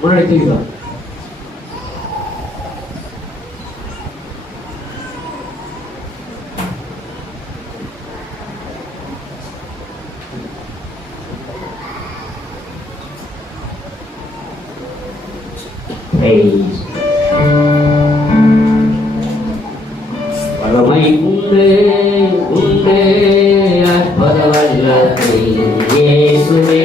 முன்னாடி தூக்கிதான் வல்லமை உண்டு உண்டு அற்புத வல்லமை இயேசுவே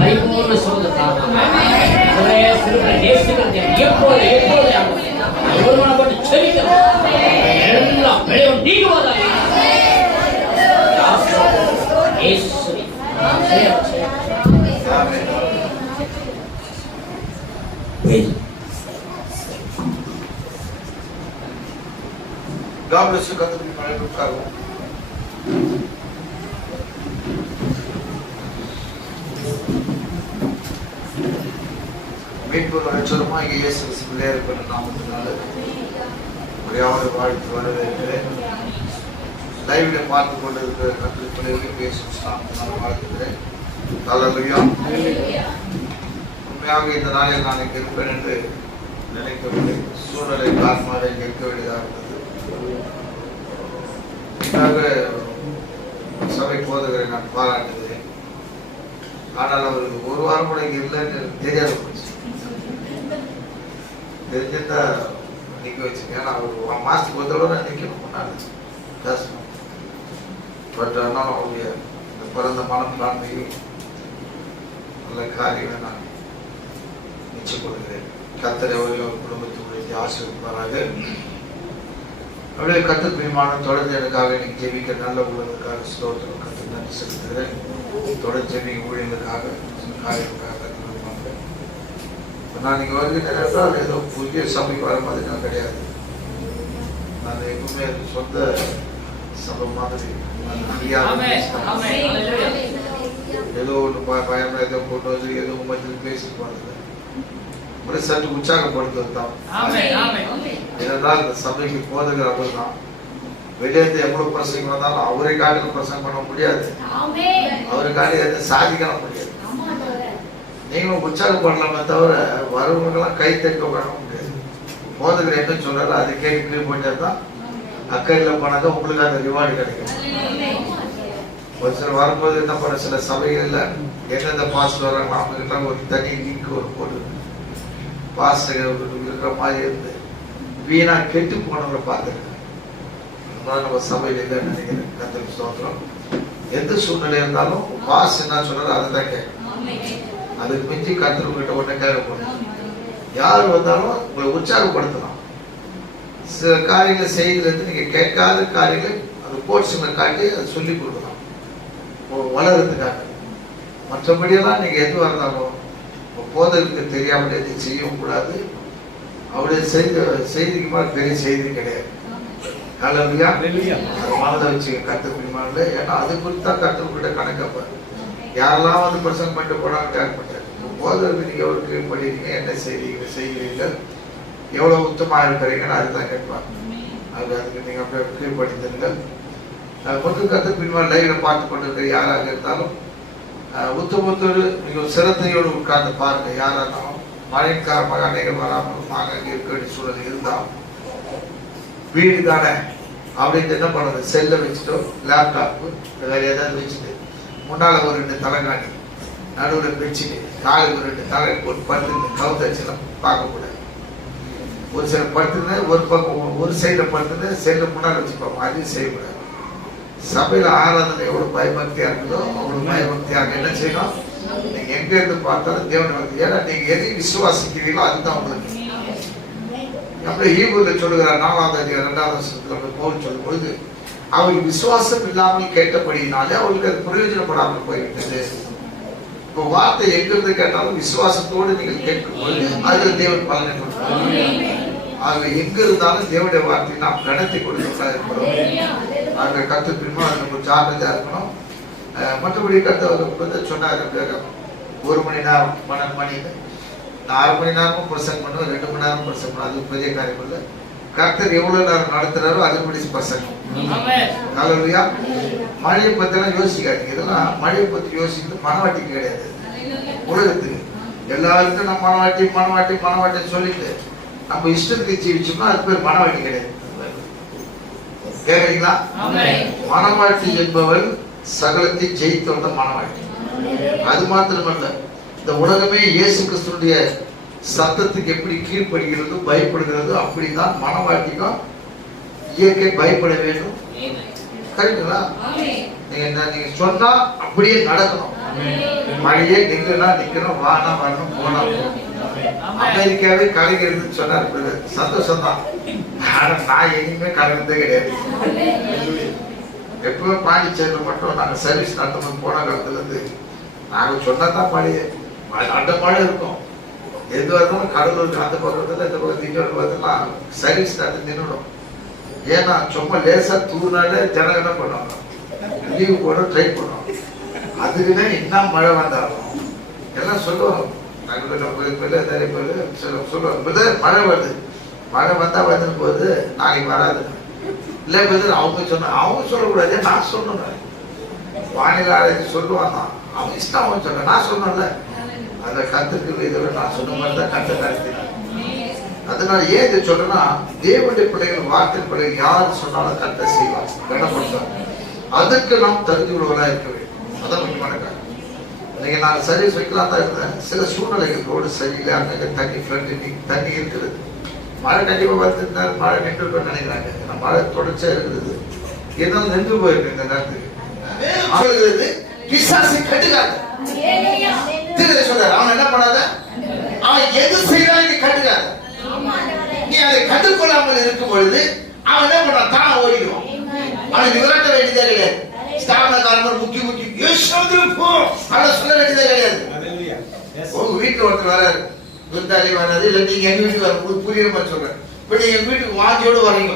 பரிபூர்ண சோதத்தால் God bless you. கர்த்தருக்கு மகிமை உண்டாகும். மீட்பர் அழைச்சலுமாகிய இயேசு கிறிஸ்துவின் ஏற்பட்ட நாமத்தினால ஒரேயாவது வாழ்த்து வரவேற்கிறேன். லைவ்ல பார்த்து கொண்டிருக்கிற கர்த்தருடைய பிள்ளைகளுக்கு இயேசு நாமத்தினால வாழ்த்துகிறேன். ஹல்லேலூயா. உண்மையாக இந்த நாளில் நான் இங்கே இருப்பேன் என்று நினைக்கவில்லை. சூழ்நிலை காரணமாக இங்கே இருக்க வேண்டியதாக இருந்தது. சபை போதுகளை நான் பாராட்டுகிறேன். ஆனால் அவருக்கு ஒரு வாரம் கூட இங்கே இல்லைன்னு தெரியாத போச்சு. தெரிஞ்சிருந்தா நிற்க வச்சுக்கேன். ஏன்னா அவர் ஒரு மாதத்துக்கு ஒரு தடவை நிற்கணும் முன்னாடி பேசணும். பட் ஆனால் அவருடைய இந்த பிறந்த மனம் காண்பையும் நல்ல காரியங்களை நான் நிச்சயம் கொடுக்கிறேன். கர்த்தர் அவர்கள் குடும்பத்துடைய ஆசீர்வதிப்பாராக. அப்படியே கர்த்தர் பிரியமானவர்களே, தொடர்ந்து எனக்காக நீங்க ஜெபிக்க நல்ல உள்ளதுக்காக ஸ்தோத்திரம். கர்த்தர் நன்றி செலுத்துகிறேன். தொடர்ந்து ஜெபிக்க ஊழியர்களுக்காக காரியங்களுக்காக கர்த்தர். நான் நீங்க வருகிறேன் என்றால் ஏதோ புதிய சபைக்கு வர மாதிரி நான் கிடையாது. நான் எப்பவுமே சொந்த சபை மாதிரி ஏதோ ஒன்று பயமா ஏதோ கொண்டு வந்து ஏதோ மத்தியில் பேசிட்டு போனது உங்களை சற்று உற்சாகப்படுத்துவது தான். ஏனென்றால் இந்த சபைக்கு போதகர் அவர் தான். வெளியேந்து எவ்வளவு பிரசங்கம் வந்தாலும் அவரை காட்டில் பிரசங்கம் பண்ண முடியாது. அவரை காட்டி எதை சாதிக்க முடியாது. நீங்களும் உற்சாகப்படலாமே தவிர வரவங்களுக்கெல்லாம் கை தைக்க பண்ண முடியாது. போதகர் என்ன சொல்றாரு அதை கேட்டு கிளீன் பண்ணிட்டா தான் அக்கறையில் போனாக்க உங்களுக்கு அந்த ரிவார்டு கிடைக்கும். ஒரு சில வரும்போது என்ன பண்ண சில சபைகள்ல எந்தெந்த பாஸ்டர் வராங்களோ அவங்ககிட்ட ஒரு தனி லிங்க் ஒரு போட்டு பாஸ்டர் இருக்கிற மாதிரி இருந்து வீணா கெட்டு போனவங்களை பார்த்துருக்கேன். நம்ம சபையில இல்லைன்னு நினைக்கிறேன். கர்த்தருக்கு ஸ்தோத்திரம். எந்த சூழ்நிலை இருந்தாலும் பாஸ் என்ன சொல்றாரு அதை தான் கேட்கணும். அதுக்கு மிஞ்சி கர்த்தர்கிட்ட ஒன்றை கேட்க போகணும். யார் வந்தாலும் உங்களை உற்சாகப்படுத்தலாம். சில காரியங்களை செய்திலிருந்து நீங்க கேட்காத காரியங்களை அந்த கோட்ஸுங்களை காட்டி அதை சொல்லி கொடுக்கலாம் வளர்றதுக்காக. மற்றபடியெல்லாம் நீங்க எதுவாக இருந்தாலும் போதற்கு தெரியாமல் எதுவும் செய்யவும் கூடாது. அவருடைய செய்திக்கு மாதிரி பெரிய செய்தி கிடையாது. மனதை வச்சு கர்த்தர் பிரிமானல. ஏன்னா அது குறித்து தான் கர்த்தர்கிட்ட கணக்கப்ப யாரெல்லாம் வந்து பிரசங்கம் பண்ணிட்டு போனாங்க கேட்கப்பட்டார். போதற்கு நீங்க எவ்வளவு கீழ்படுறீங்க, என்ன செய்கிறீர்கள், எவ்வளவு உத்தமாக இருக்கிறீங்கன்னு அதுதான் கேட்பாங்க. அதுக்கு நீங்க அப்படியே கீழ்படுத்தீர்கள். மொத்த கர்த்தர் பிரிமான் லைவ்ல பார்த்து கொண்டிருக்கிற யாராக இருந்தாலும் உத்தமத்தோடு மிக சிரத்தையோடு உட்கார்ந்து பாருங்க. யாரா இருந்தாலும் மழையின் காரணமாக அநேகம் வராமல் இருக்க வேண்டிய சூழல் இருந்தால் வீடு தானே அப்படின்னு என்ன பண்ணுறது, செல்லை வச்சுட்டோ லேப்டாப்பு வேற ஏதாவது வச்சுட்டு முன்னால ஒரு 2 தலைகாணி நடுவில் பெட்ஷீட்டு காலுக்கு ஒரு 2 தலை போட்டு படுத்துருந்து கவுத்தச்சுலாம் பார்க்கக்கூடாது. ஒரு சில படுத்துன்னு ஒரு பக்கம் ஒரு சைடில் படுத்துன்னு செல்லை முன்னால் வச்சுப்பாங்க. அதையும் செய்யக்கூடாது. சபையில் ஆராதனை எவ்வளவு பயபக்தியா இருக்குதோ அவ்வளவு பயபக்தியாக என்ன செய்யணும், நீங்க எங்க இருந்து பார்த்தாலும் தேவன் வந்து. ஏன்னா நீங்க எதையும் விசுவாசிக்கிறீங்களோ அதுதான் உங்களுக்கு. அப்படியே ஹீப்ரூல சொல்லுகிறார் 4ஆம் அதிகாரம் 2ஆம் வசனத்துல பவுல் சொல்லும் பொழுது அவருக்கு விசுவாசம் இல்லாமல் கேட்டபடியினாலே அவருக்கு அது பிரயோஜனப்படாமல் போய்விட்டது. இப்போ வார்த்தை எங்கிருந்து கேட்டாலும் விசுவாசத்தோடு நீங்கள் கேட்கும் பொழுது அதில் தேவன் பலனை கொடுக்கிறார். ஆக எங்க இருந்தாலும் தேவனுடைய வார்த்தை நாம் கணத்தை கொடுக்கிறதா இருக்கிறோம். ஆக கர்த்தர் பிரிமா நம்ம ஜாக்கிரதையா இருக்கணும். மற்றபடி கர்த்தர் சொன்னார் 1 மணி நேரம் 12 மணி 6 மணி நேரமும் பிரசங்கம் பண்ணுவோம், 2 மணி நேரம் பிரசங்கம் பண்ணுவோம். அது பெரிய காரியம் இல்லை. கர்த்தர் எவ்வளவு நேரம் நடத்துறாரோ அதுபடி பிரசங்கம். ஹல்லேலூயா. மழையை பத்தி எல்லாம் யோசிக்காதீங்க. இதெல்லாம் மழையை பத்தி யோசிக்கிறது மனவாட்டிக்கு கிடையாது. உலகத்துக்கு எல்லாருக்கும் நம்ம மனவாட்டி சொல்லிட்டு நம்ம இஷ்டத்துக்கு ஜீவிச்சோம்னா அது பேர் மனவாட்டி கிடையாது. கேக்குறீங்களா? மனவாட்டி என்பவள் சகலத்தை ஜெயித்து வந்த மனவாட்டி. அது மாத்திரமல்ல, இந்த உலகமே இயேசு கிறிஸ்துடைய சத்தத்துக்கு எப்படி கீழ்ப்படுகிறது பயப்படுகிறது அப்படிதான் மனவாட்டிக்கும் இயற்கை பயப்பட வேண்டும். கரெக்டுங்களா? நீங்க சொன்னா அப்படியே நடக்கணும். மழையே நில்லுனா நிக்கணும், வானா வரணும், போனா போகணும். அமெரிக்காவே கலைஞர் சொன்னார், சந்தோஷம் தான். ஆனா நான் எங்கேயுமே கலந்தே கிடையாது. எப்பவுமே பாண்டிச்சேரியில மட்டும் நாங்க சர்வீஸ் நடத்தும் போன காலத்துல இருந்து நாங்க சொன்னதான் மழையே அந்த மழை இருக்கும். எதுவாக இருந்தாலும் கடலூருக்கு அந்த பக்கத்துல இந்த பக்கம் திங்கோடு பார்த்தோம்னா சர்வீஸ் நடத்தி நின்றுடும். ஏன்னா சும்மா லேசா தூர்னாலே ஜனங்க என்ன பண்ணுவாங்க, லீவு போட ட்ரை பண்ணுவாங்க. அதுக்குன்னே என்ன மழை வந்தாலும் எல்லாம் சொல்லுவாங்க. நாங்கள் கோயில் நிறைய பேர் சொல்லுவாங்க, மழை வருது, மழை வந்தா வந்துடும் போது நாளைக்கு வராது இல்லை பதில் அவங்க சொல்லக்கூடாது, நான் சொல்லணும். வானிலை ஆராய்ச்சி சொல்லுவாங்க, அவங்க இஷ்டம் அவங்க சொல்ல, நான் சொல்லணும்ல. அதை கத்துக்கு இதோட நான் சொன்ன மாதிரி தான் கத்தை நடத்தினார். அதனால ஏன் இதை சொல்றேன்னா, தேவனுடைய பிள்ளைகள் வார்த்தை பிள்ளைகள் யார் சொன்னாலும் கத்தை செய்வார், கனப்படுத்தார். அதுக்கு நாம் தெரிஞ்சு கொள்வதா இருக்க வேண்டும். அதான் முக்கியமான காரணம். இன்னைக்கு நான் சர்வீஸ் வைக்கலாம் தான் இருந்தேன். சில சூழ்நிலைகள் ரோடு சரியில்லை, அங்கே தண்ணி ஃப்ரண்ட் தண்ணி இருக்குது. மழை கண்டிப்பாக பார்த்துருந்தாரு, மழை நின்று இருக்குன்னு நினைக்கிறாங்க. ஏன்னா மழை தொடர்ச்சியா இருக்குது, இருந்தாலும் நின்று போயிருக்கு. இந்த நேரத்துக்கு பிசாசு கட்டுக்காது சொல்றாரு, அவன் என்ன பண்ணாத, அவன் எது செய்தாலும் நீ கட்டுக்காத. நீ அதை கண்டுகொள்ளாமல் இருக்கும் பொழுது அவன் என்ன பண்றான்? தானே ஓடிடுவான். அவனுக்கு விரட்ட வேண்டியதே கிடையாது. ஸ்தாபனக்காரன் முக்கி போ அதை சொல்ல வேண்டியதே கிடையாது. உங்க வீட்டுல ஒருத்தர் வராரு, விருந்தாளி வராது, இல்ல நீங்க எங்க வீட்டுக்கு வர புரியுற மாதிரி சொல்றேன். இப்ப நீங்க எங்க வீட்டுக்கு வாஞ்சியோடு வரீங்க,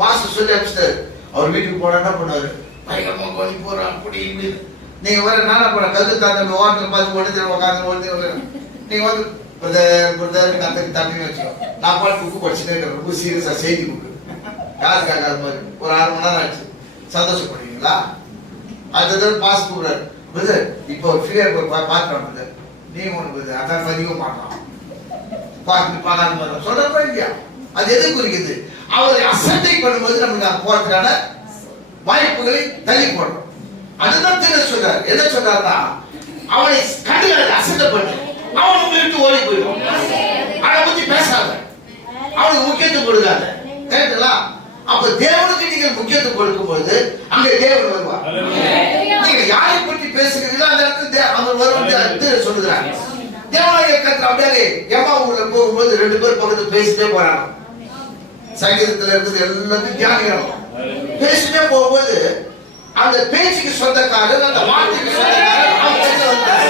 பாஸ்டர் சொல்லி அனுப்பிச்சிட்டாரு. அவர் வீட்டுக்கு போனா என்ன பண்ணுவாரு? பயங்கரமா கொஞ்சம் போறான் அப்படி இப்படி. நீங்க வர நானா போற கருத்து தாண்ட ஓரத்தில் பார்த்து ஒன்று உட்காந்து நீங்க வந்து பிரதர் கத்துக்கு தண்ணி வச்சுக்கோ. நான் பாட்டு புக்கு படிச்சுட்டே இருக்கிறேன். ரொம்ப சீரியஸா செய்தி புக்கு யாருக்காக அது மாதிரி ஒரு 6 மணி நேரம் ஆச்சு. சந்தோஷப்படுவீங்களா? அடுத்த பாஸ் கூப்பிடாரு, பிரதர் இப்போ ஃப்ரீயா பார்க்கலாம் பிரதர். நீ ஒண்ணு பிரதர் அதான் பதிக்க மாட்டான் பார்க்காத மாதிரி சொல்றப்ப இல்லையா? அது எது குறிக்குது? அவரை அசட்டை பண்ணும்போது நமக்கு அங்க போறதுக்கான வாய்ப்புகளை தள்ளி போடுறோம். அதுதான் திரு சொல்றாரு. என்ன சொல்றாருன்னா, அவனை கண்டுகாது, அசட்டை பண்ணு, அவன் உங்களை விட்டு ஓடி போயிடும். அதை பத்தி பேசாத, அவனுக்கு முக்கியத்துவம் கொடுக்காத. கேட்டா அப்ப தேவனுக்கு நீங்கள் முக்கியத்துவம் கொடுக்கும்போது அங்க தேவன் வருவார். நீங்க யாரை பற்றி பேசுகிறீங்களோ அந்த இடத்துல அவர் வருவார் சொல்லுகிறார். தேவனாகிய கர்த்தர் அப்படியே எம்மா ஊர்ல போகும்போது 2 பேர் பக்கத்துல பேசிட்டே போறாங்க. சங்கீதத்துல இருக்குது எல்லாத்தையும் தியானிக்கிறோம். பேசிட்டே போகும்போது அந்த பேச்சுக்கு சொந்தக்காரர், அந்த வார்த்தைக்கு சொந்தக்காரர் அவங்க பேச வந்தார்.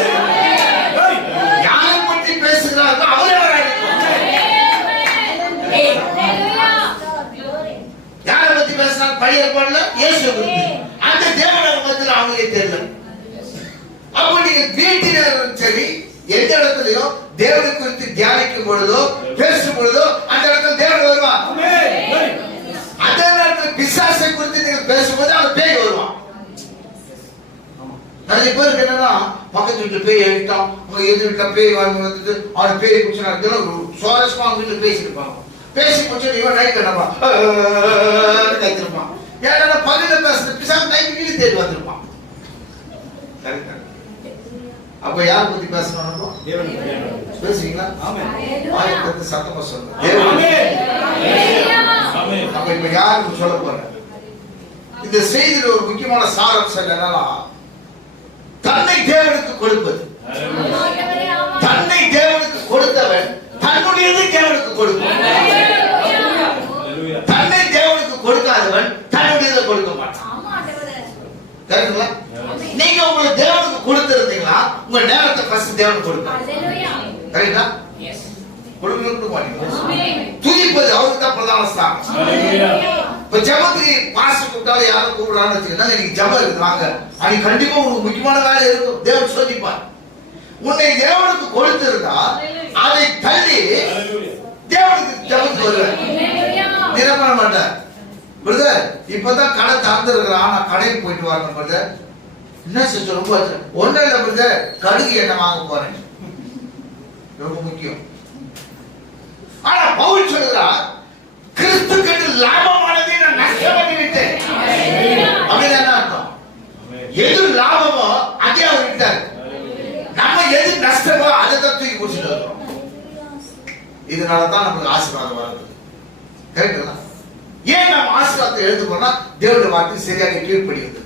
யாரை பற்றி பேசுகிறாரோ அவரே வராது. யாரை பத்தி பேசுறாங்க? பழைய ஏற்பாடுல இயேசு குறித்து. அந்த தேவனுடைய மத்தியில அவங்களே தெரியல. அப்ப நீங்க வீட்டிலும் சரி எந்த இடத்துலயும் தேவனை குறித்து தியானிக்கும் பொழுதோ பேசும் பொழுதோ அந்த இடத்துல தேவன் வருவான். அந்த நேரத்தில் பிசாசை குறித்து நீங்க பேசும்போது அவன் பேய் வருவான். நிறைய பேருக்கு என்னன்னா, பக்கத்து வீட்டுல பேய் எழுதிட்டான், எதிர் வீட்டுல பேய் வாங்கி வந்துட்டு அவன் பேய் குடிச்சாங்க. சுவாரஸ்யமா அவங்க வீட்டுல பேசிருப்பாங்க. பேசி முடிச்சு இவன் நைட் என்னப்பா கைத்திருப்பான். ஏன்னா பகல பேசுற பிசாசு நைட் வீடு தேடி வந்திருப்பான். அப்ப யார் பத்தி பேசணும்? பேசுவீங்களா? ஆயிரத்தி சத்தமா சொல்லுங்க. அப்ப இப்ப யாருக்கு சொல்ல போறேன்? இந்த செய்தியில் ஒரு முக்கியமான சாராம்சம் என்னன்னா, தன்னை தேவனுக்கு கொடுப்பது. தன்னை தேவனுக்கு கொடுத்தவன் தன்னுடையதை தேவனுக்கு கொடுப்பான். தன்னை தேவனுக்கு கொடுக்காதவன் தன்னுடையதை கொடுக்க மாட்டான். கரெக்டுங்களா? நீங்க உங்களை தேவனுக்கு கொடுத்திருந்தீங்களா, உங்க நேரத்தை ஃபர்ஸ்ட் தேவனுக்கு கொடுக்கணும். கரெக்டா? கொடுக்க மாட்டீங்க. துதிப்பது அவருக்கு தான் பிரதான ஸ்தானம். இப்ப ஜபத்துக்கு பாஸ்டர் கூப்பிட்டாலும் யாரும் கூப்பிடறான்னு வச்சுக்கோங்க, இன்னைக்கு ஜபம் இருக்குறாங்க, அன்னைக்கு கண்டிப்பா உங்களுக்கு முக்கியமான வேலை இருக்கும். தேவன் சோதிப்பார். உன்னை தேவனுக்கு கொடுத்திருந்தா அதை தள்ளி தேவனுக்கு ஜபத்துக்கு வருவேன். நிரப்ப மாட்டேன். பிரதர் இப்பதான் கடை திறந்துருக்கிறான், நான் கடைக்கு போயிட்டு வரணும் பிரதர். என்ன செஞ்ச ரொம்ப ஒன்றும் இல்லை பிரதர், கடுகு எண்ணெய் வாங்க போறேன். ரொம்ப முக்கியம். ஆனா பவுல் சொல்லுகிறார், கிறிஸ்துக்கு லாபமானதை நான் நஷ்டம் பண்ணி விட்டேன். அப்படின்னு என்ன அர்த்தம்? எது லாபமோ அதே அவர் விட்டார். நம்ம எது நஷ்டமோ அதை தான் தூக்கி குடிச்சிட்டு வரோம். இதனாலதான் நமக்கு ஆசீர்வாதம் வருது. கரெக்டுங்களா? ஏன் நம்ம ஆசீர்வாதத்தை எழுதுக்கோனா, தேவனுடைய வார்த்தை சரியாக கீழ்ப்படிகிறது.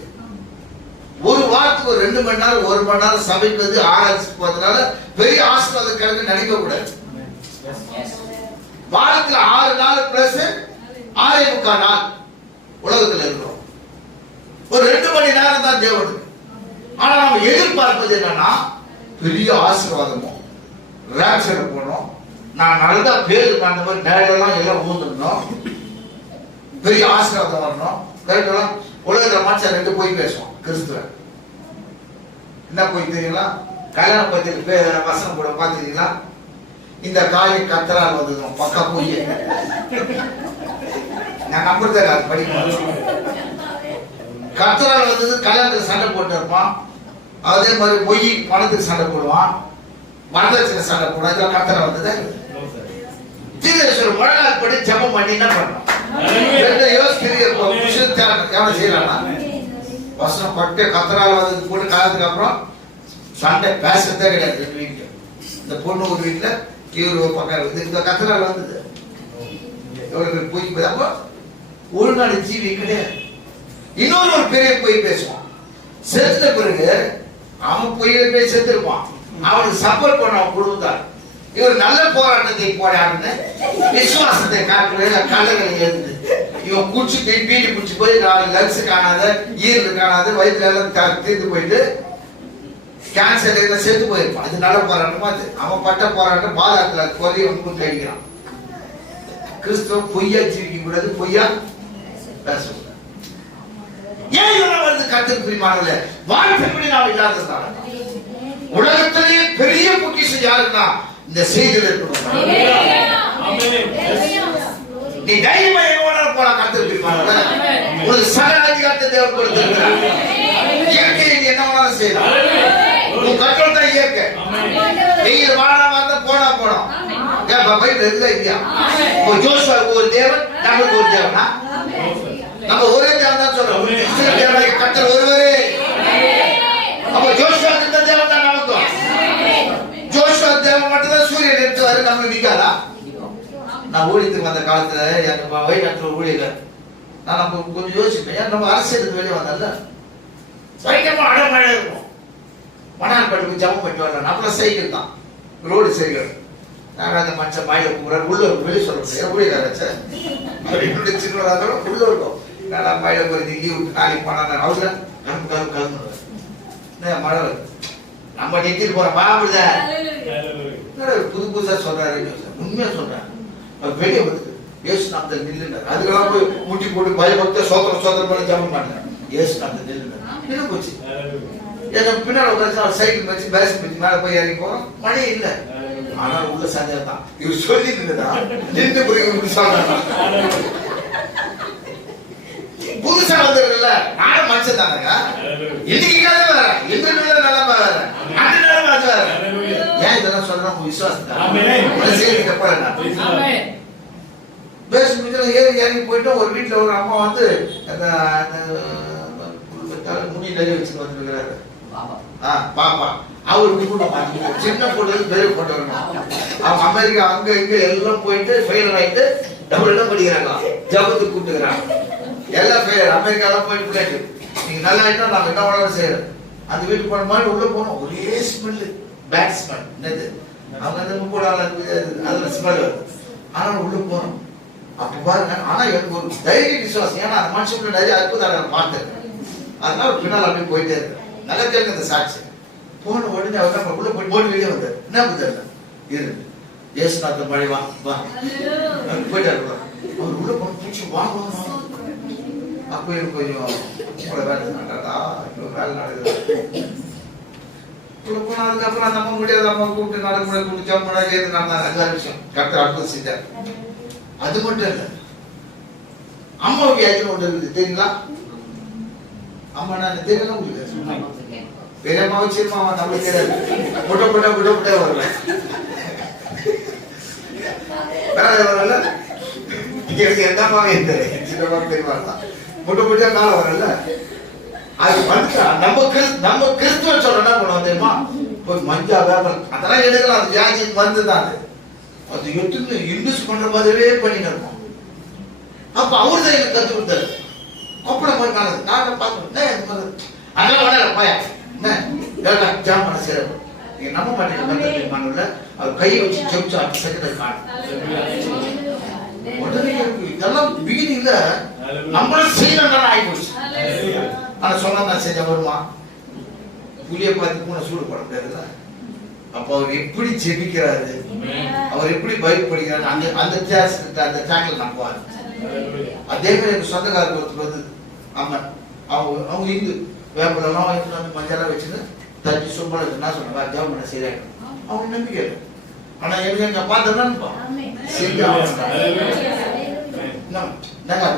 ஒரு வாரத்துக்கு 2 மணி நேரம் 1 மணி நேரம் சபைக்கு வந்து ஆராய்ச்சி போறதுனால பெரிய ஆசீர்வாதம் கிடைக்க நினைக்க கூடாது. வாரத்துல 6 நாள் பிளஸ் 6.25 நாள் உலகத்துல இருக்கிறோம். ஒரு 2 மணி நேரம் தான் தேவனுக்கு. ஆனா நம்ம எதிர்பார்ப்பது என்னன்னா, பெரிய ஆசீர்வாதமும் ராப்சர் போனோம், நான் நல்லா பேருக்கு அந்த மாதிரி நேரெல்லாம் எல்லாம் ஊந்துடணும், பெரிய ஆசீர்வாதம் வரணும். கரெக்டா? உலகத்துல மனுஷன் 2 போய் பேசுவோம். கிறிஸ்துவ என்ன போய் தெரியுங்களா? கல்யாண பத்தி வசனம் கூட பாத்தீங்களா? இந்த காரியம் கத்தரால் வந்தது பக்கா போய் நான் நம்புறதே அது படிக்கணும். கத்தரால் வந்தது கல்யாணத்துக்கு சண்டை போட்டு இருப்பான். அதே மாதிரி பொய் பணத்துக்கு சண்டை போடுவான், வரதட்சணை சண்டை போடுவான். இதெல்லாம் கத்தரால் வந்தது. தீர்க்கதரிசி முழங்கால் படி ஜெபம் பண்ணி என்ன பண்ணணும்? 2 எவ்வளவு செய்யலாம்னா, வசனம் பட்டு கத்தரால் வந்தது போட்டு காலத்துக்கு அப்புறம் சண்டை பேசுறதே கிடையாது. 2 வீட்டுல இந்த பொண்ணு ஒரு வீட்டுல இவரு பக்கம் இருக்குது. இந்த கத்தரால் வந்தது எவ்வளவு போய் அப்போ ஒழுங்கான ஜீவி கிடையாது. இன்னொரு ஒரு பெரிய போய் பேசுவான். செத்துட்ட பிறகு அவன் பொய்ய போய் செத்துருப்பான். அவனுக்கு சப்போர்ட் பண்ண அவன் குடும்பத்தார். இவர் நல்ல போராட்டத்தை போராடுன்னு விசுவாசத்தை காட்டுற கல்லங்களை எழுந்து இவன் குடிச்சு பீடி குடிச்சு போய் லங்ஸ் காணாத, ஈரல் காணாத, வயிற்றுல எல்லாம் தீர்ந்து போயிட்டு கேன்சர் செத்து போயிருப்பான். அது நல்ல போராட்டமா அது. அவன் பட்ட போராட்டம் பாதாளத்துல கொலையை வந்து கழிக்கிறான். கிறிஸ்துவ பொய்யா ஜீவிக்க கூடாது, பொய்யா பேசக்கூடாது. ஏன் இதெல்லாம் வருது? கர்த்தருக்கு பிரியமானவர்களே, வாழ்க்கைப்படி நாம் இல்லாததுனால. உலகத்திலேயே பெரிய பொக்கிஷம் யாருன்னா இந்த செய்தியில் இருக்கணும். நீ தைரியமா எவ்வளவு போலாம். கர்த்தருக்கு பிரியமானவர்களே, ஒரு சகல அதிகாரத்தை தேவன் கொடுத்திருக்கிறார். இயற்கையை நீ என்ன வேணாலும் செய்யலாம். உன் கட்டளை தான் இயற்கை. வெயில் வாழாம இருந்தா போனா போனோம். பைபிள் எதுல இல்லையா? ஜோசுவாவுக்கு ஒரு தேவன், நமக்கு ஒரு தேவனா? நம்ம ஒரே தேவன் தான் சொல்றோம். கர்த்தர் ஒருவரே. அப்ப ஜோசுவா இந்த தேவன் தான் நமக்கும். ஜோசுவா தேவன் மட்டும் தான் சூரியன் எடுத்துவாரு, நம்ம நிக்காதா? நான் ஊழியத்துக்கு வந்த காலத்துல எனக்கு வயநாட்டில் ஊழியர் நான் நம்ம கொஞ்சம் யோசிப்பேன். ஏன் நம்ம அரசியலுக்கு வெளியே வந்தல பயங்கரமா அடமழை இருக்கும். மணால் படிப்பு ஜம்மு பண்ணிட்டு வரலாம். அப்புறம் சைக்கிள் தான், ரோடு சைக்கிள். நான் அந்த மனுஷன் மாயில கூப்பிடுறேன். உள்ள வெளியே சொல்ல முடியாது. ஊழியராச்ச என்னுடைய சின்ன உள்ள இருக்கும். நான் மாயில போய் லீவ் விட்டு நாளைக்கு போனா அவசர கிளம்புறேன். மழை நம்ம நிறுத்திட்டு போறோம். மாப்பிள்ள புது புதுசா சொல்றாரு. உண்மையா சொல்றேன். வெளியே வந்து ஏசு நாமத்தை நில்லுனார். அதுக்கெல்லாம் போய் முட்டி போட்டு பயபக்த சோத்திரம் சோத்திரம் பண்ணி ஜபம் பண்ணார். ஏசு நாமத்தை நில்லுனார். நின்று போச்சு. எனக்கு பின்னாடி உட்காந்து சைக்கிள் வச்சு பேஸ் வச்சு மேல போய் இறங்கி போறோம். மழை இல்லை. ஆனா உள்ள சந்தேகம் தான். இவர் சொல்லி நின்று போய் சொல்றாங்க. புதுசா வந்ததுல நானும் மனுஷன் தானங்க. இன்னைக்கு வேற, இன்று நிலைமை வேற, அந்த நிலைமை அது வேற. ஏன் இதெல்லாம் சொல்றோம்? விசுவாசம் தான். பேஸ் ஏறி இறங்கி போயிட்டு ஒரு வீட்டுல ஒரு அம்மா வந்து முனி நிறைய வச்சுட்டு வந்துருக்கிறாரு. பாப்பா அவருக்கு கூட சின்ன பொண்ணு பெரிய பொண்ணு வரணும். அவங்க அமெரிக்கா அங்க இங்க எல்லாம் போயிட்டு ஃபெயிலர் ஆயிட்டு டபுள் என்ன படிக்கிறாங்க, ஜபத்துக்கு கூப்பிட்டுக்கிறாங்க. எல்லாம் ஃபெயிலர். அமெரிக்கா எல்லாம் போயிட்டு பிள்ளைட்டு நீங்க நல்லா ஆயிட்டா நாங்க என்ன வேணாலும் செய்யறோம். அந்த வீட்டுக்கு போன மாதிரி உள்ள போனோம். ஒரே ஸ்மெல்லு, பேட் ஸ்மெல். என்னது அவங்க அந்த கூட அதுல ஸ்மெல் வருது. ஆனா உள்ள போனோம். அப்ப பாருங்க. ஆனா எனக்கு ஒரு தைரிய விசுவாசம். ஏன்னா அந்த மனுஷன் நிறைய அற்புதம் நான் பார்த்திருக்கேன். அதனால பின்னால் அப்படியே போயிட்டே இருக்கேன். நல்லா கேட்க அந்த சாட்சி. போன உடனே அவர் நம்ம உள்ள போய் போட்டு வெளியே வந்தார். என்ன புத்தர் இரு ஏசுநாத்த மழை வா வா போயிட்டாரு. அவர் உள்ள போன பூச்சி வாங்க. அப்போ எனக்கு கொஞ்சம் உங்களை வேலை நடந்தா இப்போ வேலை நடக்குது. உள்ள போனா அதுக்கப்புறம் அந்த அம்மா முடியாது. அம்மா கூப்பிட்டு நடக்க முடியாது. கூப்பிட்டு ஜாம் பண்ணாது. ஏது நடந்தாங்க. அஞ்சாறு விஷயம் கரெக்டாக அற்புதம் செஞ்சார். அது மட்டும் இல்லை, அம்மாவுக்கு ஏஜென்ட் ஒன்று இருக்குது தெரியுங்களா? அம்மா நான் தெரியல உங்களுக்கு. பெரியம்மாவை சின்னம்மா நம்மளுக்கு தெரியாது. முட்டை முட்டை முட்டை முட்டை வரல. வேலை வரல. இங்க எந்த அம்மாவே தெரியும். சின்னம்மா பெரியம்மா தான் முட்டை முட்டை காலம் வரல. அது வந்துட்டா நம்ம கிறிஸ்துவ சொல்ல என்ன பண்ணுவோம் தெரியுமா? போய் மஞ்சா வேப்பல் அதெல்லாம் எடுக்கலாம். அது வியாதி மருந்து தான். அது எடுத்து இன்வெஸ்ட் பண்ற மாதிரியே பண்ணிட்டு இருக்கோம். அப்ப அவரு தான் எனக்கு கத்து கொடுத்தாரு. அப்புறம் போய் நான் பார்க்கணும். அதெல்லாம் வர பையா என்ன ஜாம் பண்ண சேரும். நீங்க நம்ப மாட்டீங்க. அவர் கையை வச்சு ஜெபிச்சு அடுத்த செகண்ட் காணும். உடனே இதெல்லாம் பிகினிங்ல நம்மளும் செய்யணும் ஆயிப்போச்சு. ஆனா சொன்னா நான் செஞ்ச வருமா? புளிய பார்த்து பூனை சூடு போட முடியாதுல்ல. அப்ப அவர் எப்படி ஜெபிக்கிறாரு, அவர் எப்படி பயப்படுகிறாரு, அந்த ட்ராக்ல நம்புவாரு. அதே மாதிரி எனக்கு சொந்தக்காரர் ஒருத்தர் வந்து அம்மன் அவங்க இந்து வேப்பலாம் மஞ்சள் வச்சுன்னு தச்சு சும்மா என்ன சொன்னாங்க தேவம் பண்ண செய்யறாங்க. அவங்க நம்பிக்கை. ஆனா எங்க பார்த்தோம்னா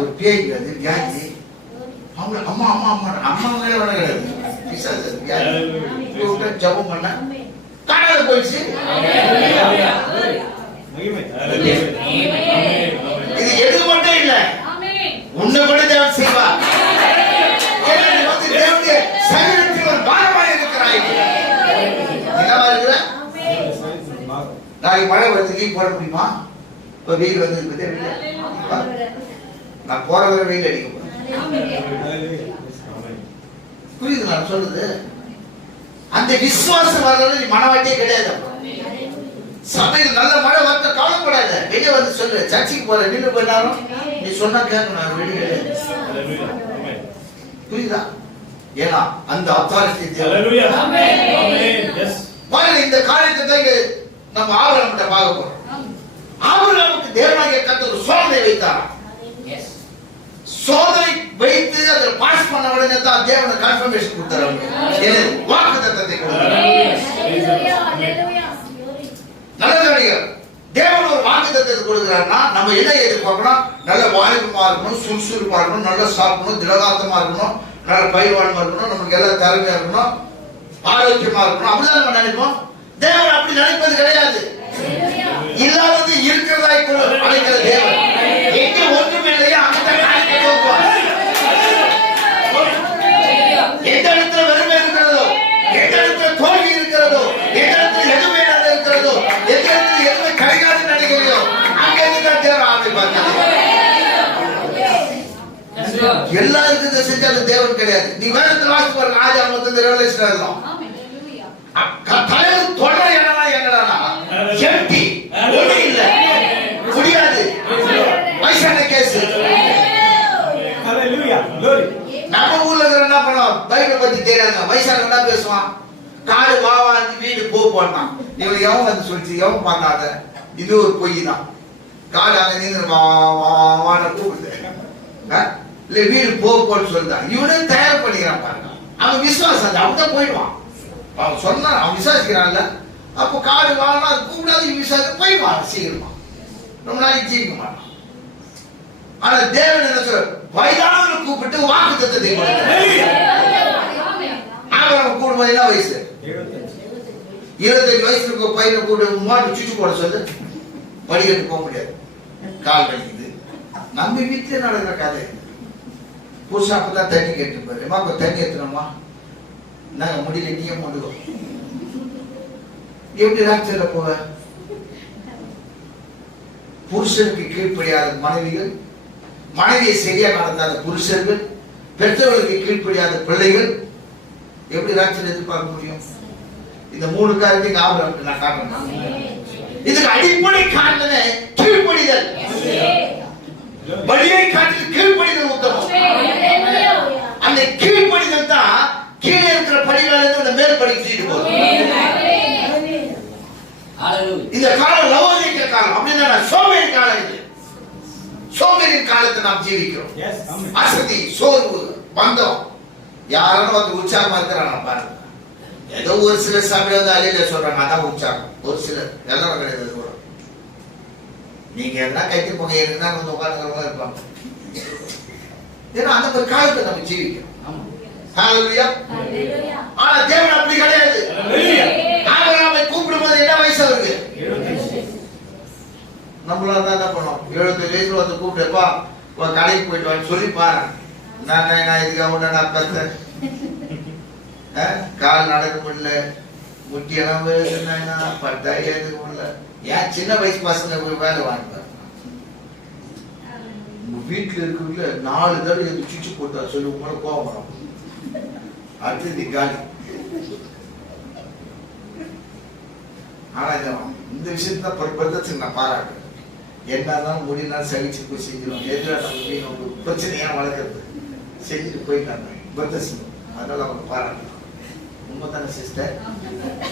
ஒரு பேய் கிடையாது, வியாதி. அவங்க அம்மா அம்மா அம்மா அம்மாங்களே வர கிடையாது. ஜபம் பண்ண காணாத போயிடுச்சு. இது எது மட்டும் இல்ல, உன்னை கூட தேவன் செய்வா. தேவனுடைய சரீரத்தில் ஒரு பாரமாக இருக்கிறாய். என்னவா இருக்கிற? நாளைக்கு மழை வந்து லீவ் போட முடியுமா? இப்ப வெயில் வந்து நான் போற வரை வெயில் அடிக்க போறேன். புரியுது நான் சொல்றது? அந்த விசுவாசம் வர்றது நீ மனவாட்டியே கிடையாது. சபையில் நல்ல மழை வரட்ட கவலைப்படாத. வெளியே வந்து சொல்லு, சர்ச்சுக்கு போற நின்று போயினாலும் நீ சொன்னா கேட்கணும் வெளியே. புரியுதா? ஏன்னா அந்த அத்தாரிட்டி இந்த காரியத்தை நம்ம ஆபிரகாமிட்ட பார்க்க போறோம். ஆபிரகாமுக்கு தேவனாகிய கர்த்தர் ஒரு சோதனை வைத்தார். சோதனை வைத்து அதை பாஸ் பண்ண உடனே தான் தேவனை கன்ஃபர்மேஷன் கொடுத்தாரு. வாக்குத்தத்தத்தை கொடுத்தார். தேவன் ஒரு வாக்குத்தத்தத்தை கொடுக்கிறார்னா நம்ம என்ன எதிர்பார்க்கணும்? நல்ல வாய்ப்புமா இருக்கணும், சுறுசுறுப்பா இருக்கணும், நல்லா சாப்பிடணும், திடகாத்தமா இருக்கணும், நல்ல பயிர்வானமா இருக்கணும், நமக்கு எல்லாம் திறமையா இருக்கணும், ஆரோக்கியமா இருக்கணும். அப்படிதான் நம்ம நினைப்போம். தேவன் அப்படி நினைப்பது கிடையாது. இல்லாதது இருக்கிறதா அழைக்கிற தேவன். எங்க ஒன்றும் இல்லையா அந்த காரியத்தை நோக்குவார். எந்த இடத்துல வெறுமை இருக்கிறதோ, எந்த இடத்துல தோல்வி இருக்கிறதோ, எந்த இடத்துல எதுவுமே இருக்கிறதோ, எந்த இடத்துல எதுவுமே கிடைக்காது நினைக்கலையோ அங்கிருந்து தான் தேவன் ஆரம்பிப்பார். எல்லா இருக்கிறத செஞ்சாலும் தேவன் கிடையாது. நீ வேதத்தில் வாசித்து பாருங்க. ஆதியாகமத்துல ரெவலேஷன் எழுதலாம். தலைவர் தொடர என்னடா என்னடா எம்டி ஒண்ணு இல்ல முடியாது. வயசான கேஸ். நம்ம ஊர்ல என்ன பண்ணுவோம்? பைபிள் பத்தி தெரியாதுங்க. வயசான என்ன பேசுவான்? காடு வாவா வீடு போனா இவன் எவன் வந்து சொல்லிச்சு, எவன் பார்த்தாத. இது ஒரு பொய் தான். காடு அங்க நீங்க வான கூப்பிடுது இல்ல வீடு போன்னு சொல்லிதான். இவனே தயார் பண்ணிக்கிறான் பாருங்க. அவன் விசுவாசம் அப்படிதான் போயிடுவான். அவன் சொன்னா அவன் விசாரிக்கிறான்ல. அப்போ காடு வாழனா அது கூப்பிடாது. விசாரிக்க போயிடுவான் சீக்கிரமா. ரொம்ப நாளைக்கு ஜீவிக்க மாட்டான். ஆனா தேவன் என்ன சொல்ற? வயதானவரை கூப்பிட்டு வாக்குத்தத்தத்தை ஆபிரகாம் கூடும்போது என்ன வயசு? 25 வயசுல இருக்க பையனை கூட மாட்டு சுச்சு போட சொல்லு. படிக்கட்டு போக முடியாது, கால் வலிக்குது. நம்ம வீட்டுல நடக்கிற கதை. புருஷன் அப்பதான் தண்ணி கேட்டு போயிரு. கொஞ்சம் தண்ணி ஏற்றணுமா? நாங்க முடியல, நீயே முடுவோம். எப்படி ராட்சியில போவ? புருஷனுக்கு கீழ்ப்படியாத மனைவிகள், மனைவியை சரியா நடந்தாத புருஷர்கள், பெற்றோர்களுக்கு கீழ்ப்படியாத பிள்ளைகள் எப்படி ராட்சியில எதிர்பார்க்க முடியும்? இந்த 3 காரியத்தை ஆபிரகாமுக்கு நான் காட்டணும். இதுக்கு அடிப்படை காரணமே கீழ்ப்படிதல். பலியை காட்டில் கீழ்ப்படிதல் உத்தமம். அந்த கீழ்ப்படிதல் தான் கீழே இருக்கிற படிகளிலிருந்து மேல் படிக்கு தூக்கிட்டு போகுது. இந்த காலம் லவோதிக்க காலம். அப்படின்னா சோம்பேறி காலம். இது சோம்பேறியின் காலத்தை நாம் ஜீவிக்கிறோம். அசதி, சோர்வு, பந்தம். யாரும் வந்து உற்சாகமா இருக்கிறாங்க பாருங்க. ஏதோ ஒரு சில சபையில வந்து அலையில சொல்றாங்க, அதான் உற்சாகம். ஒரு சிலர், எல்லாரும் கிடையாது. நீங்க எல்லாம் கைத்து போங்க, என்ன வந்து உட்காந்துக்கிறவங்க இருப்பாங்க. ஏன்னா அந்த ஒரு காலத்தை நம்ம ஜீவிக்கிறோம். ஆனா தேவன் அப்படி கிடையாது. ஆபிரகாமை கூப்பிடும்போது என்ன வயசு அவருக்கு? நம்மளா தான் என்ன பண்ணோம்? 75 வயசுல வந்து கூப்பிட்டுப்பா கடைக்கு போயிட்டு வான்னு சொல்லி பாரு. நான் இதுக்காக நான் பார்த்தேன். கால் நடக்க முடியல, முட்டியெல்லாம் பட்டா ஏதுக்க முடியல. ஏன் சின்ன வயசு பசங்க போய் வேலை வாங்கிப்பாரு. வீட்டுல இருக்கிறதுல 4 தடவை எது சுச்சு போட்டா சொல்லி உங்களோட கோபம் வரும். அடுத்தது காலி. ஆனா இந்த விஷயத்த படுத்துக்கு நான் பாராட்டுறேன். என்னதான் முடினாலும் சகிச்சு போய் செஞ்சிடும். எதிராக நம்ம பிரச்சனையா வளர்க்கறது செஞ்சுட்டு போயிட்டாங்க. பத்தசிங்க. அதனால அவங்க பாராட்டலாம். உண்மைதானே சிஸ்டர்?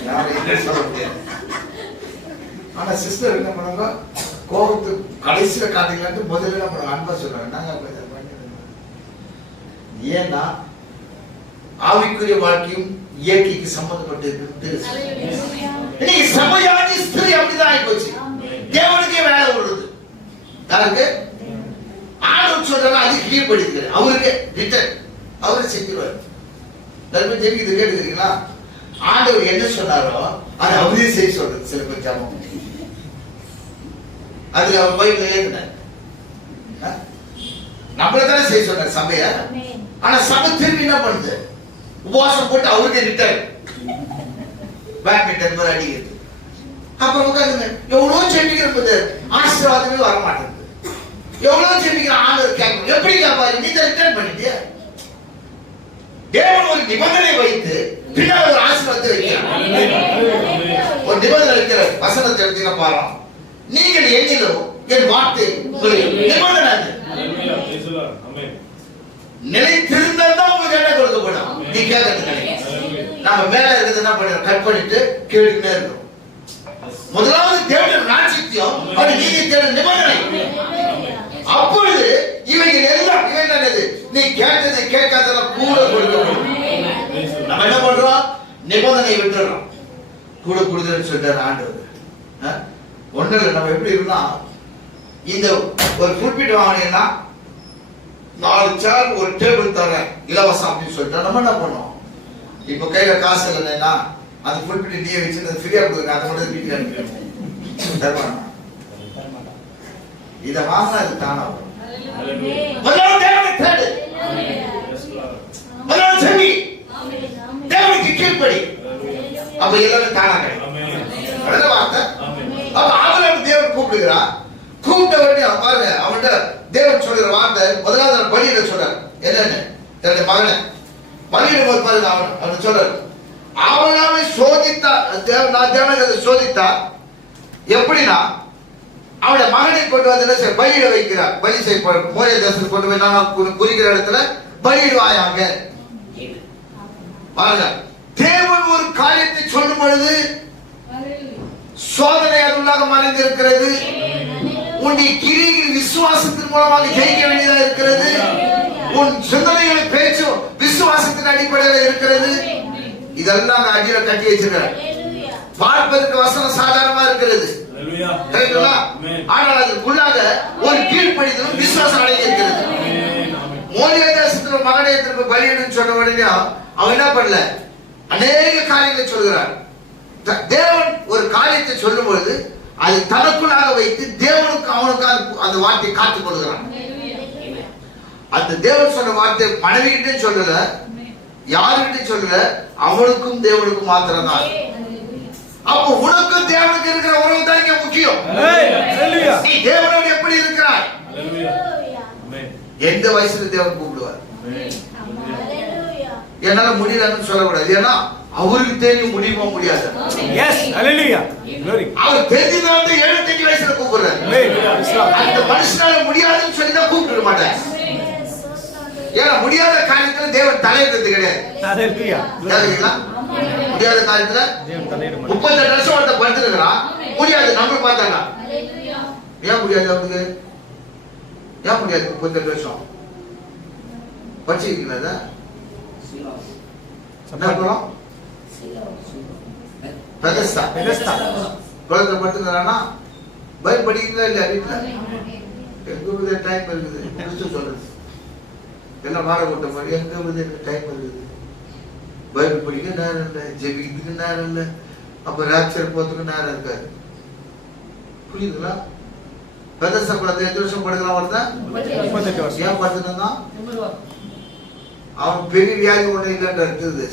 யாரும் என்ன சொல்ல முடியாது. ஆனா சிஸ்டர் என்ன பண்ணுவாங்க? கோபத்து கடைசியில காட்டீங்களான்ட்டு முதல்ல என்ன பண்ணுவாங்க? அன்பா சொல்றாங்க. நாங்க ஏன்னா ஆவிக்குரிய வாழ்க்கையும் இயற்கைக்கு சம்பந்தப்பட்டு சமயாதி ஸ்திரீ அப்படிதான் ஆயிப்போச்சு. தேவனுக்கே வேலை உள்ளது. யாருக்கு? ஆண்டவர் சொல்றாங்க, அது கீழ்படுகிறது. அவருக்கு ரிட்டர்ன் அவரு செஞ்சிருவாரு. ஜெபிக்கிறது கேட்டுக்கிறீங்களா? ஆண்டவர் என்ன சொன்னாரோ அது அவரே செய்ய சொல்றது. சில பேர் ஜாபம் அதுல அவர் பைபிள் எழுதினார். நம்மள தானே செய்ய சொன்னார் சபைய. ஆனா சபை திரும்பி என்ன பண்ணுது? உபவாசம் போட்டு அவருக்கு ரிட்டர்ன் பேட்மிண்டன் மாதிரி அடிக்கிறது. அப்ப உட்காந்துங்க எவ்வளவு செபிக்கிறது ஆசீர்வாதமே வர மாட்டேங்குது. எவ்வளவு செபிக்கிற ஆண்டவர் கேட்கும். எப்படி கேட்பாரு? நீ தான் ரிட்டர்ன் பண்ணிட்டியா? தேவன் ஒரு நிபந்தனை வைத்து பின்னால் ஒரு ஆசீர்வாதத்தை வைக்கிறார். ஒரு நிபந்தனை வைக்கிறார். வசனத்தை எடுத்தீங்க பாரு. நீங்கள் என்னிலும் என் வார்த்தை நிபந்தனை நிலைத்திருந்தா உங்களுக்கு என்ன கொடுக்கப்படும்? நீ கேட்கறது கிடையாது. நம்ம மேல இருக்கிறது என்ன பண்ண கட் பண்ணிட்டு கேட்டுக்கிட்டே இருக்கோம். முதலாவது தேவனுடைய ராஜ்யத்தையும் அவர் நீதி தேவனுடைய நிபந்தனை. அப்பொழுது இவைகள் எல்லாம் என்னது? நீ கேட்டது கேட்காதெல்லாம் கூட கொடுக்கப்படும். நம்ம என்ன பண்றோம்? நிபந்தனை விட்டுறோம். கூட கொடுக்குறேன்னு சொல்றாரு ஆண்டவர். ஒண்ணு இல்லை, நம்ம எப்படி இருந்தா இந்த ஒரு குறிப்பிட்டு வாங்கினீங்கன்னா 4 சேர் ஒரு டேபிள் தரேன் இலவசம் அப்படின்னு சொல்லிட்டு நம்ம என்ன பண்ணோம்? இப்ப கையில காசு இல்லைன்னா அந்த குறிப்பிட்டு நீ வச்சு ஃப்ரீயா கொடுக்குறேன், அதை மட்டும் வீட்டுல அனுப்பிடுவோம். இதை வாங்கினா அது தானா வரும். தேவனுக்கு கீழ்ப்படி, அப்ப எல்லாமே தானா கிடைக்கும். வார்த்தை அப்ப ஆபிரகாம் தேவன் கூப்பிடுகிறார். கூப்பிட்ட உடனே பாருங்க, அவன்கிட்ட தேவன் சொல்ற வார்த்தை முதலாவது பலியிட சொல்றாரு. என்னன்னு தன்னுடைய மகனை பலியிடும் போது பாருங்க, அவன் சொல்றாரு ஆபிரகாமை சோதித்தா தேவனை சோதித்தா எப்படின்னா அவனுடைய மகனை கொண்டு வந்து பலியிட வைக்கிறார். பலி செய்யப்படும் மோரிய தேசத்துக்கு கொண்டு போய் நான் குறிக்கிற இடத்துல பலியிடுவாயாக. பாருங்க, தேவன் ஒரு காரியத்தை சொல்லும் பொழுது சோதனை அதுள்ளாக மறைந்திருக்கிறது. உன்னுடைய கிரியின் விசுவாசத்தின் மூலமாக ஜெயிக்க வேண்டியதாக இருக்கிறது. உன் சிந்தனைகளை பேச்சும் விசுவாசத்தின் அடிப்படையில் இருக்கிறது. இதெல்லாம் அடியில கட்டி வச்சிருக்கிறார். பார்ப்பதற்கு வசனம் சாதாரணமா இருக்கிறது, ஆனால் அதற்குள்ளாக ஒரு கீழ்ப்படிதலும் விசுவாசம் அடங்கி இருக்கிறது. மோரிய தேசத்துல மகனேயத்திற்கு பலியிடும் சொன்ன உடனே அவன் என்ன பண்ணல, அநேக காரியங்களை சொல்கிறார். தேவன் ஒரு காரியத்தை சொல்லும் பொழுது அது தனக்குள்ளாக வைத்து தேவனுக்கு அவனுக்கு அந்த வார்த்தையை காத்துக் கொள்கிறான். அந்த தேவன் சொன்ன வார்த்தை மனைவிகிட்டே சொல்லல, யாருகிட்ட சொல்லல, அவனுக்கும் தேவனுக்கும் மாத்திரம் தான். அப்போ உனக்கும் தேவனுக்கு இருக்கிற உறவு தான் இங்க முக்கியம். நீ தேவனோடு எப்படி இருக்கிறாய்? எந்த வயசுல தேவன் கூப்பிடுவார்? என்னால முடியலன்னு சொல்லக்கூடாது. ஏன்னா அவருக்கு தெரியும் முடியுமா முடியாது. அவர் தெரிஞ்சுதான் 75 வயசுல கூப்பிடுறாரு. அந்த மனுஷனால முடியாதுன்னு சொல்லி தான் கூப்பிட மாட்டார். ஏன்னா முடியாத காரியத்துல தேவன் தலையிடுறது கிடையாது. முடியாத காரியத்துல 38 வருஷம் ஒருத்த படுத்துருக்கிறான், முடியாது நம்ம பார்த்தாங்க. ஏன் முடியாது அவனுக்கு? ஏன் முடியாது? 38 வருஷம் படிச்சிருக்கீங்களா? குழந்தை படுத்துக்கிறானா பைபிள் படிக்கிறதா இல்லையா? வீட்டுல எங்க டைம் இருக்குது சொல்றது எல்லாம் வாழ விட்ட மாதிரி எங்க டைம் இருக்குது. பைபிள் படிக்க நேரம் இல்லை, ஜெபிக்கிறதுக்கு நேரம் இல்லை, அப்ப ராட்சர் போறதுக்கு நேரம் இருக்காது. புரியுதுங்களா? பெதஸ்தா குழந்தை எத்தனை வருஷம் படுக்கலாம்? ஒருத்தன் ஏன் படுத்துனா அவன் பெரிய வியாதி ஒண்ணு இல்லைன்ற இருக்குது.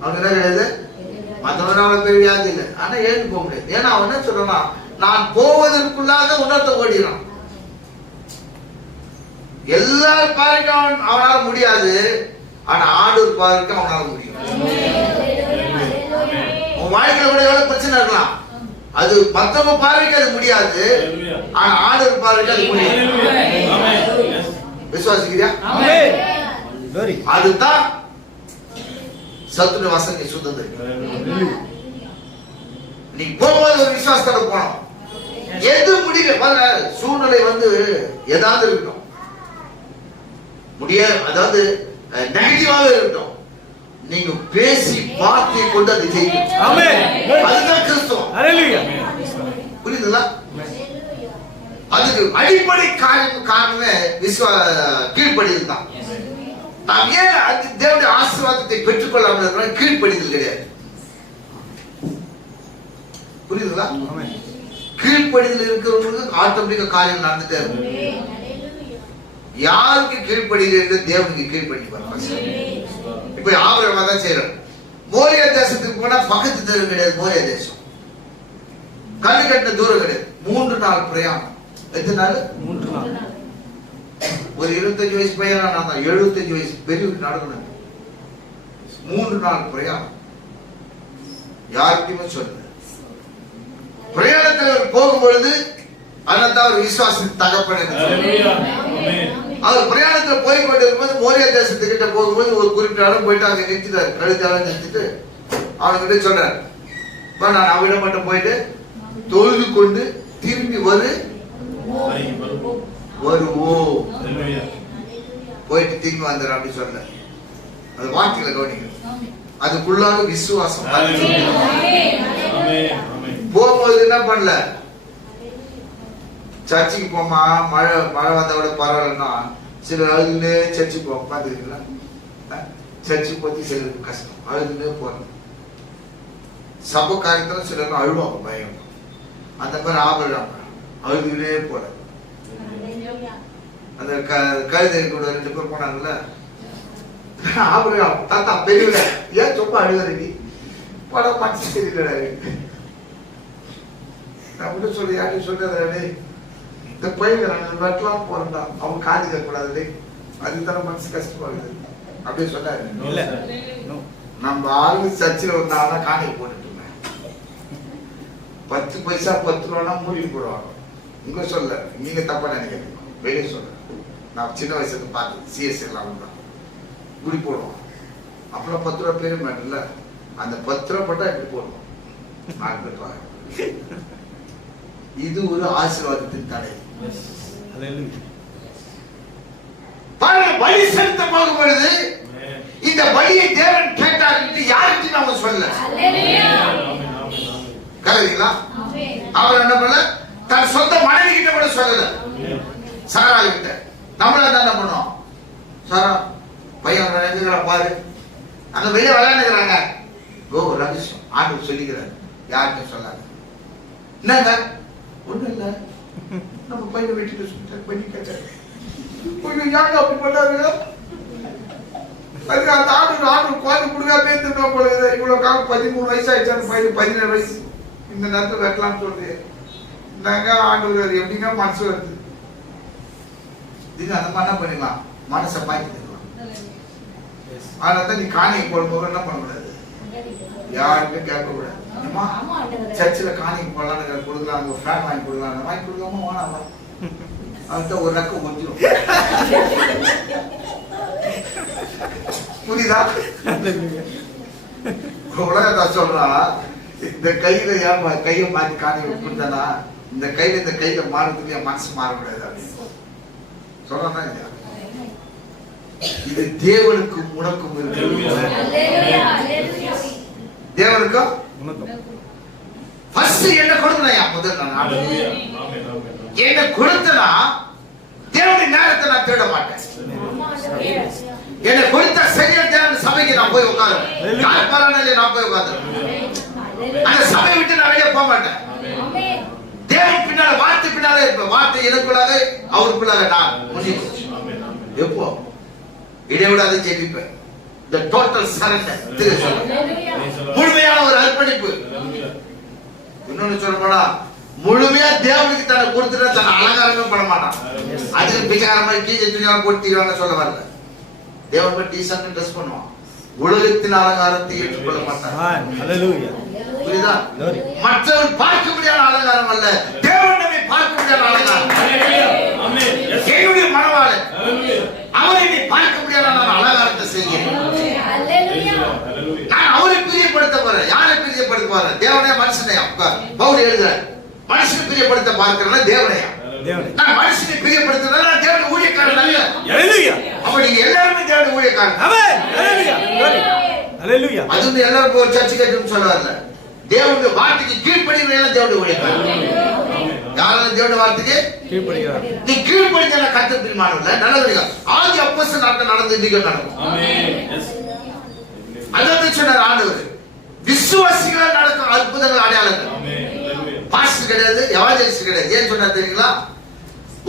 அவனுக்கு என்ன கிடையாது, மற்றவன் அவன் பெரிய வியாதி இல்லை, ஆனா எழுந்து போக முடியாது. ஏன்னா அவன் என்ன சொல்றான், நான் போவதற்குள்ளாக உணர்த்த ஓடிறான். எல்லாரும் பாருங்க அவனால முடியாது, ஆனா ஆண்டவர் பாருங்க அவனால முடியும். உன் வாழ்க்கையில கூட எவ்வளவு பிரச்சனை இருக்கலாம், அது மத்தவங்க பார்வைக்கு அது முடியாது, ஆனா ஆண்டவர் பார்வைக்கு அது முடியும். விசுவாசிக்கிறியா? அதுதான் சத்துடைய வசனை சுதந்திரம். நீ போகும்போது ஒரு விசுவாசத்தோட போனோம். எது முடியல சூழ்நிலை ஏதாவது இருக்கட்டும், முடிய அதாவது நெகட்டிவாவே இருக்கட்டும், நீங்க பேசி வார்த்தை கொண்டு அதை ஜெயிக்கணும். அதுதான் கிறிஸ்துவம். புரியுதுங்களா? அதுக்கு அடிப்படை காரணமே கீழ்ப்படிதல் தான். நாம் ஏன் தேவனுடைய ஆசீர்வாதத்தை பெற்றுக்கொள்ளாமல் இருக்கிறோம்? கீழ்ப்படிதல் கிடையாது. புரியுதுங்களா? கீழ்ப்படிதல் இருக்கிறவங்களுக்கு ஆட்டோமேட்டிக்கா காரியம் நடந்துட்டே இருக்கும். யாருக்கு கீழ்ப்படிகிறது? தேவனுக்கு கீழ்ப்படி. இப்ப ஆபிரகாம் தான் செய்யறாரு. மோரியா தேசத்துக்கு போனா பக்கத்து தெரு கிடையாது. மோரியா தேசம் கண்ணு கட்டின தூரம் கிடையாது. 3 நாள் பிரயாணம். எத்தனை நாள்? 3 நாள். ஒரு 25 வயசு பையனா நான் தான் 75 வயசு பெரியவருக்கு நடக்கணும். 3 நாள் பிரயாணம். யாருக்குமே சொல்லல. பிரயாணத்தில் போகும் பொழுது அதனால்தான் அவர் விசுவாசத்தின் தகப்பன் என்று சொல்றார். அவர் பிரயாணத்தில் போய் கொண்டு இருக்கும்போது மோரியா தேசத்துக்கிட்ட போகும்போது ஒரு குறிப்பிட்ட இடம் போயிட்டு அங்க நிறுத்திட்டாரு. கழுத்தால நிறுத்திட்டு அவனுக்கிட்ட சொல்றாரு, நான் அவரிடம் மட்டும் போயிட்டு தொழுது கொண்டு திரும்பி வருவோம், போயிட்டு திரும்பி வந்துடுற அப்படி சொல்ற. அது வார்த்தைகளை கவனிங்க. அதுக்குள்ளாக விசுவாசம். போகும்போது என்ன பண்ணல, சர்ச்சுக்கு போமா, மழை வந்தா கூட பரவாயில்லன்னா சில அழுதுன்னு சர்ச்சுக்கு போவோம். பார்த்துருக்கீங்களா? சர்ச்சுக்கு போய் சிலருக்கு கஷ்டம், அழுதுன்னு போறோம். சபை காரியத்துல சிலர் அழுவாங்க, பயம். அந்த மாதிரி ஆபரணம் அழுதுகிட்டே போற. அந்த கழுதை கூட 2 பேர் போனாங்கல்ல, ஆபரணம் தாத்தா பெரியல ஏன் சும்மா அழுகுறீங்க, படம் மனசு தெரியல. நான் கூட சொல்லி யாரும் சொல்றதே, இந்த பையன் வெட்டலாம் போறா, அவங்க காது கேட்கக்கூடாது, அதுதானே மனசு கஷ்டப்படுது அப்படியே சொன்னாரு. நம்ம ஆளு சர்ச்சில் வந்தாங்கன்னா காணியை போட்டுட்டு 10 பைசா 10 ரூபானா மூடி போடுவாங்க. இங்க சொல்ல, நீங்க தப்பா நினைக்கிறீங்க, வெளியே சொல்ற. நான் சின்ன வயசுல பார்த்து சிஎஸ் எல்லாம் தான் குடி போடுவோம். அப்புறம் 10 ரூபா பேரு மாட்டல, அந்த 10 ரூபா போட்டா எப்படி போடுவோம், 4 பேர் வாங்க. இது ஒரு ஆசீர்வாதத்தின் தடை. பலி செலுத்த போகும் பொழுது இந்த பலியை தேவன் கேட்டார் என்று யாருக்கு நாம சொல்ல கலவீங்களா? அவர் என்ன பண்ணல, தன் சொந்த மனைவி கிட்ட கூட சொல்லல, சாரா கிட்ட. நம்மள என்ன பண்ணோம், சாரா பையன் நினைச்சுக்கிறா பாரு, அங்க வெளியே விளையாண்டுக்கிறாங்க. ரகசியம் ஆண்டு சொல்லிக்கிறார், யாருக்கும் சொல்லாங்க. என்னங்க ஒண்ணு இல்ல, நம்ம பையனை வெட்டிட்டு பண்ணி கேட்டாரு, யாங்க அப்படி பண்ணாரு. அதுக்கு அந்த ஆண்டு குழந்தை கொடுக்காம பேர்த்துட்டோம் போல. இவ்வளவு காலம் 13 வயசு ஆயிடுச்சு, பையன் 17 வயசு. இந்த நேரத்தில் வெட்டலாம்னு சொல்றீங்க. நாங்க ஆண்டு எப்படிங்க மனசு வருது. இது அந்த மாதிரி என்ன பண்ணிக்கலாம், மனசை மாத்திக்கலாம். அதனால நீ காணியை போடும்போது என்ன பண்ணக்கூடாது, யாருக்கும் கேட்கக்கூடாது. சர்ச்சில் காணிக்கு போடலான்னு கொடுக்கலாம், ஒரு ஃபேன் வாங்கி கொடுக்கலாம், வாங்கி கொடுக்காம வானாமா அதுதான் ஒரு நக்க கொஞ்சம் புரியுதா? உலகத்தான் சொல்றா, இந்த கையில ஏன் கையை மாத்தி காணி கொடுத்தனா, இந்த கையில மாறதுக்கு என் மனசு மாறக்கூடாது அப்படின்னு சொல்றா இல்லையா? இது தேவனுக்கும் உனக்கும் இருக்கு. தேவனுக்கும் என்ன கொடுக்கணும், முதல் நான் என்ன கொடுத்தனா தேவனுடைய நேரத்தை நான் தேட மாட்டேன். என்ன கொடுத்த சரியா தேவன் சபைக்கு நான் போய் உட்காருவேன். நான் போய் உட்காந்துருவேன். அந்த சபையை விட்டு நான் வெளியே போக மாட்டேன். தேவன் பின்னால, வார்த்தை பின்னால இருப்பேன். வார்த்தை எனக்குள்ளாக, அவருக்குள்ளாக நான் முடியும். எப்போ இடைவிடாத ஜெபிப்பேன். The total surrender. முழுமையான ஒரு அர்ப்பணிப்பு. இன்னொன்னு சொல்ல போனா, முழுமையா தேவனுக்கு தன்னை கொடுத்துட்டா தன்னை அலங்காரமே பண்ண மாட்டான். அதுக்கு பிகாரமா கீழே துணியால போட்டுவாங்க சொல்ல வரல. தேவன் டீசன்ட் ட்ரெஸ் பண்ணுவான். உலகத்தின் அலங்காரத்தை ஏற்றுக்கொள்ள மாட்டான். புரியுதா? மற்றவர்கள் பார்க்க முடியாத அலங்காரம் அல்ல, தேவன் நம்மை பார்க்க முடியாத அலங்காரம். என்னுடைய மனவாளன் அவரை நீ பார்க்க முடியாத அலங்காரத்தை செய்கிறேன். நான் அவரை பிரியப்படுத்த போறேன். யாரை பிரியப்படுத்த போறேன்? தேவனையா மனுஷனையா? பவுல் எழுதுறார், மனுஷனை பிரியப்படுத்த பார்க்கிறேன்னா தேவனையா? நான் மனுஷனை பிரியப்படுத்துறதா நான் தேவனுடைய ஊழியக்காரன் அல்ல. அப்ப நீங்க எல்லாருமே தேவனுடைய ஊழியக்காரன். அது எல்லாரும் ஒரு சர்ச்சை கேட்கணும்னு சொல்ல வரல. தேவனுடைய வார்த்தைக்கு கீழ்ப்படிகிறவங்க தேவனுடைய ஊழியக்காரன். யாராலும் தேவனுடைய வார்த்தைக்கு கீழ்ப்படிகிறார். நீ கீழ்ப்படிஞ்சா கர்த்தர் பிரியமானவர்களே, நல்லவர்களே. ஆதி அப்போஸ்தலர் நாட்கள் நடந்து இன்னைக்கு நடக்கும். அதான் சொன்னார் ஆண்டவர். விசுவாசிகளால் நடக்கும் அற்புதங்கள், அடையாளங்கள். பாஸ்டர் கிடையாது, எவாஞ்சலிஸ்ட் கிடையாது. ஏன் சொன்னா தெரியுங்களா?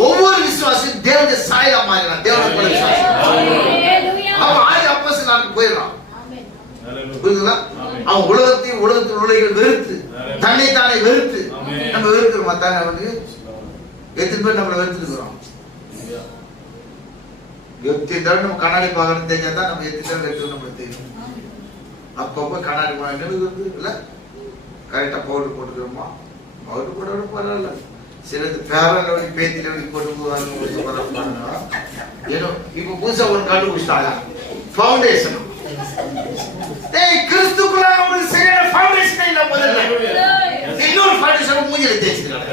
ஒவ்வொரு விசுவாசியும் தேவனுடைய சாயலா மாறினான். தேவனுடைய போல விசுவாசி. அவன் ஆதி அப்போஸ்தலர் நாட்கள் போயிடறான். புரியுதுங்களா? அவன் உலகத்தையும் உலகத்தில் உலகில் வெறுத்து, தன்னைத்தானே வெறுத்து, நம்ம வெறுக்கிறோமா? தானே அவனுக்கு எத்தனை பேர் நம்மளை வெறுத்துக்கிறோம்? எத்தனை தடவை நம்ம கண்ணாடி பார்க்கணும் தெரிஞ்சாதான் நம்ம எத்தனை தடவை வெறுத்து நம்மளுக்கு தெரியும். அப்பப்போ கண்ணாடி இல்ல கரெக்டா பவுடர் போட்டுக்கிறோமா, அவரு கூட பரவாயில்ல. சிலது பேரலோடி பேத்திலோடி போட்டு போவாங்க. ஏன்னா இப்ப புதுசா ஒரு கண்டுபிடிச்சிட்டாங்க ஃபவுண்டேஷன். கிறிஸ்துக்குள்ள உங்களுக்கு சரியான ஃபவுண்டேஷன் இல்ல. முதல்ல இன்னொரு ஃபவுண்டேஷன் மூஞ்சில தேய்ச்சிருக்காங்க.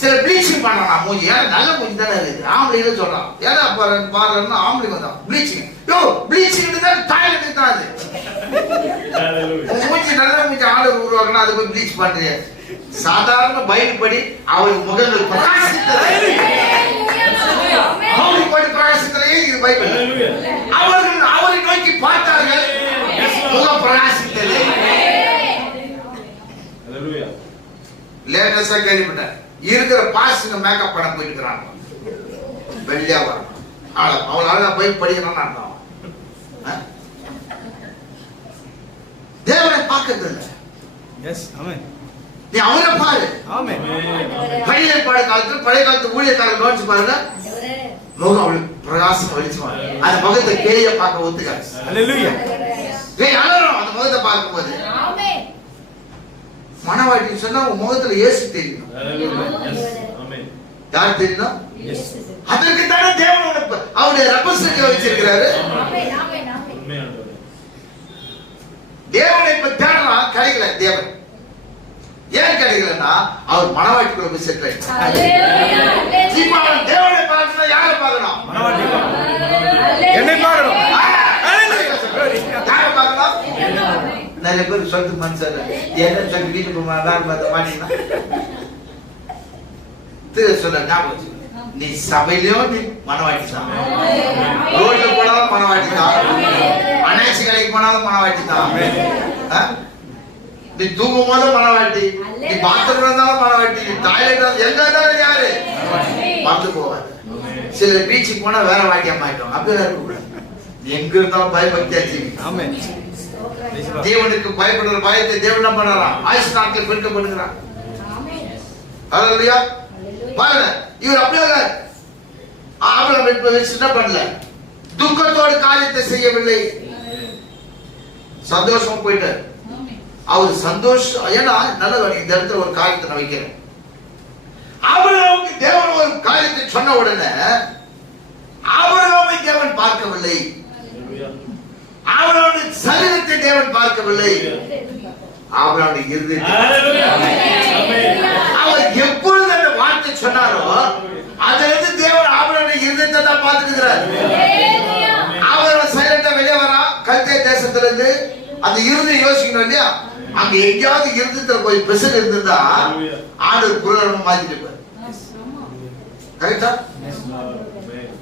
சில ப்ளீச்சிங் பண்ணலாம் மூஞ்சி. ஏன்னா நல்ல மூஞ்சி தானே இருக்குது. ஆம்பளையில சொல்றான். ஏன்னா பார்லர்னா ஆம்பளை வந்தான் ப்ளீச்சிங். யோ ப்ளீச்சிங் தான் டாய்லெட் தான் அது. மூஞ்சி நல்ல மூஞ்சி ஆர்டர் உருவாக்கணும். அது போய் ப்ளீச் பண்றீங்க. சாதாரண பைபிள் படி அவருக்கு முகங்கள் பிரகாசித்தது. அவருக்கு படி பிரகாசித்ததே இது பைபிள். அவர்கள் அவரை நோக்கி பார்த்தார்கள், முகம் பிரகாசித்தது. லேட்டஸ்டா கேள்விப்பட்டேன். இருக்கிற பாசுங்க மேக்கப் பண்ண போயிட்டு இருக்கிறாங்க. வெள்ளியா வரணும். அவள் அழகா போய் படிக்கணும்னு அர்த்தம். தேவனை பார்க்கறது இல்லை. நீ அவரை பாரு. பழைய ஏற்பாடு காலத்துல பழைய காலத்து ஊழியக்காரர் கவனிச்சு பாருங்க. முகம் அவளுக்கு பிரகாசம் வெளிச்சமா. அந்த முகத்தை பேய பார்க்க ஒத்துக்காது. பேய் அலறும் அந்த முகத்தை பார்க்கும் போது. மனவாட்டி சொன்னா உன் முகத்துல இயேசு தெரியும். யார் தெரியும்? அதற்கு தானே தேவனோட அவருடைய ரெப்ரசன்டேட்டிவ் வச்சிருக்கிறாரு. தேவனை இப்ப தேடலாம், கிடைக்கல. தேவன் ஏன் கிடைக்கலன்னா அவர் மனவாட்டிக்குள்ள போய் செட்டில் ஆயிட்டார். இப்ப அவன் தேவனை பார்க்கணும். யாரை பார்க்கணும்? என்னை பார்க்கணும். யாரை பார்க்கணும்? நிறைய பேர் சொல்லிட்டு மனுஷன் என்ன சொல்லி வீட்டுக்கு மாட்டீங்கன்னா சொல்ல ஞாபகம். நீ சபையிலயும் நீ மனவாட்டி தான். ரோட்ல போனாலும் மனவாட்டி தான். அனைத்து கடைக்கு போனாலும் மனவாட்டி தான். நீ தூங்கும் போதும் மனவாட்டி, நீ பாத்ரூம் இருந்தாலும் மனவாட்டி, டாய்லெட் எங்க இருந்தாலும் யாரு பார்த்து போவாரு. சில பீச்சுக்கு போனா வேற வாட்டியம் ஆயிட்டோம். அப்படியே எங்க இருந்தாலும் பயபக்தியாச்சு. தேவனுக்கு பயப்படுற பயத்தை தேவன் என்ன பண்றான்? ஆயுஷ் நாட்கள் பெருக்கப்படுகிறான். அல்லேலூயா. பாருங்க, இவர் அப்படியே ஆபிரகாம் என்ன பண்ணல, துக்கத்தோடு காரியத்தை செய்யவில்லை. சந்தோஷம் போயிட்டார். அவர் சந்தோஷம். ஏன்னா நல்லது. இந்த இடத்துல ஒரு காரியத்தை நான் வைக்கிறேன். ஆபிரகாமுக்கு தேவன் ஒரு காரியத்தை சொன்ன உடனே ஆபிரகாமை தேவன் பார்க்கவில்லை. ஆபிரகாமுடைய சரீரத்தை தேவன் பார்க்கவில்லை. ஆபிரகாமுடைய இருதயத்தை. அவர் எப்பொழுது அந்த வார்த்தை சொன்னாரோ அதிலிருந்து தேவன் ஆபிரகாமுடைய இருதயத்தை தான் பார்த்துக்கிறார். ஆபிரகாம் சைலண்டா வெளியே வரா கல்தே தேசத்திலிருந்து. அந்த இருதயம் யோசிக்கணும் இல்லையா? அங்க எங்கேயாவது இருந்ததுல போய் பெசல் இருந்ததா ஆண்டவர் புலரமா மாத்திட்டு போய் கரெக்டா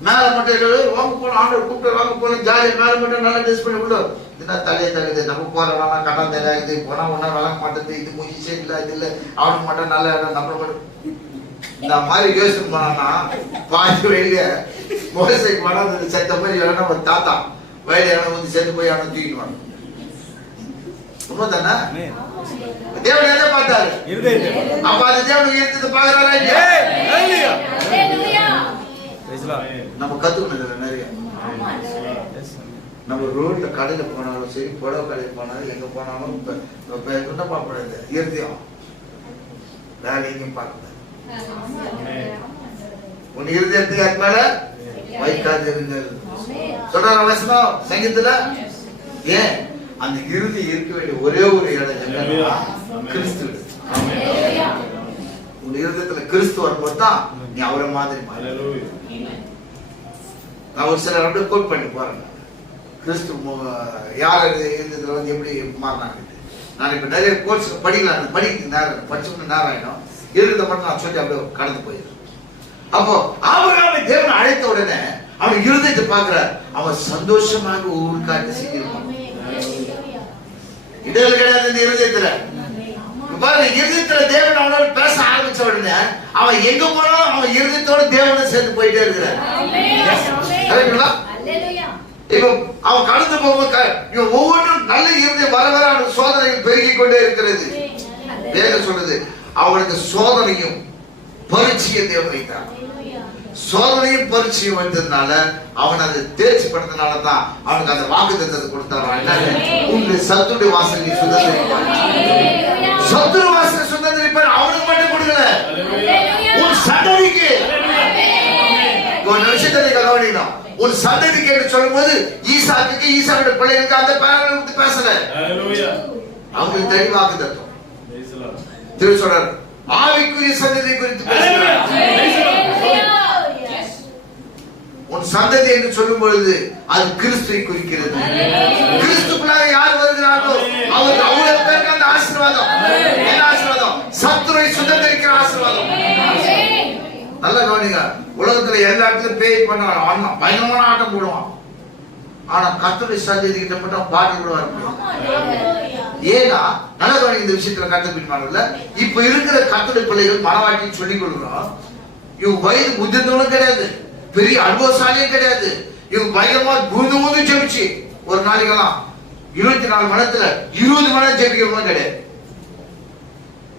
மேல மட்டும் வாங்க போன ஆண்டவர் கூப்பிட்டு வாங்க போன ஜாலியா மேல மட்டும் நல்லா ட்ரெஸ் பண்ணி விடு. இதுனா தலையை தகுது நம்ம போறோம்னா கண்ணா தெரியாது போனா ஒன்னா விளக்க மாட்டேது. இது மூஞ்சி இல்ல இது இல்ல அவனுக்கு மட்டும் நல்ல இடம் நம்ம மட்டும் இந்த மாதிரி யோசனை போனான்னா பாதி வயலிய மோசைக்கு போனா செத்த மாதிரி இல்லைன்னா ஒரு தாத்தா வயலிய வந்து சேர்த்து போய் அவனை தூக்கிட்டு வாங்க. உண்மைதானே? தேவன் எதை பார்த்தாரு? அப்ப அது தேவனுக்கு இருந்தது பாக்குறாரா? நம்ம கத்துக்கணும் நிறைய. நம்ம ரோட்ல கடையில போனாலும் சரி, புடவை கடையில் போனாலும் எங்க போனாலும் என்ன பார்க்கக்கூடாது? இருதயம் வேற எங்கேயும் பார்க்கக்கூடாது. உன் இருதயத்துக்கு அது மேல வைக்காது இருந்தது சொல்ற வசனம் சங்கீதத்துல. ஏன் அந்த இறுதி இருக்க வேண்டிய ஒரே ஒரு இடம் கிறிஸ்து. உன் இருதயத்துல கிறிஸ்து வரும்போது தான் நீ அவரை மாதிரி மாறி. நான் ஒரு சிலர் அப்படியே கோட் பண்ணி போறேன். கிறிஸ்து யார் இருந்ததுல வந்து எப்படி மாறினாங்க. நான் இப்ப நிறைய கோர்ஸ் படிக்கலாம். படிக்க நேரம் படிச்சு நேரம் ஆயிடும். இருந்ததை மட்டும் நான் சொல்லி அப்படியே கடந்து போயிடுறேன். அப்போ ஆபிரகாமை தேவன் அழைத்த உடனே அவன் இருதயத்தை பார்க்கிறார். அவன் சந்தோஷமாக ஒவ்வொரு காரியத்தை செஞ்சிருப்பான். இடல் கிடையாது இந்த இருதயத்துல. இருதயத்துல தேவன் அவனோட பேச ஆரம்பிச்ச உடனே அவன் எங்க போனாலும் அவன் இருதயத்தோட தேவனை சேர்ந்து போயிட்டே இருக்கிறான். இப்ப அவன் கடந்து போகும்போது ஒவ்வொன்றும் நல்ல இருதயம் வர வர அவனுக்கு சோதனைகள் பெருகிக் கொண்டே இருக்கிறது. வேதம் சொல்றது அவனுக்கு சோதனையும் பரீட்சையும் தேவன் வைத்தான். சோதனையும் பரீட்சையும் வந்ததுனால அவன் அதை தேர்ச்சி படுத்தனால தான் அவனுக்கு அந்த வாக்குத்தத்தத்தை கொடுத்தாராம். உங்க சத்துடைய வாசல் நீ சுதந்திரிப்பாய். சத்துரு வாசனை சுதந்திரிப்பார். அவனுக்கு மட்டும் கொடுக்கல, உன் சந்ததிக்கு. ஒரு விஷயத்தை நீங்க கவனிக்கணும். உன் சந்ததிக்கு என்று சொல்லும் போது ஈசாக்குக்கு, ஈசாக்குடைய பிள்ளைகளுக்கு அந்த பேரனை பத்தி பேசல. அவங்களுக்கு தெளிவாக்கு தத்துவம் திரு சொல்றாரு. ஆவிக்குரிய சந்ததி குறித்து பேசுகிறார். உன் சந்ததி என்று சொல்லும் பொழுது அது கிறிஸ்துவை குறிக்கிறது. கிறிஸ்துக்குள்ளாக யார் வருகிறார்களோ அவர் அவ்வளவு பேருக்கு அந்த ஆசீர்வாதம். என்ன ஆசீர்வாதம்? சத்துருவை சுதந்திரிக்கிற ஆசீர்வாதம். நல்ல கவனிங்க. உலகத்துல எல்லா இடத்துலயும் பேய் பண்ண பயங்கரமான ஆட்டம் போடுவான். ஆனா கர்த்தருடைய சந்ததி கிட்ட மட்டும் பாட்டு கூட வர முடியும். ஏன்னா நல்ல கவனிங்க, இந்த விஷயத்துல கற்றுப்பிடிப்பாங்கல்ல. இப்ப இருக்கிற கர்த்தருடைய பிள்ளைகள் மனவாட்டின்னு சொல்லிக் கொடுக்குறோம். இவங்க வயது முதிர்ந்தவனும் கிடையாது, பெரிய அனுபவசாலியும் கிடையாது. இவங்க பயங்கரமா பூந்து ஜெபிச்சு ஒரு நாளைக்கெல்லாம் 24 மணி நேரத்துல 20 மணி நேரம் ஜெபிக்கிறோம் கிடையாது.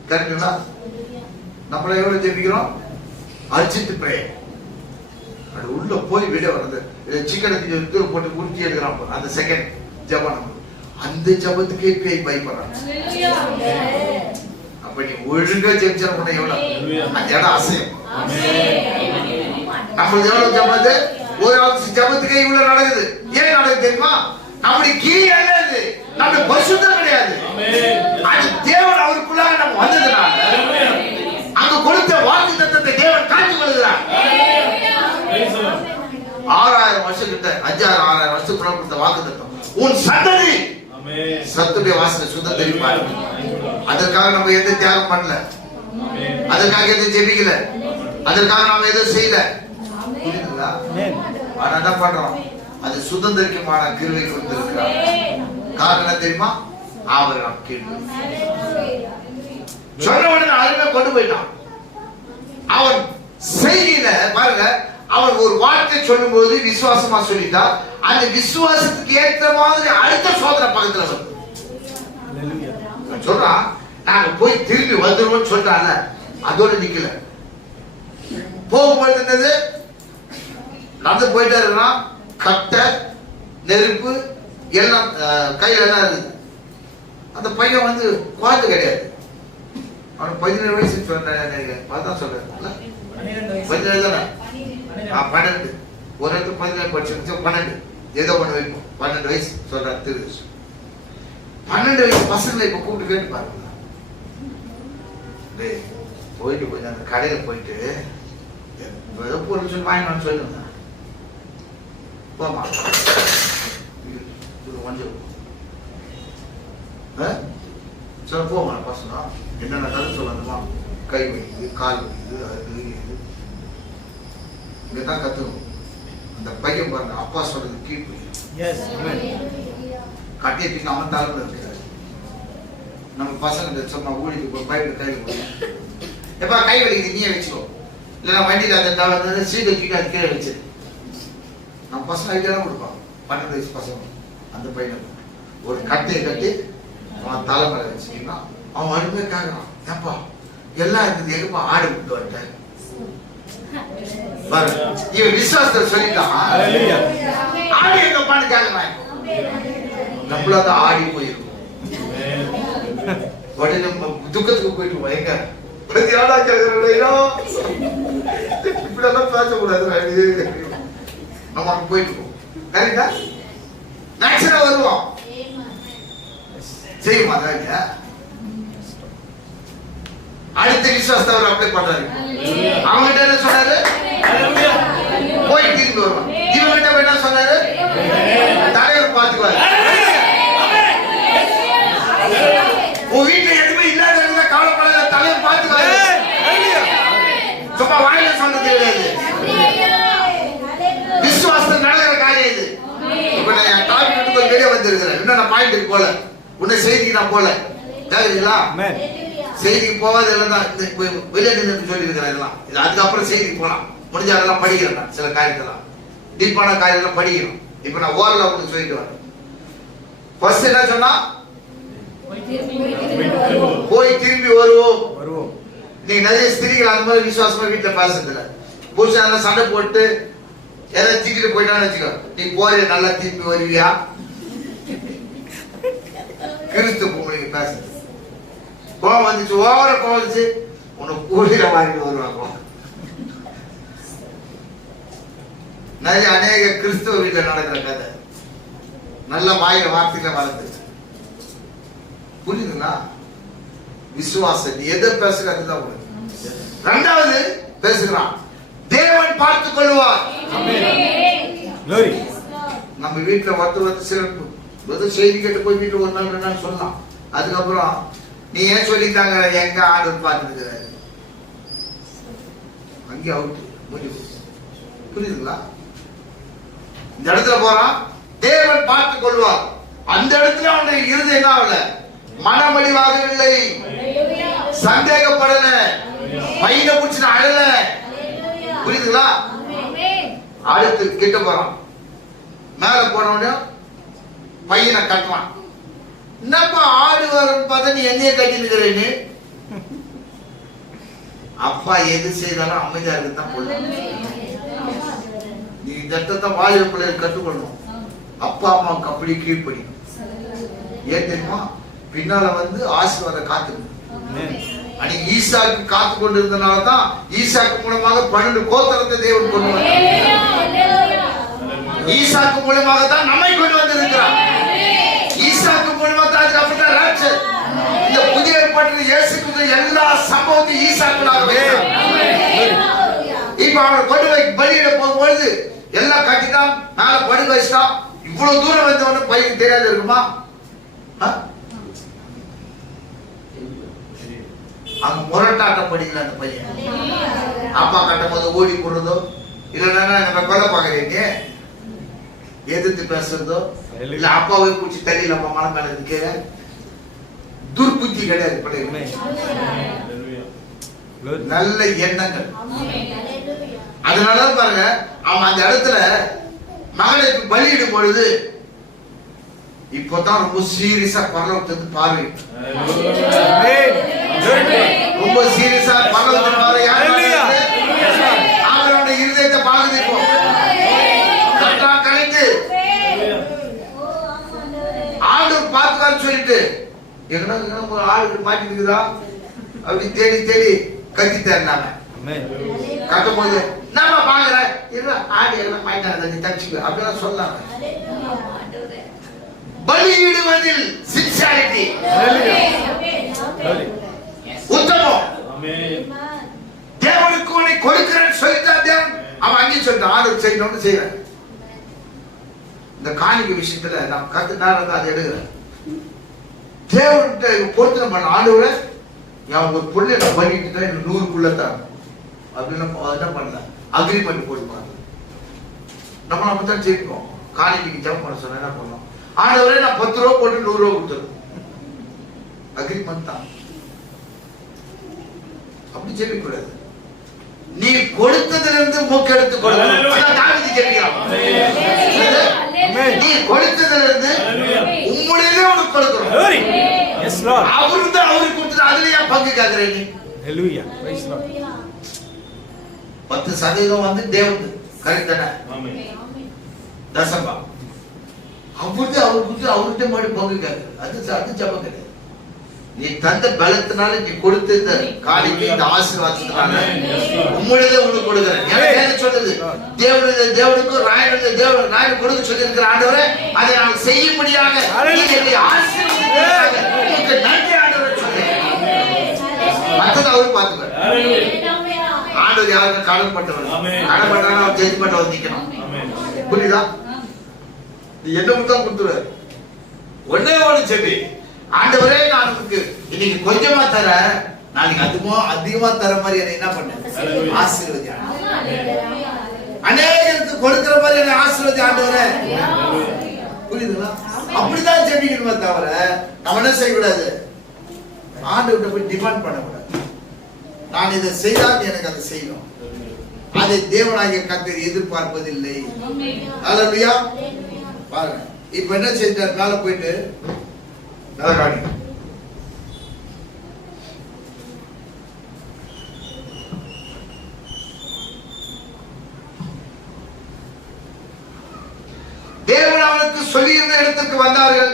கரெக்டுங்களா? நம்மள எவ்வளவு ஜெபிக்கிறோம்? Urgent prayer. அது உள்ள போய் விட வருது. சிக்கனை தூரம் போட்டு உருட்டி எடுக்கிறான் அந்த செகண்ட் ஜபம். அந்த ஜபத்துக்கே பேய் பயப்படுறாங்க. அப்ப நீ ஒழுங்கா ஜெபிச்சா கூட எவ்வளவு அந்த இடம் அசையும். நம்மளுக்கு எவ்வளவு ஜபது? ஒரு ஜபத்துக்கே இவ்வளவு நடக்குது. ஏன் நடக்குது தெரியுமா? நம்முடைய கீழே அல்லது நம்முடைய பரிசுத்தம் கிடையாது. அது தேவன் அவருக்குள்ளாக நம்ம வந்ததுனால அங்க கொடுத்த வாக்கு தத்தத்தை தேவன் காத்துக் கொள்கிறார். 6000 வருஷம் கிட்ட 5000-6000 வருஷத்துக்குள்ள கொடுத்த வாக்கு தத்தம் உன் சந்ததி சத்துடைய வாசனை சுதந்திரிப்பார். அதற்காக நம்ம எந்த தியாகம் பண்ணல, அதற்காக எதுவும் ஜெபிக்கல, அதற்காக நாம எதுவும் செய்யல. ஆனா என்ன பண்றோம்? அது சுதந்திரிக்குமான கிருபை கொடுத்திருக்கிறார். காரணம் தெரியுமா? அவர் நாம் கேள்வி சொன்ன உடனே அருமை கொண்டு போயிட்டான். அவன் செய்தியில பாருங்க, அவன் ஒரு வார்த்தை சொல்லும் போது விசுவாசமா சொல்லிட்டா, அந்த விசுவாசத்துக்கு ஏற்ற மாதிரி அடுத்த சோதனை பக்கத்துல வந்து சொல்றான். நாங்க போய் திரும்பி வந்துருவோம் சொல்றாங்க. அதோட நிக்கல. போகும்போது என்னது? நடந்து போயிட்டே இருக்கிறான். கட்டை, நெருப்பு எல்லாம் கையில என்ன இருக்குது. அந்த பையன் வந்து குழந்தை கிடையாது. அவனுக்கு 17 வயசு நினைக்கிறேன். அதான் சொல்றேன். 17 தானே? 12. ஒரு இடத்துல 17 படிச்சு 12 ஏதோ ஒண்ணு வைப்போம். 12 வயசு சொல்றாரு திரு. 12 வயசு பசங்களை இப்ப கூப்பிட்டு கேட்டு பாருங்க. போயிட்டு கொஞ்சம் அந்த கடையில போயிட்டு ஏதோ பொருள் சொல்லி வாங்கினான்னு சொல்லுங்க. போமா கொஞ்சம் சொல்ல போமா பசங்க என்னென்ன கருத்து சொல்லணுமா? கை வலிக்குது, கால் வலிக்குது, அது இது இங்கதான் கத்துக்கணும். அந்த பையன் பாருங்க, அப்பா சொல்றது கீழ் கட்டியை தூக்கி அவன் தலைமையில் இருக்கிறாரு. நம்ம பசங்க சொன்னா ஊழிக்கு பைப்பில் கையில் போய் எப்பா கை வலிக்குது நீயே வச்சுக்கோ, இல்லைன்னா வண்டியில் அந்த சீட்டை தூக்கி அது கீழே வச்சிரு. நம்ம பசங்க ஐடியாலாம் கொடுப்பான். 12 வயசு பசங்க. அந்த பையனுக்கு ஒரு கட்டையை கட்டி அவன் தலைமையில வச்சுக்கின்னா அவன் அருமையை கேட்கறான். ஏப்பா எல்லாம் இருக்குது, எங்கப்பா ஆடு விட்டு வந்துட்டேன். இவன் விசுவாசத்தை சொல்லிட்டான். ஆடு எங்கப்பான்னு கேட்கறான். நம்மளாத ஆடி போயிருக்கும். உடனே நம்ம துக்கத்துக்கு போயிட்டு பயங்க பிரதியாளா கேட்கிறோம். இப்படியெல்லாம் பேசக்கூடாது. நம்ம அங்க போயிட்டு கரெக்டா நேச்சுரலா வருவோம். செய்யுமா? அடுத்த விசுவாசத்தை அவர் அப்ளை பண்றாரு. அவங்ககிட்ட என்ன சொன்னாரு? போய் திரும்பி வருவான். இவங்கிட்ட என்ன சொன்னாரு? தலைவர் பாத்துக்குவாரு. உன் வீட்டுல எதுவுமே இல்லாத கவலைப்படாத, தலைவர் பாத்துக்குவாரு. சும்மா வாயில சொன்னது கிடையாது. விசுவாசம் நடக்கிற காரியம் இது. இப்ப நான் டாபிக் வெளியே வந்திருக்கிறேன். இன்னும் நான் பாயிண்ட்டுக்கு போல, உன்னை செய்திக்கு நான் போல. கேக்குறீங்களா? செய்திக்கு போவாது எல்லாம் வெளியிட்டு சொல்லி இருக்கிறேன். எல்லாம் இது அதுக்கப்புறம் செய்திக்கு போலாம். முடிஞ்ச அதெல்லாம் படிக்கிறேன். நான் சில காரியத்தெல்லாம் டீப்பான காரியத்தெல்லாம் படிக்கணும். இப்ப நான் ஓரளவு உங்களுக்கு சொல்லிட்டு வரேன். ஃபர்ஸ்ட் என்ன சொன்னா? போய் திரும்பி வருவோம். நீ நிறைய ஸ்திரீகள் அந்த மாதிரி விசுவாசமா வீட்டுல பேசுறதுல புருஷன் சண்டை போட்டு ஏதாவது தீக்கிட்டு போயிட்டான்னு வச்சுக்கோ, நீ போற நல்லா திரும்பி வருவியா? கிறிஸ்து உங்களுக்கு பேசுறது கோவம் வந்துச்சு, ஓவர கோவம் வந்துச்சு, உனக்கு கூலியில வாங்கிட்டு வருவாங்க. நிறைய அநேக கிறிஸ்தவ வீட்டில் நடக்கிற கதை. நல்ல வாயில வார்த்தையில வளர்ந்துச்சு. புரியுதுங்களா? விசுவாசம் எதை பேசுற அதுதான் உங்களுக்கு. ரெண்டாவது பேசுகிறான், தேவன் பார்த்துக் கொள்வார். நம்ம வீட்டுல ஒருத்தர் சிறப்பு செய்தி கேட்டு போய் வீட்டுல ஒரு நாள் 2 நாள் சொல்லலாம். அதுக்கப்புறம் நீ ஏன் சொல்லிட்டாங்க, எங்க ஆர்டர் பார்த்துருக்கிற அங்கே அவுட் முடிவு. புரியுதுங்களா? இந்த இடத்துல போறான், தேவன் பார்த்துக் கொள்வார். அந்த இடத்துல அவனுடைய இருதயம் என்ன ஆகல, மனமடிவாகவில்லை, சந்தேகப்படல, பையனை பிடிச்சு அழல. புரியுதுங்களா? அடுத்து கிட்ட போறான், மேல போனோட பையனை கட்டுவான். என்னப்பா ஆடு வரும் பார்த்தா நீ என்னைய கட்டினுக்கிறேன்னு. அப்பா எது செய்தாலும் அமைதியா இருக்குதான் போடணும். நீ சட்டத்தை வாலிப பிள்ளைகள் கற்றுக்கொள்ளணும். அப்பா அம்மாவுக்கு அப்படி கீழ்ப்படி. ஏன் தெரியுமா? பின்னால வந்து ஆசீர்வாதம் காத்துக்கணும். அன்னைக்கு ஈசாக்கு காத்து கொண்டு இருந்தனாலதான் ஈசாக்கு மூலமாக 12 கோத்திரத்தை தேவன் கொண்டு வந்தார். ஈசாக்கு மூலமாக தான் நம்மை கொண்டு வந்திருக்கிறார். ஈசாக்கு மூலமாக தான் அதுக்கப்புறம் ராட்சர். இந்த புதிய ஏற்பாட்டில் இயேசு கிறிஸ்து எல்லா சம்பவத்தையும் ஈசாக்குனாக வைக்கிறார். இப்ப அவனை கொண்டு போய் பலியிட போகும்பொழுது எல்லாம் கட்டிட்டான், மேல படுக்க வச்சிட்டான். இவ்வளவு தூரம் வந்தவனு பையன் தெரியாது இருக்குமா? அங்க முரட்டாட்டம் படிக்கல அந்த பையன். அப்பா கட்டும் போது ஓடி போடுறதோ, இல்லைன்னா நம்ம கொலை பாக்குறீங்க எதிர்த்து பேசுறதோ, இல்ல அப்பாவே பிடிச்சி தண்ணியில் அப்பா மலை மேல இருக்க துர்புத்தி கிடையாது. நல்ல எண்ணங்கள். அதனால பாருங்க, அவன் அந்த இடத்துல மகனுக்கு பலியிடும் பொழுது இப்பதான் ரொம்ப சீரியஸா பரலோகத்துக்கு பார்வை, ரொம்ப சீரியஸா பரலோகத்துக்கு பார்வை. அவருடைய இருதயத்தை பாக்குது. இப்போ கட்டா கழித்து ஆண்டு பார்த்துக்கான்னு சொல்லிட்டு எங்கன்னா ஒரு ஆளுக்கு மாட்டி இருக்குதா அப்படி தேடி தேடி கத்தி தேடினாங்க. கட்டும் போது நம்ம பாக்குற ஆடு எல்லாம் மாட்டாங்க, நீ தச்சுக்க அப்படிலாம் சொல்லாங்க. பலியிடுவதில் சின்சியாரிட்டி, உத்தமம். தேவனுக்கு உன்னை கொடுக்கிறேன்னு சொல்லிட்டான் தேவன். அவன் அங்கேயும் சொல்லிட்டான், ஆடு செய்யணும்னு செய்யறேன். இந்த காணிக்கை விஷயத்துல நான் கத்து நேரம் அதை எடுக்கிறேன். தேவன்கிட்ட பொருத்தனை பண்ண ஆண்டவரை அவன் ஒரு பொருளை நான் பண்ணிட்டு தான் எனக்கு 100 தான் அப்படின்னு என்ன பண்ணல, அக்ரிமெண்ட் போட்டுப்பாங்க. நம்ம அப்படித்தான் செய்வோம். காணிக்கைக்கு ஜெபம் பண்ண சொன்ன என்ன பண்ணோம், ஆண்டவரே நான் 10 ரூபா போட்டு 100 ரூபா கொடுத்துருவேன். அக்ரிமெண்ட் தான். அப்படி ஜெபிக்கூடாது. நீ கொடுத்ததிலிருந்து மூக்கெடுத்து கொடுக்கணும். நீ கொடுத்ததிலிருந்து உம்முடையவே உனக்கு கொடுக்கணும். அவரு தான் அவருக்கு கொடுத்துட்டு அதுல ஏன் பங்கு கேட்கிறேன் நீ? 10% வந்து தேவனுக்கு கரெக்டான தசம்பா. அவருக்கு அவருக்கு அவர்கிட்ட மாதிரி பங்கு கேட்குது. அது ஜபம் கிடையாது. நீ தந்த பலத்தினால நீ கொடுத்த இந்த காணிக்கை, இந்த ஆசீர்வாதத்தினால உம்முடையதை உனக்கு கொடுக்கிறேன். எனக்கு சொல்லுது தேவனுக்கும் ராயனுக்கு கொடுக்க சொல்லியிருக்கிற ஆண்டவரே, அதை நான் செய்யும்படியாக உங்களுக்கு நன்றி ஆண்டவர் சொல்றேன். மற்றது அவரு பார்த்துக்க. ஆண்டவர் யாருக்கும் கடன் பட்டவர், கடன் பண்றாங்க அவர் ஜட்ஜ்மெண்ட் அவர் நிக்கணும். புரியுதா? என்ன தான் கொடுத்துருவாரு. ஒன்னே ஒண்ணு செவி, ஆண்டவரே நான் உங்களுக்கு இன்னைக்கு கொஞ்சமா தர, நாளைக்கு அதிகமா தர மாதிரி என்ன என்ன பண்ண ஆசீர்வதி. அநேகருக்கு கொடுக்கிற மாதிரி என்ன ஆசீர்வதி ஆண்டவரே. புரியுதுங்களா? அப்படிதான் ஜெபிக்கணுமே தவிர நம்ம என்ன செய்யக்கூடாது, ஆண்டவர்கிட்ட போய் டிமாண்ட் பண்ணக்கூடாது. நான் இதை செய்தால் எனக்கு அதை செய்யணும். அதை தேவனாகிய கர்த்தர் எதிர்பார்ப்பதில்லை. அல்லேலூயா. பாருங்க இப்ப என்ன செஞ்சார், மேல போயிட்டு நரகாணி தேவன் அவனுக்கு சொல்லியிருந்த இடத்துக்கு வந்தார்கள்.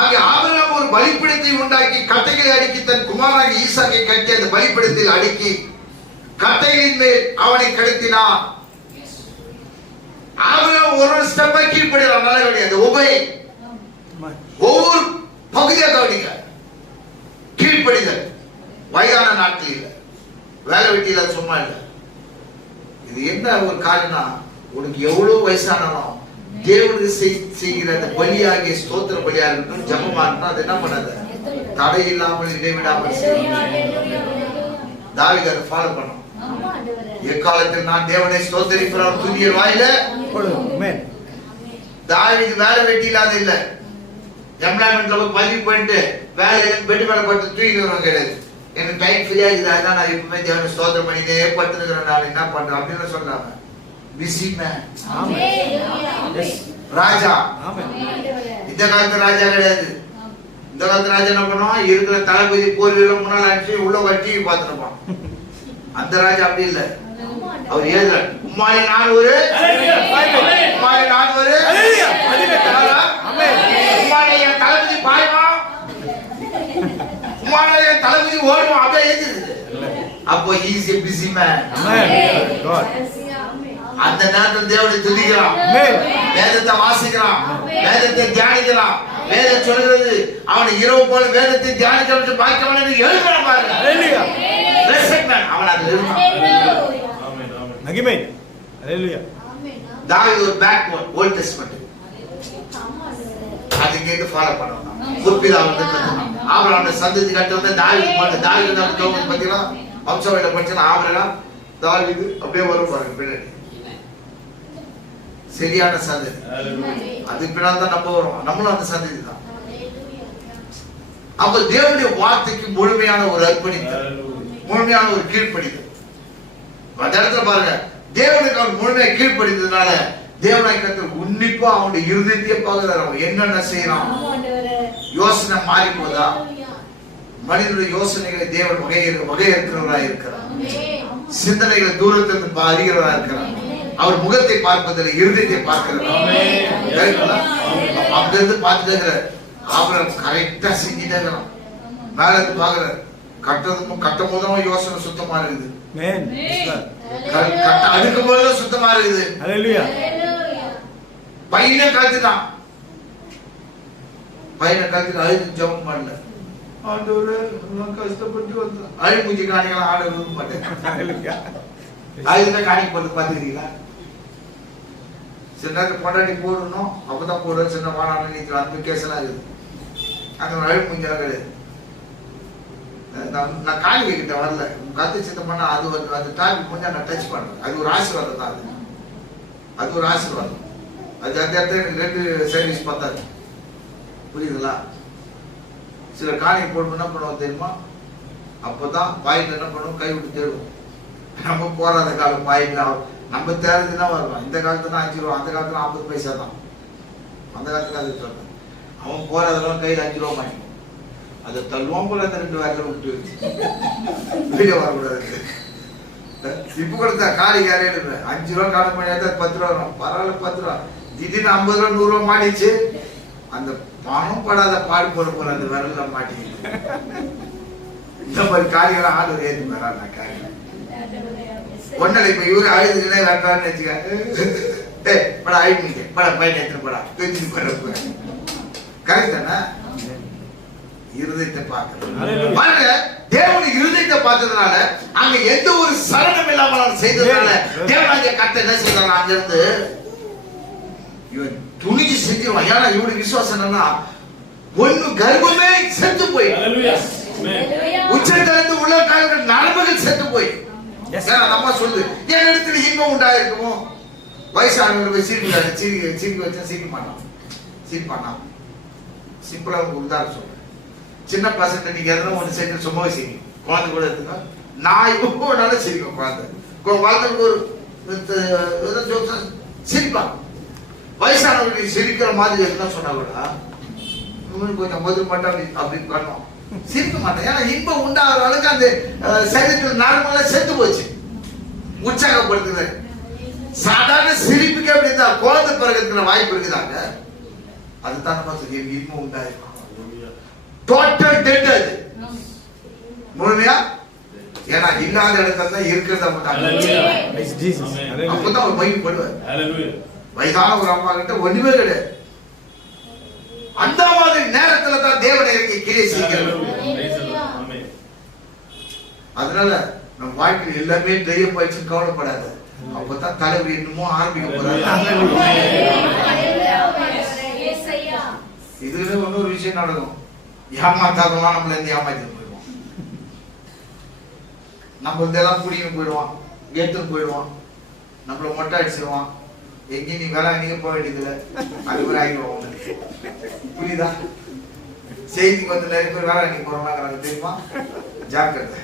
அங்கே ஆபிரகாம் ஒரு ஒரு பலிபீடத்தை உண்டாக்கி கட்டைகளை அடுக்கி தன் குமாரனாகிய ஈசாக்கை கட்டி அந்த பலிபீடத்தில் அடுக்கி கட்டைகளின் மேல் அவனை கடத்தினான். ஆபிரகாம் ஒரு ஸ்டெப்பை கீழ்ப்படிறான். நல்ல கிடையாது. ஒவ்வொரு பகுதியாக கவனிக்க. கீழ்ப்படிதல். வயதான நாட்கள் இல்லை, வேலை வெட்டியில சும்மா இல்லை. இது என்ன ஒரு காரணம்னா, உனக்கு எவ்வளவு வயசானாலும் தேவனுக்கு செய்கிற அந்த பலியாகிய ஸ்தோத்திர பலியா இருக்கட்டும், ஜபமா இருக்கட்டும், அது என்ன பண்ணாது, தடை இல்லாமல் இடைவிடாமல் தாவீது அதை ஃபாலோ பண்ணும். எக்காலத்தில் நான் தேவனை ஸ்தோத்தரிக்கிறேன் துதிய வாயில. தாவீது வேலை வெட்டி இல்லாத இல்ல, எம்ப்ளாய்மெண்ட்ல போய் பதிவு பண்ணிட்டு வேலை பெட்டு மேல பட்டு தூக்கிடுறோம் கிடையாது. எனக்கு டைம் ஃப்ரீயா இருக்குது, அதான் நான் எப்பவுமே தேவனை ஸ்தோத்திரம் பண்ணிட்டே படுத்துக்கிறேன். நான் என்ன பண்றேன் அப்படின்னு சொல்லாம பிஸி மேன். ராஜா இந்த காலத்து ராஜா கிடையாது. இந்த காலத்து ராஜா என்ன பண்ணுவான், இருக்கிற தளபதி போர்வீரம் முன்னாள் ஆட்சி உள்ள வட்டி பார்த்துருப்பான். அந்த ராஜா அப்படி இல்ல. அவர் ஏதுல உம்மாலே நான் ஒரு உம்மாலே நான் ஒரு உம்மாலே என் தளபதி பாய்வான், உம்மாலே என் தளபதி ஓடுவான். அப்படியே ஏது. அப்போ ஈஸி பிஸி மேன். அந்த நேரத்தில் தேவனை துதிக்கிறான், வேதத்தை வாசிக்கிறான், வேதத்தை தியானிக்கிறான். வேதம் சொல்கிறது அவனை இரவு போல வேதத்தை தியானிக்கிறான். பாக்கியவன் எழுதுறான் பாருங்க. அவன் அது எழுதுறான். தாவீது ஒரு பேக்வர்ட் ஓல்ட் டெஸ்டமென்ட் அது கேட்டு ஃபாலோ பண்ணணும். குர்பிதா வந்து கட்டணும். ஆபிரகாம் சந்ததி கட்ட வந்து தாவீது மட்டும். தாவீது தான் தோமஸ் பத்தினா வம்சாவளியில படிச்சா ஆபிரகாம் தாவீது அப்படியே வரும் பாருங்க பின்னாடி. சரியான சந்ததி. அதுக்கு பின்னால் தான் நம்ம வரும். நம்மளும் அந்த சந்ததி தான். அப்ப தேவனுடைய வார்த்தைக்கு முழுமையான ஒரு அர்ப்பணித்தல், முழுமையான ஒரு கீழ்ப்படிதல். அந்த இடத்துல பாருங்க, தேவனுக்கு அவர் முழுமையா கீழ்ப்படிந்ததுனால தேவனாய் கர்த்தர் உன்னிப்பா அவனுடைய இருதயத்தையே பார்க்கிறார். அவன் என்னென்ன செய்யறான், யோசனை மாறி போதா. மனிதனுடைய யோசனைகளை தேவன் வகையறுக்கிறவராக இருக்கிறார். சிந்தனைகளை தூரத்திலிருந்து அறிகிறவராக இருக்கிறார். அவர் முகத்தை பார்ப்பதில்லை, இருதயத்தை பார்க்கிறார். அங்கிருந்து பார்த்துட்டு ஆபிரகாம் கரெக்டா செஞ்சுட்டே இருக்கிறான். மேல இருந்து பாக்குறாரு, கட்டும் போதும் யோசனை சுத்தமா இருக்குது, அடுக்கும் போதும் சுத்தமா இருக்குது. பையனை கழுத்துட்டான். பையனை கழுத்து அழுது ஜபம் பண்ணல. ஆண்டவரே கஷ்டப்பட்டு வந்தான். அழு பூஜை காணிக்கலாம் ஆட விரும்ப மாட்டேன். அதுதான் காணிக்கு போட்டு பாத்துக்கிறீங்களா? சில நேரத்தில் பொண்டாட்டி போடணும், அப்பதான் போடுறது. சின்ன வாழான நீங்க அந்த கேஸ் எல்லாம் இருக்குது. அந்த அழு பூஞ்செல்லாம் கிடையாது. நான் காணிக்கை கிட்ட வரல, கத்து சித்தம் பண்ணா அது வந்து அந்த டாபிக் கொஞ்சம் நான் டச் பண்றேன். அது ஒரு ஆசீர்வாதம் தான். அது ஒரு ஆசீர்வாதம். அது அந்த இடத்துல எனக்கு 2 சர்வீஸ் பார்த்தாரு. புரியுதுங்களா? சில காணிக்கை போடணும் என்ன பண்ணுவோம் தெரியுமா? அப்பதான் பாயிண்ட் என்ன பண்ணுவோம், கை விட்டு தேடுவோம். நம்ம போராத காலம் பாயிண்ட் நம்ம தேர்தல் வருவான். இந்த காலத்துல 5 ரூபா, அந்த காலத்துல 50 பைசா தான். அந்த காலத்துல அது சொல்றேன். அவன் போறதெல்லாம் கையில் 5 ரூபா மாட்டிக்கும். அதை தள்ளுவோம் போல அந்த 2 வேலை விட்டு வீடியோ வரக்கூடாது. இப்ப கொடுத்தா காலி காலையில 5 ரூபா காலம் பண்ணி 10 ரூபா வரும். பரவாயில்ல 10 ரூபா. திடீர்னு 50 ரூபா 100 ரூபா மாட்டிச்சு. அந்த பணம் படாத பாடு போற அந்த விரல்ல மாட்டிக்கிட்டு இந்த மாதிரி காரியெல்லாம் ஆடு ஏற்றி வரான். காரியம் ஒன்னலை இப்ப இவரு ஆயுதுக்குனே வேண்டான்னு வச்சுக்க. படம் ஆயிடுங்க, படம் பையன் எடுத்துட்டு போடா தெரிஞ்சு போறப்ப கரெக்ட் தானே? இருதயத்தை பார்க்கறது பாருங்க. தேவனுடைய இருதயத்தை பார்த்ததுனால அங்க எந்த ஒரு சலனம் இல்லாமல் செய்ததுனால தேவனாகிய கர்த்தர் என்ன செய்தாங்க, அங்க இருந்து இவன் துணிஞ்சு செஞ்சிருவான். ஏன்னா இவனுடைய விசுவாசம் என்னன்னா, ஒண்ணு கர்ப்பமே செத்து போய், உச்சத்திலிருந்து உள்ள காலங்கள் நரம்புகள் செத்து போய். நம்ம சொல்லுது என் இடத்துல இன்பம் உண்டாயிருக்குமோ. வயசானவங்க போய் சிரிக்க வச்சா சிரிக்க மாட்டான், சிரிப்பானா? சிம்பிளா உதாரணம் சொல்றேன். சின்ன பசங்க நீங்க எதனா ஒண்ணு சேர்த்து சும்மாவே சிரிக்கும். குழந்தை கூட இருக்குங்க, நாய் போனாலும் சிரிக்கும். குழந்தைக்கு ஒரு சிரிப்பாங்க. வயசானவர்களுக்கு சிரிக்கிற மாதிரி எதுனா சொன்னா கூட கொஞ்சம் முதல் மட்டும் அப்படி பண்ணுவோம், சிரிக்க மாட்டேன். ஏன்னா இன்பம் உண்டாகிற அளவுக்கு அந்த சரீரத்தில் நார்மலா செத்து போச்சு. உற்சாகப்படுத்துது. சாதாரண சிரிப்புக்கு அப்படி இருந்தா குழந்தை பிறகு இருக்கிற வாய்ப்பு இருக்குதாங்க. அதுதான் நம்ம இன்பம் உண்டாயிருக்கும். டோட்டல் டெட் அது முழுமையா. ஏன்னா இல்லாத இடத்துல தான் இருக்கிறத அப்பதான் அவர் மைண்ட் போடுவார். வயதான ஒரு அம்மா கிட்ட ஒண்ணுமே கிடையாது. அந்த மாதிரி நேரத்துல தான் தேவன் இறங்கி கிரியை செய்கிறார். அதனால நம்ம வாழ்க்கையில் எல்லாமே தைரியம் போயிடுச்சு, கவலைப்படாத. அப்பதான் தலைவர் இன்னுமோ ஆரம்பிக்க போறாரு. இதுல இன்னொரு விஷயம் நடக்கும். ஏமாத்தாதவங்க நம்மள இருந்து ஏமாத்திட்டு போயிடுவோம். நம்ம இதெல்லாம் குடின்னு போயிடுவான், கேத்துன்னு போயிடுவான், நம்மள மொட்டை அடிச்சிருவான். எங்கேயும் நீ வேலை நீங்க போக வேண்டியதுல அது மாதிரி ஆகிடுவோம். புரியுதா? செய்திக்கு வந்து நிறைய பேர் வேலை அன்னைக்கு போறோம்னாங்க தெரியுமா? ஜாக்கிரதை.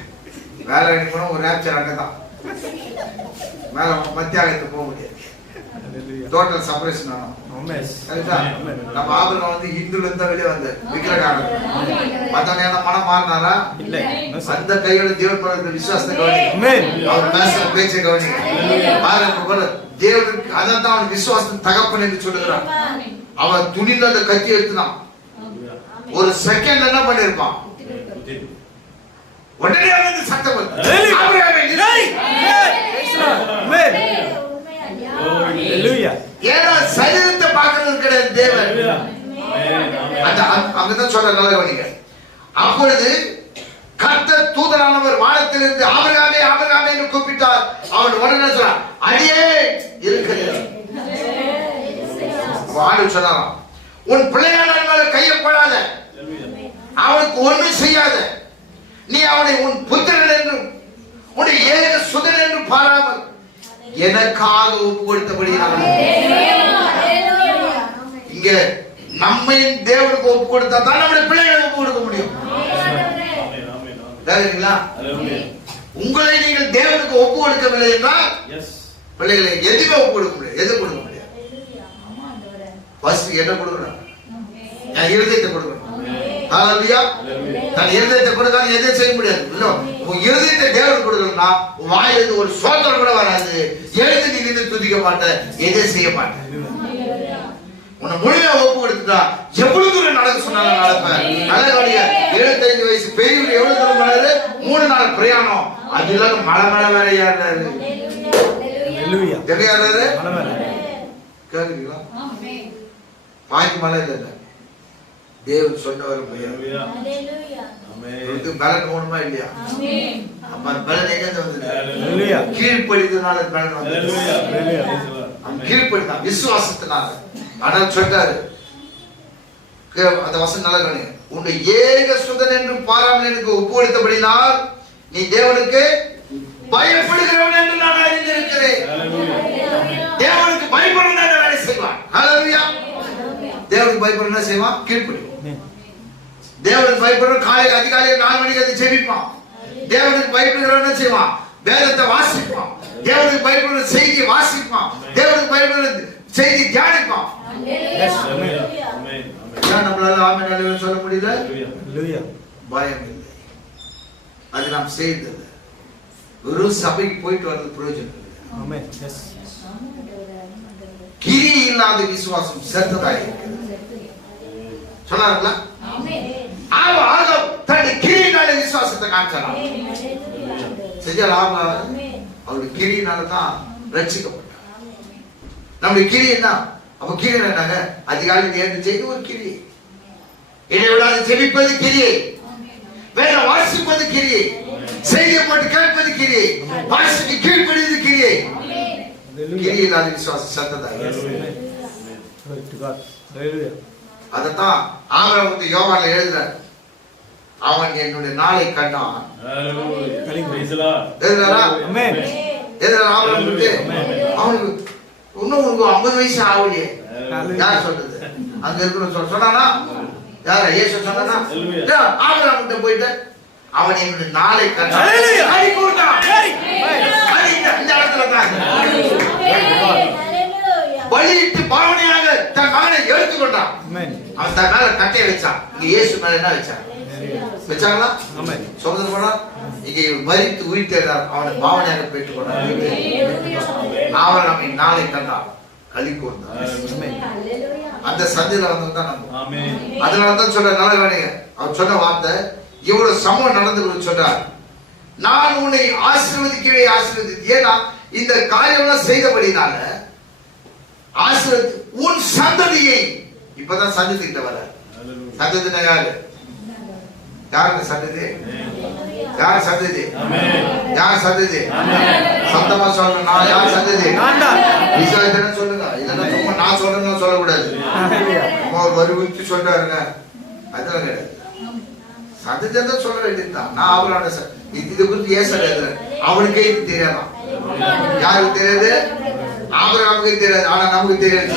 வேலை அன்னைக்கு போனா ஒரு ரேப்சர் அங்கதான் மேல மத்தியாகத்தை போக முடியாது. டோட்டல் செப்பரேஷன் ஆகும். நம்ம ஆபரணம் வந்து இந்துல இருந்தா வெளியே வந்து விக்கிரகாரம் மத்தவங்க என்ன மனம் மாறினாரா? அந்த கையோட தேவன் மேல விசுவாசத்தை கவனிங்க. அவர் பேசுற பேச்சை கவனிங்க. தேவனுக்கு அதான் அவன் விசுவாசத்தின் தகப்பன் என்று சொல்லுகிறான். அவன் துணிந்து அந்த கத்தி எடுத்துனான். ஒரு செகண்ட் என்ன பண்ணிருப்பான்? உடனே வந்து சத்தம் வருது. ஏன்னா சரீரத்தை பார்க்கறது கிடையாது தேவன். அங்கதான் சொல்ற நல்ல கவனிங்க. அப்பொழுது கர்த்தர் தூதனானவர் வானத்திலிருந்து ஆபிரகாமே ஆபிரகாமே என்று கூப்பிட்டார். அவன் உடனே சொன்னான், அடியே இருக்கிறது. ஆண்டவர் சொன்னாராம், உன் பிள்ளையான மேல கையப்படாத, அவனுக்கு ஒன்றும் செய்யாத. நீ அவனை உன் புத்திரன் என்றும் உன்னை ஏக சுதன் என்றும் பாராமல் எனக்காக ஒப்பு கொடுத்தபடி. இங்க நம்மை தேவனுக்கு ஒப்பு கொடுத்தா தான் நம்முடைய பிள்ளைகளை ஒப்பு கொடுக்க முடியும். உங்களை நீங்கள் தேவனுக்கு ஒப்பு கொடுக்கவில்லை என்றால் பிள்ளைகளை எதுவுமே ஒப்பு கொடுக்க முடியாது. எது கொடுக்க முடியாது? ஃபர்ஸ்ட் என்ன கொடுக்கணும்? என் இருதயத்தை கொடுக்கணும். நான் இருதயத்தை கொடுக்காம எதையும் செய்ய முடியாது. உன் இருதயத்தை தேவனுக்கு கொடுக்கணும்னா உன் வாயிலிருந்து ஒரு சோத்திரம் கூட வராது. எழுந்து நீ நின்று துதிக்க மாட்டேன், எதையும் செய்ய மாட்டேன். உன்னை முழுமையா ஒப்பு கொடுத்துட்டா எவ்வளவு தூரம் நடக்க சொன்னாலும் நடப்பேன். நல்ல வழிய 75 வயசு பெரியவர் எவ்வளவு தூரம் பண்ணாரு? 3 நாள் பிரயாணம். அதுல மலை மலை வேற ஏறாரு. ஏறாரு கேக்குறீங்களா? பாய்க்கு மலை இல்ல, தேவன் சொன்னவர் பலன் ஓணுமா இல்லையா? அப்ப பலன் எங்க வந்தது? கீழ்ப்படிதனால பலன் வந்தது. கீழ்ப்படிதான் விசுவாசத்தினால. ஆனால் சொல்றாரு அந்த வசனம் நல்லா கவனிங்க. உன்னை ஏக சுதன் என்று பாராமல் எனக்கு ஒப்பு கொடுத்தபடினால் நீ தேவனுக்கு பயப்படுகிறவன் என்று நான் அறிந்திருக்கிறேன். தேவனுக்கு பயப்படுறவன் தான் வேலை செய்வான். ஹல்லேலூயா. தேவனுக்கு பயப்படுறவன் என்ன செய்வான்? கீழ்ப்படிவான். தேவனுக்கு பயப்படுறவன் காலையில் அதிகாலையில் 4 மணிக்கு அதை செபிப்பான். தேவனுக்கு பயப்படுகிறவன் என்ன செய்வான்? வேதத்தை வாசிப்பான். தேவனுக்கு பயப்படுறவன் செய்தியை வாசிப்பான். தேவனுக்கு பயப்படுறவன் செய்தி தியானிப்பான். நம்மளால ஆமென் சொல்ல முடியல. பயம் இல்லை. அது நாம் செய்தது. ஒரு சபைக்கு போயிட்டு வர்றது பிரயோஜனம் இல்லை. கிரி இல்லாத விசுவாசம் செத்ததாக இருக்கிறது. சொன்னார்களா? தன்னுடைய கிரியினால விசுவாசத்தை காமிச்சாராம். செஞ்சாலும் அவருடைய கிரியினாலதான் ரட்சிக்கப்பட்டார். நம்முடைய கிரி என்ன? அப்ப கிரி என்னங்க? அதிகாலையில் ஏந்து செய்து ஒரு கிரி, இடைவிடாது செபிப்பது கிரி, வேற வாசிப்பது கிரி, செய்தியை போட்டு கேட்பது கிரி, வாசிக்கு கீழ்ப்படிவது கிரி. கிரி இல்லாத விசுவாசம் சத்ததாக. அதத்தான் ஆபிரகாம் யோவான்ல எழுதுறார். அவன் என்னுடைய நாளை கண்டான். அவனுக்கு இன்னும் 50 வயசு ஆகலையே. யார் சொல்றது? அங்க இருக்கிற சொன்னானா? யார? இயேசு சொன்னானா? ஆபிரகாம் கிட்ட போயிட்டு அவன் என்னுடைய நாளை கண்டான். இந்த இடத்துல தான் பலியிட்டு பாவனையாக தன் மகனை எடுத்துக்கொண்டான். அவன் தன் மேல கட்டையை வச்சான். இங்க இயேசு மேல என்ன வச்சான்? வச்சாங்களா? சொல்றது போனா இங்க மரித்து உயிர்த்தெழுந்தார். அவனை பாவனையாக பெற்றுக் கொண்டார். அவன் நம்மை நாளை கண்டான், களி கூர்ந்தான். அந்த சந்தையில வந்து தான் நம்புவோம். அதனாலதான் சொல்ற நல்ல கவனிங்க. அவர் சொன்ன வார்த்தை இவ்வளவு சமூகம் நடந்து சொல்றார், நான் உன்னை ஆசீர்வதிக்கவே ஆசீர்வதித்து. ஏன்னா இந்த காரியம் எல்லாம் செய்தபடினால ஆசீர்வதி உன் சந்ததியை. இப்பதான் சந்ததிக்கிட்ட வர. சந்ததினா யாரு? யாருக்கு சந்ததி? யார் சந்ததி? யார் சந்ததி? சத்தமா சொல்லணும். நான் யார் சந்ததி? விசுவாசம் சொல்லுங்க. இதெல்லாம் சும்மா நான் சொல்றேன்னு சொல்லக்கூடாது. ஒரு வரி சொல்றாருங்க, அதெல்லாம் கிடையாது. சந்ததி தான் சொல்ல வேண்டியதுதான். நான் அவரோட இது குறித்து ஏசல அவனுக்கே இது தெரியாதான். யாருக்கு தெரியாது? ஆபிரகாமுக்கு தெரியாது, ஆனா நமக்கு தெரியாது.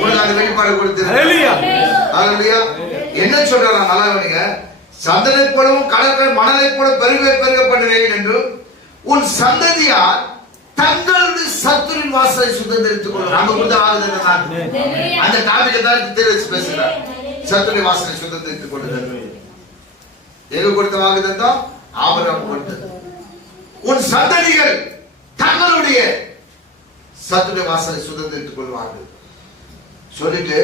உனக்கு அந்த வெளிப்பாடு கொடுத்து என்ன சொல்றாங்க நல்லா கவனிங்க. சந்தனை போலவும் கடற்கரை மணலை போல பெருக பண்ணுவேன் என்றும் உன் சந்ததியார் தங்களுடைய சத்துரின் வாசலை சுதந்திரித்துக் கொள்ளும். நம்ம கொடுத்த ஆகுது அந்த டாபிக்கை தான் தெரிவிச்சு பேசுறார். சத்துரிய வாசலை சுதந்திரித்துக் கொள்ளுதல் எங்க கொடுத்த வாக்குதான்? ஆபிரகாம் கொடுத்தது. உன் சந்ததிகள் தங்களுடைய சத்துடைய வாசலை சுதந்திரித்துக் கொள்வார்கள் சொல்லிட்டு,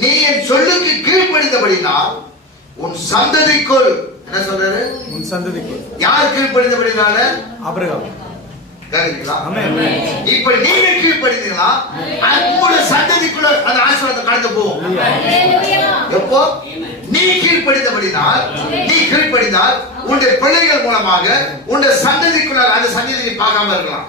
நீ என் சொல்லுக்கு கீழ்ப்படிந்தபடினால் உன் சந்ததிக்குள் என்ன சொல்றாரு? உன் சந்ததிக்குள். யார் கீழ்ப்படிந்தபடினால? ஆபிரகாம். கேக்குறீங்களா? இப்ப நீங்க கீழ்ப்படிந்தீங்களா உங்களுடைய சந்ததிக்குள்ள அந்த ஆசீர்வாதம் கடந்து போகும். எப்போ நீ கீழ்ப்படிந்தபடினால், நீ கீழ்ப்படிந்தால் உன்னுடைய பிள்ளைகள் மூலமாக உன்னுடைய சந்ததிக்குள்ள அந்த சந்ததியை பார்க்காம இருக்கலாம்.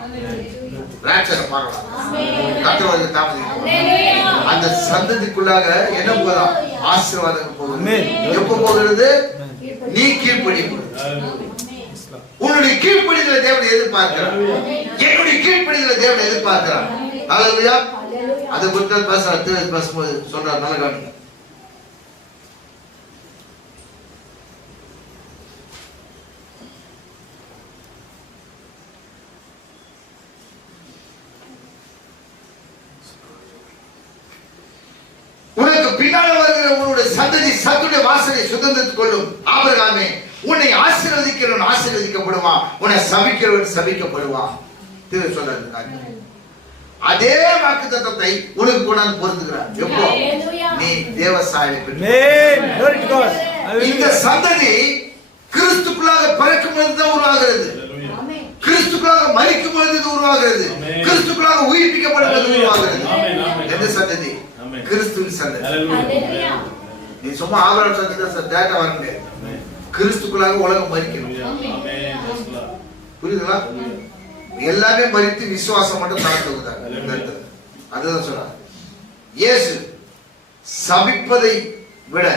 அந்த சந்ததிக்குள்ளாக என்ன போதும்? ஆசீர்வாதம் போகுது. எப்ப போகிறது? நீ கீழ்ப்படி. உன்னுடைய கீழ்ப்படிதலை தேவன் எதிர்பார்க்கிறார். என்னுடைய கீழ்ப்படிதலை தேவன் எதிர்பார்க்கிறார். ஹல்லேலூயா. அதை குறித்து பேசும்போது சொல்றார், நல்ல கவனிங்க. உனக்கு பின்னால் வருகிற உன்னுடைய சந்ததி சத்துடைய வாசலை சுதந்திரித்துக் கொள்ளும். ஆபிரகாமே, உன்னை ஆசீர்வதிக்கிறவன் ஆசீர்வதிக்கப்படுவான், உன்னை சபிக்கிறவன் சபிக்கப்படுவான். சொல்றாரு. அதே வாக்குத்தத்தத்தை உனக்கு கொண்டாந்து பொறுத்துக்கிறார். எப்போ? நீ தேவசாயை இந்த சந்ததி கிறிஸ்துக்குள்ளாக பிறக்கும் பொழுதுதான் உருவாகிறது. கிறிஸ்துக்குள்ளாக மரிக்கும் பொழுது உருவாகிறது. கிறிஸ்துக்குள்ளாக உயிர்ப்பிக்கப்படும் பொழுது உருவாகிறது. எந்த சந்ததி? கிறிஸ்துவின் சந்ததி. நீ சும்மா ஆபரண சந்ததி டேட்டா வர முடியாது. கிறிஸ்துக்குள்ளாக உலகம் மரிக்கணும். புரியுதுங்களா? எல்லாமே மரித்து விசுவாசம் மட்டும் தாழ்த்துவதாக. அதுதான் சொல்றாங்க. இயேசு சபிப்பதை விட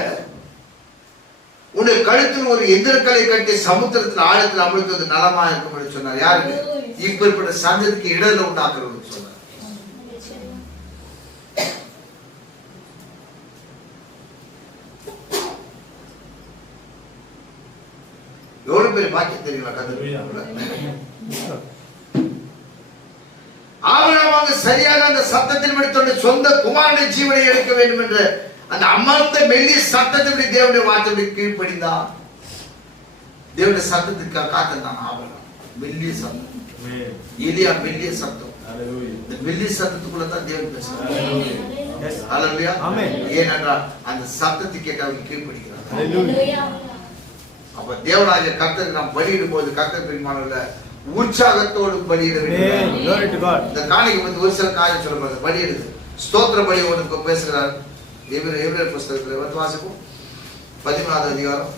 உன்னுடைய கழுத்தில் ஒரு எந்திரக்கலை கட்டி சமுத்திரத்தில் ஆழத்தில் அமிழ்த்துவது நலமா இருக்கும் என்று சொன்னார். யாருக்கு? இப்பேற்பட்ட சந்ததிக்கு இடர்ல உண்டாக்குறது சொன்னார். எவ்வளவு பேர் பாக்கியம் தெரியுங்களா? ஆபிரகாம் சரியாக அந்த சத்தத்தின் படி சொந்த குமாரனை ஜீவனை எடுக்க வேண்டும் என்ற அந்த அமர்ந்த மெல்லிய சத்தத்தை தேவனுடைய வார்த்தை கீழ்ப்படிந்தான். தேவனுடைய சத்தத்துக்கு காத்திருந்தான் ஆபிரகாம். மெல்லிய சத்தம். எலியா மெல்லிய சத்தம். இந்த மெல்லிய சத்தத்துக்குள்ளதான் தேவன் பேசுறார். ஏனென்றால் அந்த சத்தத்தை கேட்டு அவங்க கீழ்ப்படுகிறார். அப்ப தேவனாகிய கர்த்தருக்கு நாம் பலியிடும் போது கர்த்தர் பெருமானல்ல உற்சாகத்தோடு பலியிட வேண்டும். இந்த காணிக்கை வந்து ஒரு சில காரியம் சொல்ல பலியிடுது. ஸ்தோத்திர பலி ஒன்று பேசுகிறார். எபிரேயர் புஸ்தகத்தில் வந்து வாசிப்போம். 13வது அதிகாரம்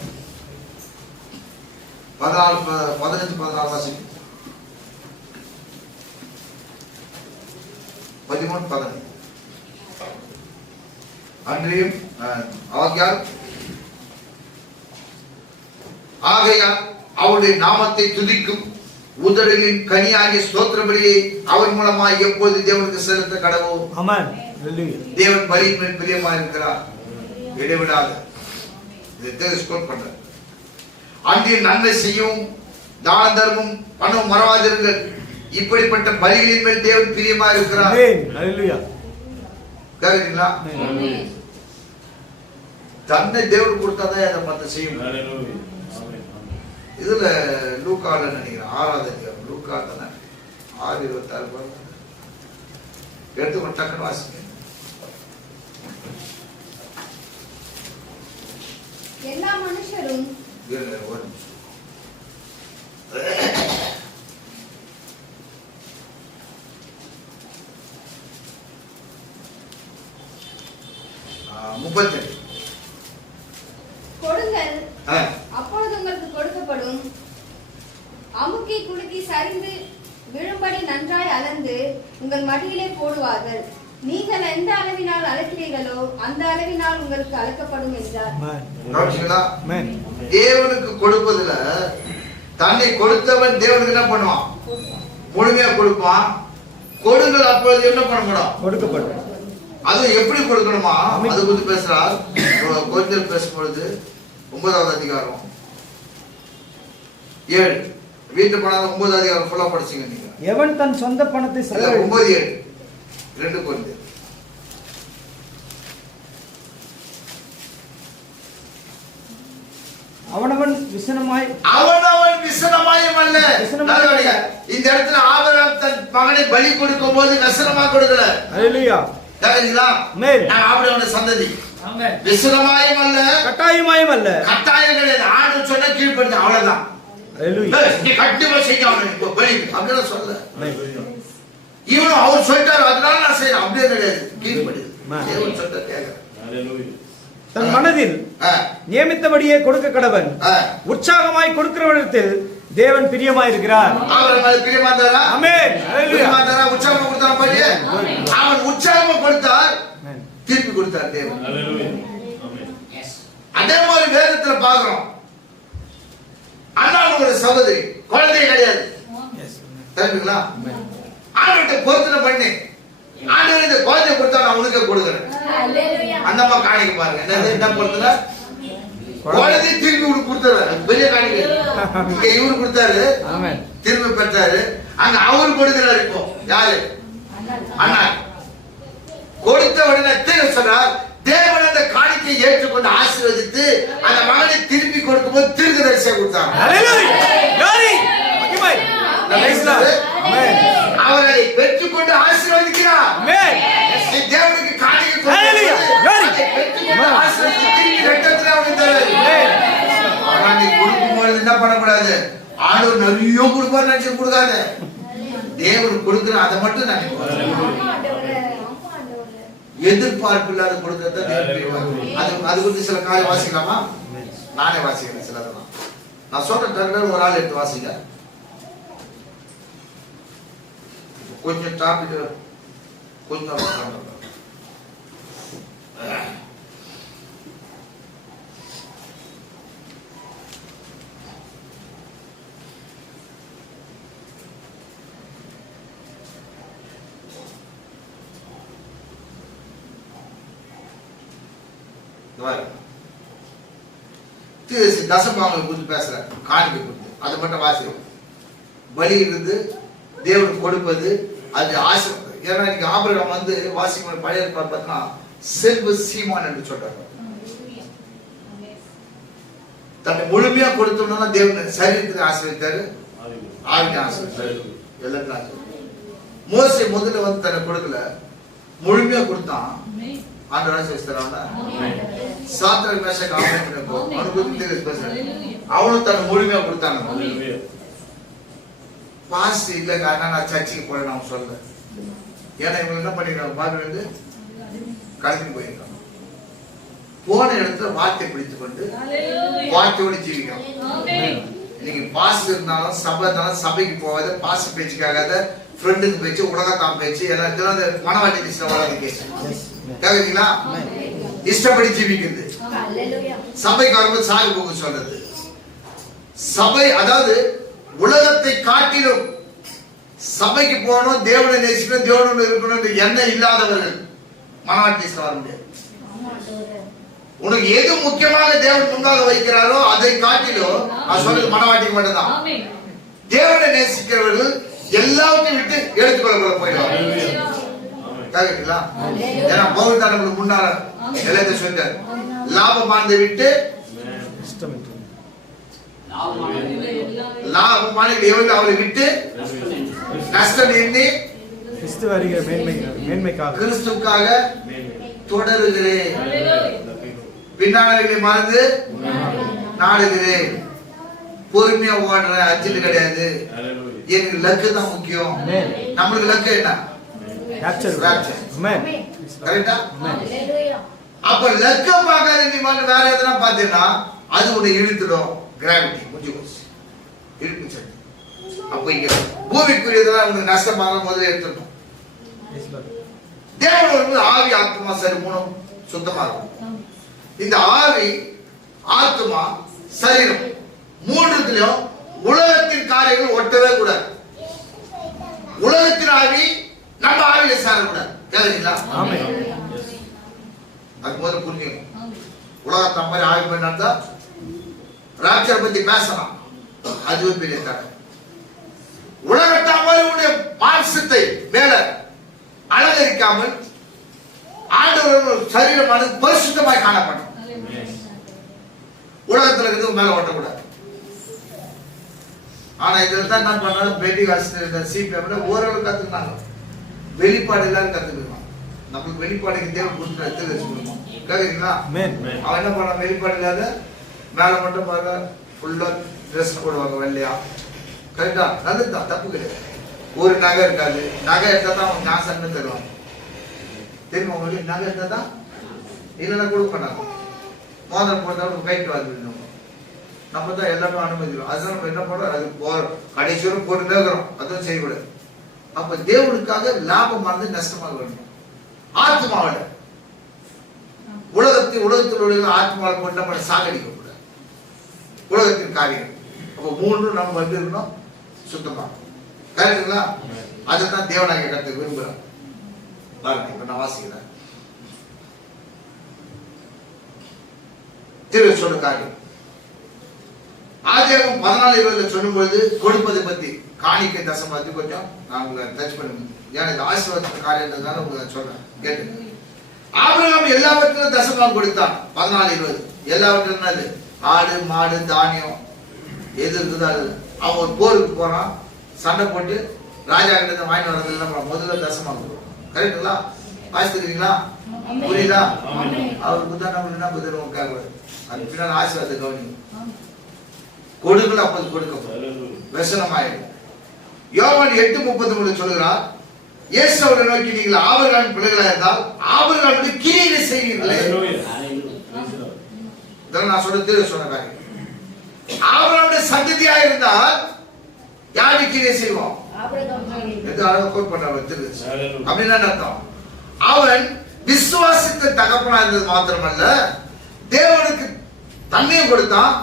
15-14 வாசிப்போம். 13-15. அன்றியும் ஆகையால் அவருடைய நாமத்தை துதிக்கும் உதடுகளின் கனியாகிய ஸ்தோத்திர பலியை அவர் மூலமாக எப்போது தேவனுக்கு செலுத்த கடவோம். ஆமென். தேவன் பலியின் மேல் பிரியமா இருக்கிறார். இடைவிடாத இதை ஸ்கோர் பண்ற அன்றைய நன்மை செய்யும் தான தர்மம் பணம் மறவாதிருங்கள். இப்படிப்பட்ட பலிகளின் மேல் தேவன் பிரியமா இருக்கிறார். கேக்குறீங்களா? தன்னை தேவன் கொடுத்தாதான் அதை மத்த செய்யும். இதுல லூக்கால நினைக்கிறேன் 6வது அதிகாரம். லூக்கா தானே 6:26 எடுத்துக்கொண்டு டக்குன்னு வாசிங்க. எல்லா மனுஷரும் இருங்க, ஒரு நிமிஷம். 38. கொடுங்கள், ஆ, அப்பொழுது உங்களுக்கு கொடுக்கப்படும். அமுக்கி குலுக்கி சரிந்து விழும்படி நன்றாய் அளந்து உங்கள் மடியிலே போடுவார்கள். நீங்கள் எந்த அளவினால் அளக்கிறீர்களோ அந்த அளவினால் உங்களுக்கு அளக்கப்படும் என்றார். கவனிச்சீங்களா? தேவனுக்கு கொடுப்பதுல தன்னை கொடுத்தவன் தேவனுக்கு என்ன பண்ணுவான்? முழுமையா கொடுப்பான். கொடுங்கள், அப்பொழுது என்ன பண்ணணும்? கொடுக்கப்படும். அது எப்படி கொடுக்கணுமா? அது குறித்து பேசுறார். கொஞ்சம் பேசும்பொழுது 9வது அதிகாரம் 7. வீட்டு பணம் 9வது அதிகாரம் ஃபுல்லா படிச்சீங்க நீங்க. எவன் தன் சொந்த பணத்தை 9:7 2 கொஞ்சம் அவனவன் விசனமாய் விசனமாயும் அல்ல. இந்த இடத்துல ஆபிரகாம் தன் மகனை பலி கொடுக்கும் போது விசனமா கொடுக்கல. ஹல்லேலூயா. கேக்குறீங்களா? நான் ஆபிரகாமோட சந்ததி. விசனமாயும் அல்ல, கட்டாயமாயும் அல்ல. கட்டாயம் கிடையாது. ஆடு சொன்னா கீழ்ப்படுது, அவ்வளவுதான். ஹல்லேலூயா. நீ கட்டுமா செய்யணும் இப்போ பலி அப்படிலாம் சொல்ல. இவனும் அவர் சொல்லிட்டாரு அதனால நான் செய்யறேன் அப்படியே கிடையாது. கீழ்ப்படுது. தேவன் சொல்ற கேக்குறேன். ஹல்லேலூயா. தன் மனதில் நியமித்தபடியே கொடுக்க கடவன். உற்சாகமாய் கொடுக்கிறவனிடத்தில் தேவன் பிரியமாய் இருக்கிறார். அவர் மேல பிரியமா இருந்தாரா? ஆமென். ஹல்லேலூயா. உற்சாகமா கொடுத்தார் பாரு. அவன் உற்சாகமா கொடுத்தார், திருப்பி கொடுத்தார் தேவன். ஹல்லேலூயா. ஆமென். அதே மாதிரி வேதத்துல பார்க்கிறோம். அண்ணான் ஒரு சகோதரி குழந்தை கிடையாது. தெரியுங்களா? ஆண்டவர்கிட்ட பொருத்தனை பண்ணி ஆண்டவர் இந்த குழந்தை கொடுத்தா நான் உனக்கு கொடுக்குறேன். அந்தம்மா காணிக்க பாருங்க. என்ன பொறுத்தல குழந்தை திரும்பி உனக்கு கொடுத்தாரு. பெரிய காணிக்கை. இங்க இவரு கொடுத்தாரு, திரும்பி பெற்றாரு. அங்க அவரு கொடுக்கிறாரு. இப்போ யாரு? அண்ணா கொடுத்த உடனே சொன்னார் தேவன் அந்த காணிக்கையை ஏற்றுக்கொண்டு ஆசீர்வதித்து அந்த மகனை திருப்பி கொடுக்கும் போது தீர்க்கதரிசியா கொடுத்தாங்க. அவரை பெற்றுக்கொண்டு ஆசீர்வதிக்கிறார். தேவனுக்கு காணிக்கை கொடுக்கும்போது என்ன பண்ணக்கூடாது? ஆண்டவர் நிறைய கொடுப்பாரு நினைச்சு கொடுக்காத. தேவன் கொடுக்கிற அதை மட்டும் நினைப்பாரு. எதிர்பார்ப்பு இல்லாத கொடுக்கறத அது குறித்து சில காலை வாசிக்கலாமா? நானே வாசிக்கிறேன் சிலதெல்லாம். நான் சொல்றேன், ஒரு ஆள் எடுத்து வாசிக்க. கொஞ்சம் டாபிக் கொஞ்சம் தசமாவை குறித்து பேசுறேன். காணிக்கை குறித்து அதை மட்டும் வாசிக்கும். பலி இருந்து தேவனுக்கு கொடுப்பது அது ஆசை. ஏன்னா இன்னைக்கு ஆபிரகாம் வந்து வாசிக்கும் பழைய பார்த்தா செல்வ சீமான் என்று சொல்றாங்க. தன்னை முழுமையா கொடுத்தோம்னா தேவன் சரீரத்துக்கு ஆசீர்வதித்தாரு, ஆவிக்கு ஆசீர்வதித்தாரு, எல்லாத்தையும். மோசே முதல்ல வந்து தன்னை கொடுக்கல, முழுமையா கொடுத்தான். ஆண்டவர் ஆசீர்வதித்தாரா? சாத்ராக் மேஷாக் ஆபேத்நேகோ அவனும் தன்னை முழுமையா கொடுத்தாங்க. பாஸ்ட் இல்லைங்க நான் சர்ச்சுக்கு போறேன் நான் சொல்ல. ஏன்னா இவங்க என்ன பண்ணிருக்காங்க பாருங்க, கடத்தின்னு போயிருக்காங்க. போன இடத்துல வார்த்தை பிடித்துக் கொண்டு வார்த்தையோடு ஜீவிக்கிறோம். இன்னைக்கு பாஸ்ட் இருந்தாலும் சபை இருந்தாலும் சபைக்கு போகாத, பாஸ்ட் பேச்சுக்காகாத, ஃப்ரெண்டுக்கு பேச்சு, உலகத்தான் பேச்சு, எல்லாம் மனவாட்டி பேச்சு வளர்ந்து பேச்சு. கேக்குறீங்களா? இஷ்டப்படி ஜீவிக்கிறது. சபைக்கு வரும்போது சாகு போக சொல்றது. சபை அதாவது உலகத்தை காட்டிலும் சபைக்கு போகணும், தேவனை நேசிக்கணும், தேவனோடு இருக்கணும் எண்ணம் இல்லாதவர்கள் மனவாட்டி வர முடியாது. உனக்கு எது முக்கியமாக தேவன் முன்னாக வைக்கிறாரோ அதை காட்டிலும் நான் சொல்றது மனவாட்டிக்கு மட்டும்தான். தேவனை நேசிக்கிறவர்கள் எல்லாத்தையும் விட்டு எடுத்துக்கொள்ள போயிடுவாங்க. கேக்குறீங்களா? ஏன்னா பௌத்தானவர்களுக்கு முன்னால எல்லாத்தையும் சொல்றாரு, லாபமானதை விட்டு லாபமானதை அவரை விட்டு நஷ்டம் எண்ணி கிறிஸ்துவுக்காக தொடருகிறேன், பின்னாளர்களை மறந்து நாடுகிறேன். பொறுமையா ஓடுறேன், அர்ஜென்ட் கிடையாது. எனக்கு லக்கு தான் முக்கியம். நம்மளுக்கு லக்கு என்ன? கரெக்டா? அப்ப லக்க பார்க்காத நீ வேற எதனா பாத்தீங்கன்னா அது உன்னை இழுத்துடும். கிராவிட்டி முடிஞ்சு போச்சு, இழுப்பு சக்தி. அப்ப இங்க பூமிக்குரியதெல்லாம் உனக்கு நஷ்டமாக முதல்ல எடுத்துடணும். தேவன் வந்து ஆவி ஆத்மா சரி மூணும் சுத்தமா இருக்கும். இந்த ஆவி ஆத்மா சரீரம் மூன்றுலயும் உலகத்தின் காரியங்கள் ஒட்டவே கூடாது. உலகத்தின் ஆவி நம்ம ஆவியில சேரக்கூடாது. கேக்குறீங்களா? அது முதல்ல புரிஞ்சுக்கணும். உலகத்தை மாதிரி ஆவி பண்ணா ராட்சரை பத்தி பேசலாம், அதுவே பெரிய தடை. உலகத்தை மாதிரி உடைய மாம்சத்தை மேல அலங்கரிக்காமல் ஆண்டவர் சரீரமானது பரிசுத்தமாய் காணப்படும். உலகத்துல இருக்கிறது மேல ஓட்டக்கூடாது. ஆனா இதுல தான் நான் பண்ணாலும் பெட்டி காசு சிபிஎம்ல ஓரளவு கத்துக்கினாங்க. வெளிப்பாடு எல்லாரும் கத்துக்கலாம். நம்மளுக்கு வெளிப்பாடுக்கு தேவை கொடுத்து எடுத்து வச்சுக்கணும். கேக்குறீங்களா? அவன் என்ன பண்ண வெளிப்பாடு இல்லாத மேல மட்டும் பாருங்க ஃபுல்லா ட்ரெஸ் போடுவாங்க வெள்ளையா. கரெக்டா? நல்லதுதான், தப்பு கிடையாது. ஒரு நகை இருக்காது. நகை எடுத்தா தான் அவங்க ஞாசன்னு தருவாங்க. தெரியுமா உங்களுக்கு? நகை எடுத்தா தான் இல்லைன்னா கொடுக்க மாட்டாங்க. மோதிரம் போட்டாலும் கைட்டு வந்துடணும். நம்ம தான் எல்லாமே அனுமதிக்கிறோம். அதுதான் நம்ம என்ன பண்றோம், அது கடைசியோட போட்டு இருக்கிறோம். அதுவும் செய்யக்கூடாது. அப்ப தேவனுக்காக லாபமானது நஷ்டமாக வேண்டும். ஆத்மாவில உலகத்தில் உள்ள ஆத்மாவை கொண்டு நம்ம சாகடிக்க கூடாது. உலகத்தின் காரியம். அப்ப மூன்று நம்ம வந்து இருக்கணும் சுத்தமா. கரெக்டுங்களா? அதுதான் தேவனாகிய கருத்து விரும்புறேன். பாருங்க, இப்ப நான் வாசிக்கிறேன். திரு சொல்ற காரியம் ஆதியாகமம் 14:20 சொல்லும்போது கொடுப்பதை பத்தி காணிக்கை தசமத்தை கொஞ்சம் நான் உங்களை டச் பண்ணுங்க. ஏன்னா இது ஆசீர்வாத காரியம்ன்றதுனால உங்களை சொல்றேன், கேட்டு. ஆபிரகாம் எல்லாவற்றிலும் தசமம் கொடுத்தான். 14:20 எல்லாவற்றிலும் ஆடு மாடு தானியம் எது இருக்குதோ அது. அவன் ஒரு போருக்கு போறான், சண்டை போட்டு ராஜா கிட்ட வாங்கி வரது நம்ம முதல்ல தசமம் கொடுக்கும். கரெக்டுங்களா? ஆசிரியங்களா? புரியுதா? அவருக்கு தான் நம்ம என்ன பதிலும் கேட்கக்கூடாது. அது பின்னால் ஆசீர்வாதத்தை கவனிங்க. கொடுக்கல அப்போது கொடுக்கப்படும், व्यसனமாயிடும். யோவான் 8:33 சொல்கிறார், இயேசு அவரை நோக்கி நீங்கள் ஆபிரகாமின் பிள்ளைகளாக இருந்தால் ஆபிரகாமுடைய கிரியை செய்வீர்களே. இதெல்லாம் நான் சொல்ல சொன்னேன். ஆபிரகாமுடைய சந்ததியாக இருந்தால் யாரு கிரியை செய்வோம்? அப்படின்னு அர்த்தம். அவன் விசுவாசித்த தகப்பனா இருந்தது மாத்திரமல்ல, தேவனுக்கு தண்ணியும் கொடுத்தான்,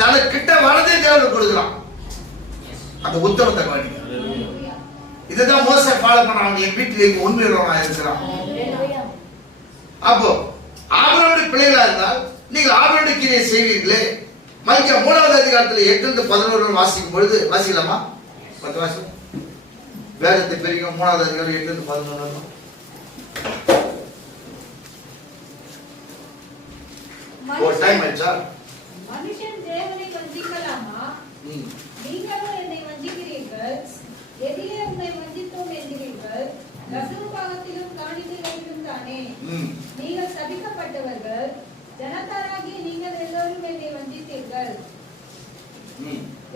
தனக்கு கிட்ட வரதே தேவனுக்கு கொடுக்கிறான். அந்த உத்தமத்தை கவனிக்க. இதுதான் மோசே ஃபாலோ பண்ணான். என் வீட்டில் உண்மையுள்ளவனா இருக்கிறான். அப்போ ஆபிரகாமுடைய பிள்ளைகளா இருந்தால் நீங்கள் ஆபிரகாமுடைய கிரியை செய்வீர்களே. மல்கியா 3வது அதிகாரத்தில் 8-11 வாசிக்கும் பொழுது வாசிக்கலாமா? 10 வாசி. வேதத்தை பிரிக்கும் 3வது அதிகாரம் 8-11. ஒரு டைம் ஆயிடுச்சா? மனுஷன் தேவனை வஞ்சிக்கலாமா? நீங்களும் என்னை வஞ்சிக்கிறீர்கள். எதிலே உன்னை வஞ்சித்தோம் என்கிறீர்கள். ரசூபாகத்திலும் காணிக்கையிலும் தானே. நீங்கள் சபிக்கப்பட்டவர்கள். ஜனத்தாராகிய நீங்கள் எல்லோரும் என்னை வஞ்சித்தீர்கள்.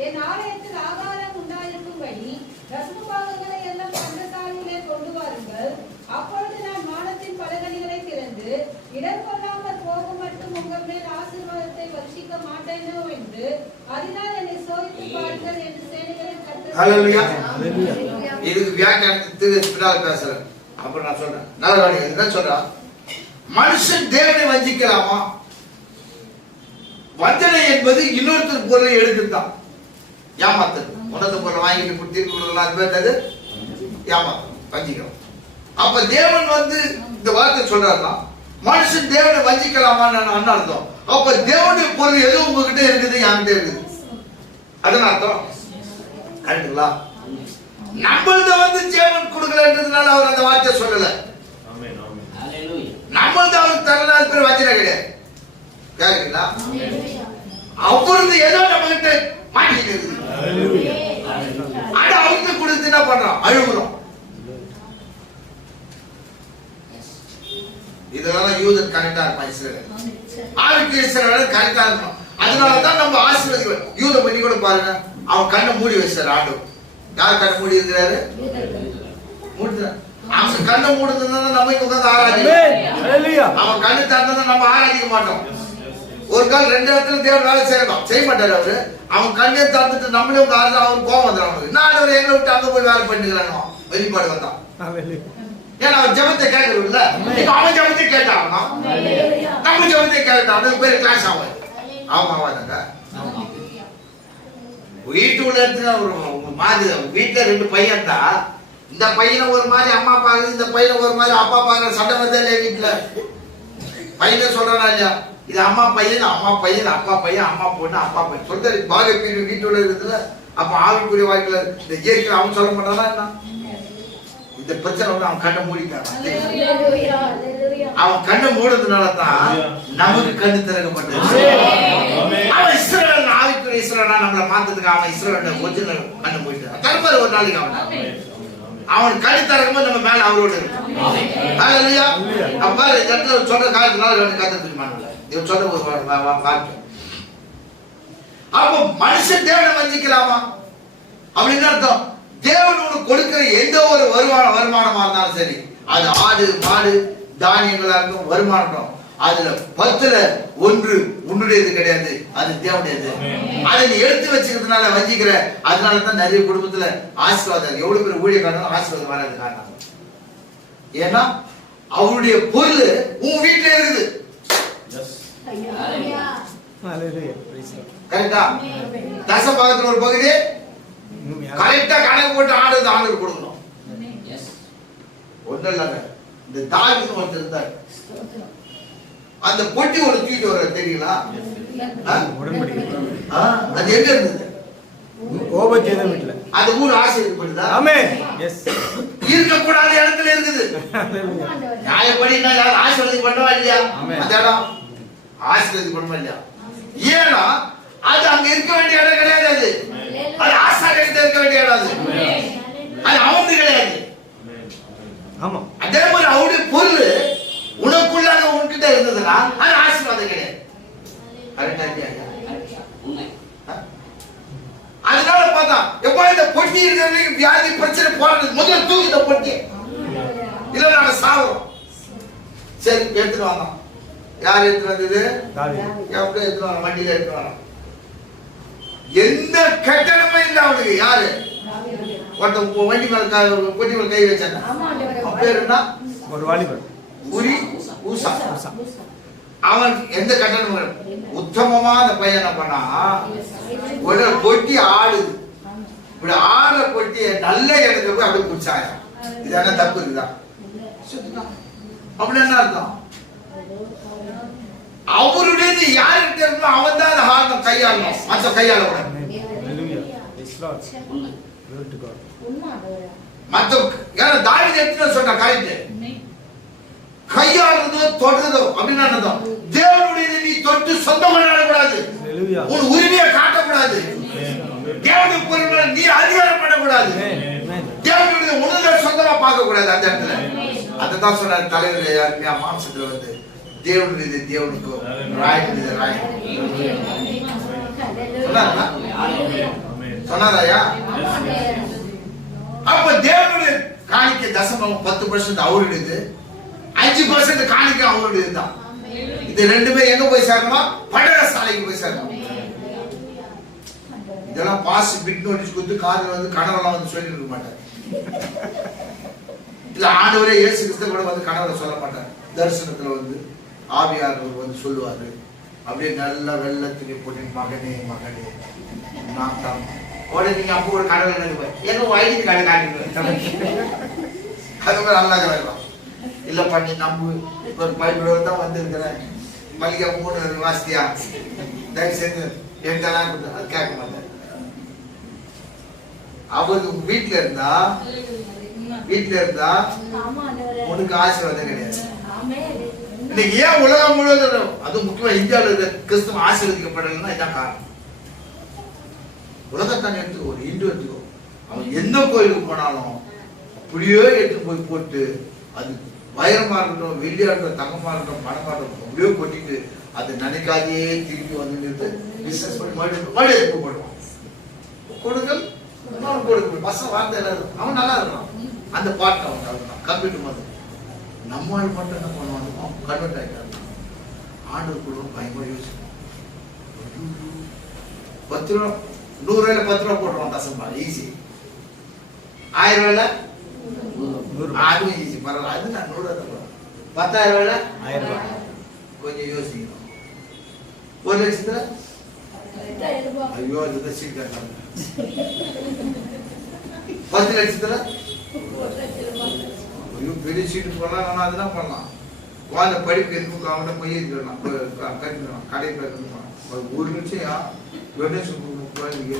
என் ஆலயத்தில் ஆகாரம் உண்டாயிருக்கும்படி ரசூபாகங்களை எல்லாம் பண்டசாலையிலே கொண்டு வாருங்கள். அப்பொழுது நான் வானத்தின் பலகணிகளை திறந்து இடம் கொள்ளாமல் போக மட்டும் உங்கள் மேல் ஆசீர்வாதத்தை வர்ஷிக்க மாட்டேனோ என்று அதனால் என்னை சோதித்து பாருங்கள் என்று சேனைகளின் கர்த்தர். ஹல்லேலூயா. இதுக்கு வியாக்கியானத்துக்கு பின்னால் பேசுறேன். அப்புறம் நான் சொல்றேன். நல்ல என்ன சொல்றா? மனுஷன் தேவனை வஞ்சிக்கலாமா? வஞ்சனை என்பது இன்னொருத்தர் பொருளை எடுக்குதான். ஏமாத்தது. உனது பொருளை வாங்கிட்டு திருப்பி கொடுக்கலாம். அது பேர் ஏமாத்தம், வஞ்சிக்கலாம். அப்ப தேவன் வந்து இந்த வார்த்தை சொல்றாருன்னா மனுஷன் தேவனை வஞ்சிக்கலாமான்னு அர்த்தம். அப்ப தேவனுடைய பொருள் எது உங்ககிட்ட இருக்குது, என்கிட்ட இருக்குது. அதுன்னு அர்த்தம். கரெக்டுங்களா? நம்மள்த வந்து தேவன் கொடுக்கலன்றதுனால அவர் அந்த வார்த்தை சொல்லல. நம்மள்த அவருக்கு தரல, அது பேர் வஞ்சனை கிடையாது. கேக்குறீங்களா? அவரது ஏதோ நம்ம கிட்ட மாட்டிட்டு இருக்குது. ஆனா அவருக்கு கொடுத்து என்ன பண்றோம்? அழுகுறோம். இத இதெல்லாம் யூதன் கரெக்டா இருப்பான், இஸ்ரவேல் ஆவிக்கு இஸ்ரவேல் கரெக்டா இருக்கணும். அதனாலதான் நம்ம ஆசீர்வதிக்கிறோம். யூத பண்ணி கூட பாருங்க, அவன் கண்ணை மூடி வச்சாரு ஆண்டவர். யார் கண்ணை மூடி இருக்கிறாரு? அவன் கண்ணை மூடுறதுன்னா நம்ம உட்காந்து ஆராதிக்கிறோம். அவன் கண்ணு திறந்தா நம்ம ஆராதிக்க மாட்டோம். ஒரு கால் 2 இடத்துல தேவன் வேலை செய்யணும், செய்ய மாட்டாரு அவரு. அவன் கண்ணை திறந்துட்டு நம்மளே உங்க ஆறு அவன் கோவம் வந்துடும். அவனுக்கு நான் ஆண்டவர் எங்களை விட்டு அங்க போய் வேலை பண்ணிக்கிறானோ வெளிப்பாடு வந்தான். ஏன்னா அவன் ஜபத்தை கேட்கறதுல அவன் ஜபத்தை கேட்டான், நம்ம ஜபத்தை கேட்டான். அதுக்கு பேர் கிளாஸ் ஆகும். ஆமா ஆவாதாங்க. வீட்டுக்குள்ள எடுத்துங்க ஒரு மாதிரி. வீட்டுல 2 பையன் தான். இந்த பையனை ஒரு மாதிரி அம்மா பாக்குது, இந்த பையனை ஒரு மாதிரி அப்பா பாக்குற சண்டை வந்தா இல்லையா வீட்டுல? பையனை சொல்றானா இல்லையா? இது அம்மா பையன், அம்மா பையன், அப்பா பையன், அம்மா பொண்ணு, அப்பா பையன் சொல்றாரு. பாக பிரிவு வீட்டுல இருக்குதுல. அப்ப ஆவிக்குரிய வாய்ப்புல இந்த இயற்கை அவன் சொல்ல மாட்டானா என்ன? இந்த பிரச்சனை வந்து அவன் கண்ணை மூடிட்டான். அவன் கண்ணை மூடுறதுனால தான் நமக்கு கண்ணு திறக்கப்பட்டது. அவன் இஸ்ரவேல் ஆவிக்குரிய இஸ்ரவேலா நம்மளை மாத்ததுக்கு அவன் இஸ்ரவேல் ஒரிஜினல் கண்ணை மூடிட்டான். தரப்பாரு ஒரு நாளைக்கு அவன் கண்ணு திறக்கும்போது நம்ம மேல அவரோடு இருக்கும். அப்ப சொல்ற காலத்தினால காத்துருமான் இவன் சொல்ற ஒரு வாக்கியம். அப்ப மனுஷன் தேவனை வஞ்சிக்கலாமா அப்படின்னு அர்த்தம். தேவன் உனக்கு கொடுக்கிற எந்த ஒரு வருமானமா இருந்தாலும் சரி, அது ஆடு மாடு தானியங்களா இருக்கும் வருமானம், அதுல 10ல் 1 உன்னுடையது கிடையாது, அது தேவனுடையது. அதை நீ எடுத்து வச்சுக்கிறதுனால வஞ்சிக்கிற. அதனாலதான் நிறைய குடும்பத்துல ஆசீர்வாதம், எவ்வளவு பேர் ஊழியக்காரங்களும் ஆசீர்வாதம் வராது காரணம். ஏன்னா அவருடைய பொருள் உன் வீட்டுல இருக்குது. கரெக்டா? தசபாகத்துல ஒரு பகுதி கரெக்டா கணக்கு போட்டு ஆண்டு கொடுக்கணும். ஒன்னும் இல்ல, இந்த தாவீது ஒருத்தர் இருந்தார். அந்த பொட்டி ஒரு தூக்கிட்டு வர தெரியுங்களா? அது எங்க இருந்தது? ஓபேதேதோம் வீட்ல. அது ஊர் ஆசீர்வதிக்கப்படுதா? ஆமென். எஸ். இருக்கக்கூடாத இடத்துல இருக்குது. நியாயப்படி நான் யார் ஆசீர்வாதம் பண்ணுவா இல்லையா? அந்த இடம் ஆசீர்வாதம் பண்ணுவா இல்லையா? ஏன்னா அது அங்க இருக்க வேண்டிய இடம் கிடையாது. அது ஆசாரியர்கிட்ட இருக்க வேண்டிய இடம். அது அவனுக்கு கிடையாது. ஆமா. அதே மாதிரி அவருடைய பொருள் உனக்குள்ளாக உன்கிட்ட இருந்ததுன்னா அது ஆசீர்வாதம் கிடையாது. அதனால பார்த்தா எப்ப இந்த பொட்டி இருக்கிற வியாதி பிரச்சனை போறது முதல்ல தூக்கி இந்த பொட்டி இல்ல நாங்க சாவோம். சரி எடுத்துட்டு வந்தோம். யார் எடுத்துட்டு வந்தது? எப்படி எடுத்துட்டு வரோம்? வண்டியில எடுத்துட்டு வரோம். எந்த கட்டணமே இல்லை அவனுக்கு. யாரு ஒருத்தன் வண்டி மேல பொட்டி மேல கை வச்சாங்க. பேர் என்ன? ஒரு வாலிபர் உரி ஊசா. அவன் எந்த கட்டணம் உத்தமமா அந்த பையன் என்ன பண்ணா, ஒரு பொட்டி ஆடுது. இப்படி ஆடுற பொட்டிய நல்ல இடத்துல போய் அப்படி குடிச்சாங்க. இது என்ன தப்பு இருக்குதா? அப்படி என்ன அர்த்தம்? அவருடைய யாருக்கிட்ட இருக்கோ அவன் தான் அந்த ஹார்னம் கையாளணும், மற்ற கையாள கூட மற்ற. ஏன்னா தாவீது எடுத்து சொன்ன கரெக்ட். கையாளுறதோ தொடுறதோ அப்படின்னு அர்த்தம். தேவனுடைய நீ தொட்டு சொந்தம் கொண்டாடக்கூடாது, உன் உரிமையை காட்டக்கூடாது, தேவனுடைய பொருள்களை நீ அதிகாரம் பண்ணக்கூடாது, தேவனுடைய உணர்வை சொந்தமா பார்க்க கூடாது அந்த இடத்துல. அதுதான் சொன்னார் தலைவர் அருமையா மாம்சத்துல வந்து தேவனுடைய தேவனுக்கும் ராயனுடைய ராயன் சொன்னாராயா? அப்ப தேவனுடைய காணிக்கை தசமம் 10% அவருடையது, 5% காணிக்கை அவருடையது தான். இது ரெண்டுமே எங்க போய் சேரணும்? படர சாலைக்கு போய் சேரணும். இதெல்லாம் பாஸ் பிட் நோட்டீஸ் கொடுத்து காதுல வந்து கனவெல்லாம் வந்து சொல்லி இருக்க மாட்டார். இல்ல ஆண்டவரே இயேசு கிறிஸ்து கூட வந்து கனவுல சொல்ல மாட்டார். தரிசனத்துல வந்து ஆவியானவர் வந்து சொல்லுவாரு. அப்படியே நல்ல வெள்ளத்துக்கு போட்டு மகனே மகனே நான் தான் உடனே நீங்க அப்போ ஒரு கனவு நினைப்பேன் எங்க வயது கடை காட்டிடுவேன். அது மாதிரி நல்லா கிடைக்கும். இல்ல பண்ணி நம்பு இப்ப ஒரு பைபிளோட தான் வந்திருக்கிறேன், மல்லிகை 3 வாசியா தயவு செஞ்சு எங்கெல்லாம் அது கேட்க மாட்டேன். அவருக்கு வீட்டுல இருந்தா உனக்கு ஆசீர்வாதம் கிடையாது. இன்னைக்கு ஏன் உலகம் முழுவதும் அது முக்கியமா இந்தியாவில் இருக்க கிறிஸ்தவம் ஆசீர்வதிக்கப்படலன்னா இதான் காரணம். உலகத்தான எடுத்துக்கோ, ஒரு இந்து எடுத்துக்கோ, அவன் எந்த கோயிலுக்கு போனாலும் அப்படியே எடுத்து போய் போட்டு அது வைரமா இருக்கட்டும், வெள்ளியா இருக்கட்டும், தங்கமா இருக்கட்டும், பணமா இருக்கட்டும், அப்படியே கொட்டிட்டு அது நினைக்காதே திரும்பி வந்து பிசினஸ் பண்ணி மறுபடியும் எடுத்து போடுவான். கொடுங்கள் கொடுக்கணும் பசங்க வார்த்தை எல்லாரும் அவன் நல்லா இருக்கான். அந்த பாட்டு அவன் கலந்தான் கம்ப்யூட்டர் மாதிரி. நம்மால் மட்டும் என்ன பண்ணுவான், கன்வெர்ட் ஆகிட்டான். ஆண்டு கொடுக்கும் பயங்கர யோசிக்கும். 10 ரூபா 100 ரூபாயில 10 ரூபா போட்டுருவான் தசம்பா, ஈஸி. 1000 ரூபாயில அதுவும் ஈஸி, பரவாயில்ல. அது நான் 100 ரூபா 10,000 ரூபாயில 1000 ரூபாய். கொஞ்சம் யோசிக்கணும். 1 லட்சத்துல ஐயோ அதுதான் சீட் கட்டணும். 10 லட்சத்துல ஐயோ பெரிய சீட்டு போடலாம். அதெல்லாம் பண்ணலாம். குழந்தை படிப்பு எதுவும் அவன்கிட்ட போய் இருக்கலாம், கட்டிக்கலாம், கடையில் கட்டணும். 1 லட்சம் டொனேஷன் குழந்தைக்கு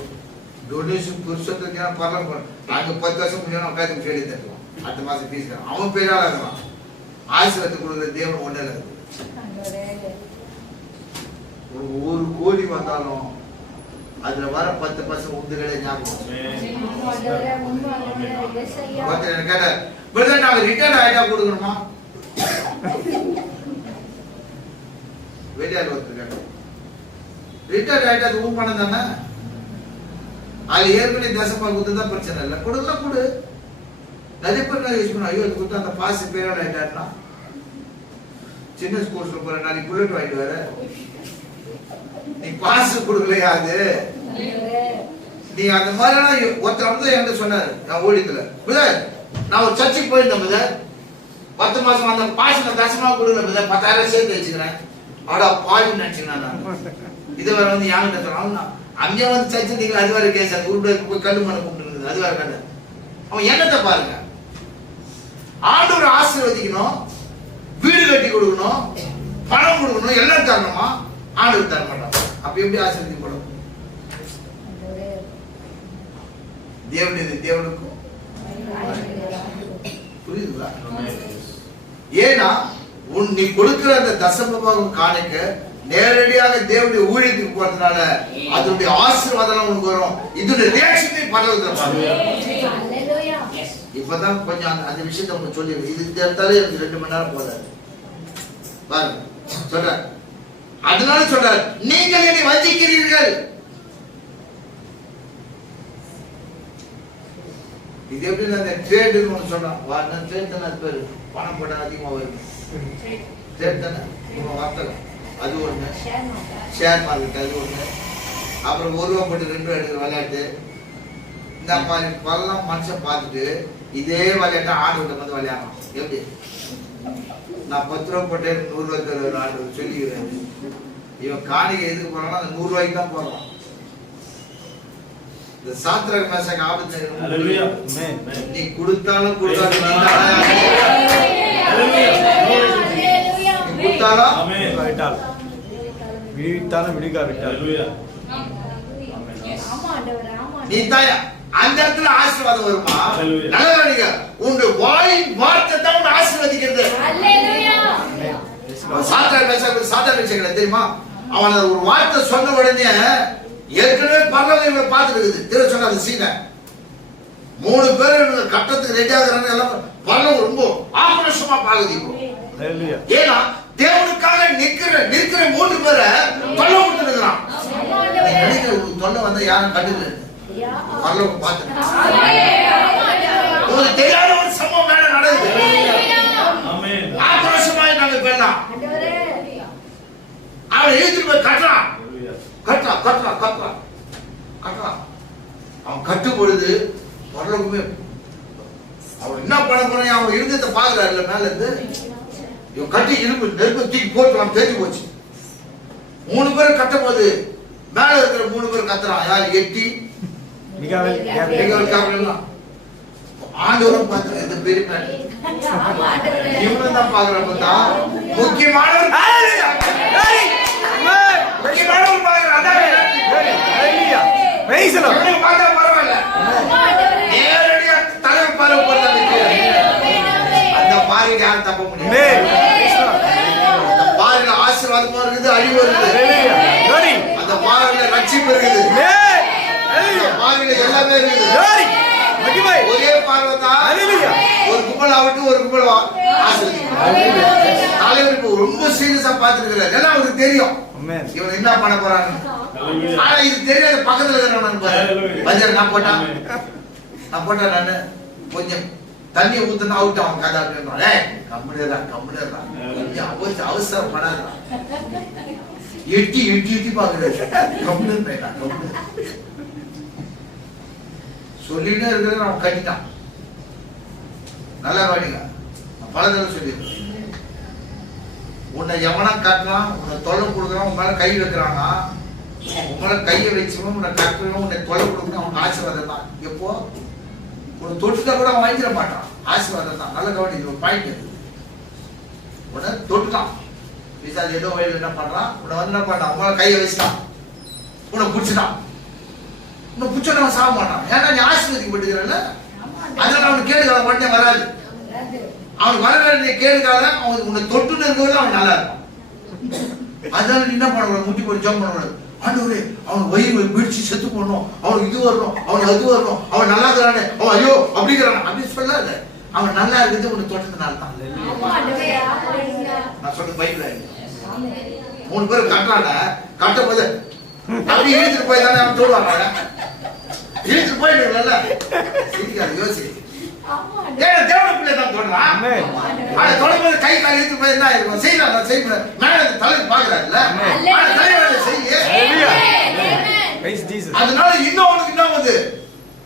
டொனேஷன் புருஷத்துக்கு பரவாயில்ல. அங்கே 10 வருஷம் முடியும் உட்காந்து சொல்லி தருவான். அடுத்த மாதம் ஃபீஸ் அவன் பேரால இருக்கான். ஆசீர்வாதத்தை கொடுக்குற தேவன் ஒன்றும் இருக்குது. 1 கோடி வந்தாலும் அதுல வர 10% உந்துகளே ஞாபகம். கேட்டார், பிரதர் நாங்க ரிட்டர்ன் ஆயிட்டா கொடுக்கணுமா? வெளியால் ஒருத்தர் கேட்டார், ரிட்டர்ன் ஆயிட்டா அது ஊன் பணம் தானே, அது ஏற்கனவே தசமா கொடுத்துதான் பிரச்சனை இல்லை, கொடுக்கலாம் கொடு. நிறைய பேர் யூஸ் பண்ண ஐயோ அது கொடுத்தா அந்த பாஸ் பேரோட ஆயிட்டாருன்னா சின்ன ஸ்கூல்ஸ்ல போற நாளைக்கு புல்லட் வாங்கிட்டு வர நீ பாஸ் கொடுக்கலையா? அது நீ அந்த மாதிரி ஒருத்தர் வந்து என்கிட்ட சொன்னாரு என் ஊழியத்துல, நான் ஒரு சர்ச்சுக்கு போயிருந்தேன் புதர், 10 மாசம் அந்த பாஸ் தசமா கொடுக்கல புதர், 10,000 சேர்த்து வச்சுக்கிறேன். ஆடா பாயும் நினைச்சுக்கிறேன் நான். இது வேற வந்து யாங்கிட்ட சொன்னான், அங்கே வந்து சர்ச்சு நீங்க அது வேற கேஸ், அது உருப்படி போய் கல்லு மண்ணை கூப்பிட்டு அது வேற கதை. அவன் என்னத்தை பாருங்க, ஆண்டவரை ஆசீர்வதிக்கணும், வீடு கட்டி கொடுக்கணும், பணம் கொடுக்கணும், எல்லாம் தரணுமா? ஆண்டவர் தர மாட்டான். அப்ப எப்படி ஆசீர்வதிக்கப்படும்? தேவனுக்கும் புரியுதுங்களா? ஏன்னா நீ கொடுக்கிற அந்த தசமபாகம் காணிக்க நேரடியாக தேவனுடைய ஊழியத்துக்கு போறதுனால அதனுடைய ஆசீர்வாதம் உனக்கு வரும். இதனுடைய ரியாக்ஷனை பரவுது. இப்பதான் கொஞ்சம் அந்த விஷயத்தை உங்களுக்கு சொல்லி இது எடுத்தாலே எனக்கு 2 மணி நேரம் போதாது பாருங்க. சொல்ற அதனால சொல்றார், நீங்கள் என்னை வஞ்சிக்கிறீர்கள். இது எப்படி அந்த ட்ரேடுன்னு ஒன்று சொல்றான். ட்ரேட் தானே அது பேரு, பணம் போட்டா அதிகமா வருது. ட்ரேட் தானே வர்த்தகம், அது ஒண்ணு. ஷேர் மார்க்கெட் அது ஒண்ணு. அப்புறம் 1 ரூபா போட்டு 2 ரூபா எடுக்கிற விளையாட்டு. இந்த மாதிரி பல்லாம் மனுஷன் பார்த்துட்டு இதே விளையாட்டை ஆண்டு வந்து விளையாடணும். எப்படி நான் 10 ரூபா போட்டேன் 100 ரூபாய் தருவேன் ஆண்டு சொல்லிக்கிறேன். இவன் காணிக்கை எதுக்கு போறான்னா அந்த 100 ரூபாய்க்கு தான் போறான். இந்த சாத்திர மேசங்க ஆபத்து நீ கொடுத்தாலும் கொடுத்தாலும் நீ தாயா அந்த இடத்துல ஆசீர்வாதம் வருமா? நல்ல உன்னுடைய வாயின் வார்த்தை தான் உன்னை ஆசீர்வதிக்கிறது. சாத்தான தெரியுமா? அவன் ஒரு வார்த்தை சொன்ன உடனே ஏற்கனவே பரவாயில்ல பார்த்துட்டு இருக்குது. திரு சொன்ன அந்த சீனை 3 பேர் கட்டத்துக்கு ரெடி ஆகுறாங்க. எல்லாம் பரவாயில்ல ரொம்ப ஆக்ரோஷமா பாக்குது. ஏன்னா தேவனுக்காக நிற்கிற 3 பேரை தொல்லை கொடுத்துருக்கிறான். நினைக்கிற தொல்லை வந்தா யாரும் கண்டுக்கல. பரலோகம் பார்த்து உங்களுக்கு தெரியாத ஒரு சம்பவம் வேலை நடக்குது. ஆக்ரோஷமாய் நாங்க போயிடலாம். அவன் எழுதிட்டு போய் கட்டுறான். அவன் கட்டும் பொழுது பரலோகமே அவன் என்ன பண்ண போறான், அவன் இருந்ததை பாக்குறாருல மேல இருந்து. இவன் கட்டி இரும்பு நெருப்பு தூக்கி போட்டு அவன் தெரிஞ்சு போச்சு. 3 பேர் கட்டும் போது மேல இருக்கிற 3 பேர் கத்துறான். யார்? எட்டி ஆண்டவரும் பார்த்து இந்த பெரிய இவனும் தான் பாக்குறப்ப தான் முக்கியமானவர் அந்த பாறையில யாரும் தப்ப முடியாது. அந்த பாறையில ஆசீர்வாதமா இருக்குது, அழிவு இருக்குது. அந்த பாறையில ரட்சிப்பு இருக்குது. பாறையில எல்லாமே இருக்குது. ஒரே பார்வை தான் ஒரு கும்பல் ஆகட்டும், ஒரு கும்பல் ஆசிரியர். தலைவர் இப்போ ரொம்ப சீரியஸா பாத்துருக்கிறார். எல்லாம் அவருக்கு தெரியும் இவன் என்ன பண்ண போறான்னு. ஆனா இது தெரியாத பக்கத்துல இருக்கிறவன் பஜார் நான் போட்டான் நானு கொஞ்சம் தண்ணியை ஊத்துனா அவுட் அவன் கதை அப்படின்றான். கம்முனேதான் அவசரப்படாதான் எட்டி எட்டி எட்டி பாக்குறாரு. சொல்லிட்டே இருக்கிறத அவன் கட்டிட்டான். நல்லா வாடிங்க, பல தடவை சொல்லிடுறேன். உன்னை எவனா காட்டலாம், உன்னை தொல்லை கொடுக்குறான், உன் மேல கை வைக்கிறாங்க, உன் மேல கையை வச்சுக்கணும், உன்னை கட்டுறோம், உன்னை தொல்லை கொடுக்கணும், அவனுக்கு ஆசீர்வாதம் தான். எப்போ உன்னை தொட்டுட்டா கூட அவன் வாங்கிட மாட்டான், ஆசீர்வாதம் தான். நல்ல கவனிக்கிற ஒரு பாயிண்ட் இருக்கு. உன்னை தொட்டுட்டான் பிசாசு, ஏதோ வயல் என்ன பண்றான், உன்னை வந்து என்ன பண்ணான், உன் மேல கையை வச்சுட்டான், உன்னை பிடிச்சிட்டான். உன்னை பிடிச்சா அவன் சாக மாட்டான். ஏன்னா நீ ஆசீர்வதிக்கப்பட்டுக்கிறல்ல, அதனால அவனுக்கு கேடுகால உடனே வராது. அவனுக்கு வர வேண்டிய கேடுகால அவனுக்கு உன்னை தொட்டுன்னு இருக்கிறது அவன் நல்லா இருக்கும். அதனால நீ என்ன பண்ணக்கூடாது, முட்டி போய் ஜம்ப் பண்ணக்கூடாது. ஆண்டவரே அவன் வயிறு பிடிச்சு செத்து போடணும், அவனுக்கு இது வரணும், அவனுக்கு அது வரணும், அவன் நல்லா இருக்கிறானே, அவன் ஐயோ அப்படிங்கிறான் அப்படின்னு சொல்லாத. அவன் நல்லா இருக்கிறது உன்னை தொட்டதுனால தான். நான் சொல்றது பைபிள்ல 3 பேர் கட்டுறாங்க, கட்டும் போது அப்படி இழுத்துட்டு போய் தானே அவன் தோடுவாங்க. இழுத்துட்டு போயிடுங்களா சிரிக்காது, யோசி. தேவன பிள்ளை தான் தொடறான். ஆனா தொடர்பு கை கால் இழுத்து போய் என்ன இருக்கும், செய்யலாம் செய்ய மேல தலை பாக்குறாருல்ல, தலைவரை செய்ய. அதனால இன்னும் அவனுக்கு என்ன வந்து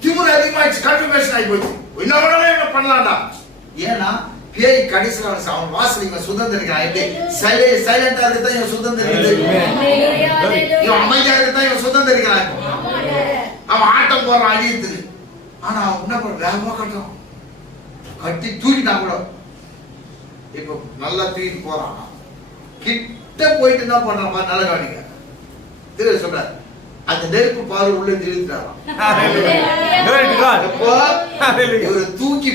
திமிர் அதிகமாயிடுச்சு, கன்ஃபர்மேஷன் ஆகி போச்சு. இன்னொரு என்ன பண்ணலாம்டா. ஏன்னா பேய் கடைசியில் அவன் வாசல் இவன் சுதந்திரிக்கிறான். எப்படி சைலண்டா இருக்குதான் இவன் சுதந்திரிக்கிறது, இவன் அமைதியா இருக்குதான் இவன் சுதந்திரிக்கிறான். அவன் ஆட்டம் போறான் அழியத்துக்கு. ஆனா அவன் என்ன பண்ற, வேகமா கட்டுறான், கட்டி தூக்கிட்டான் கூட. இப்ப நல்லா தூக்கிட்டு போறான். கிட்ட போயிட்டு என்ன பண்றான், நல்ல கவனிக்க. திரு சொல்ற அந்த நெருப்பு பார்வை உள்ள இழுத்துட்டாராம். இவரை தூக்கி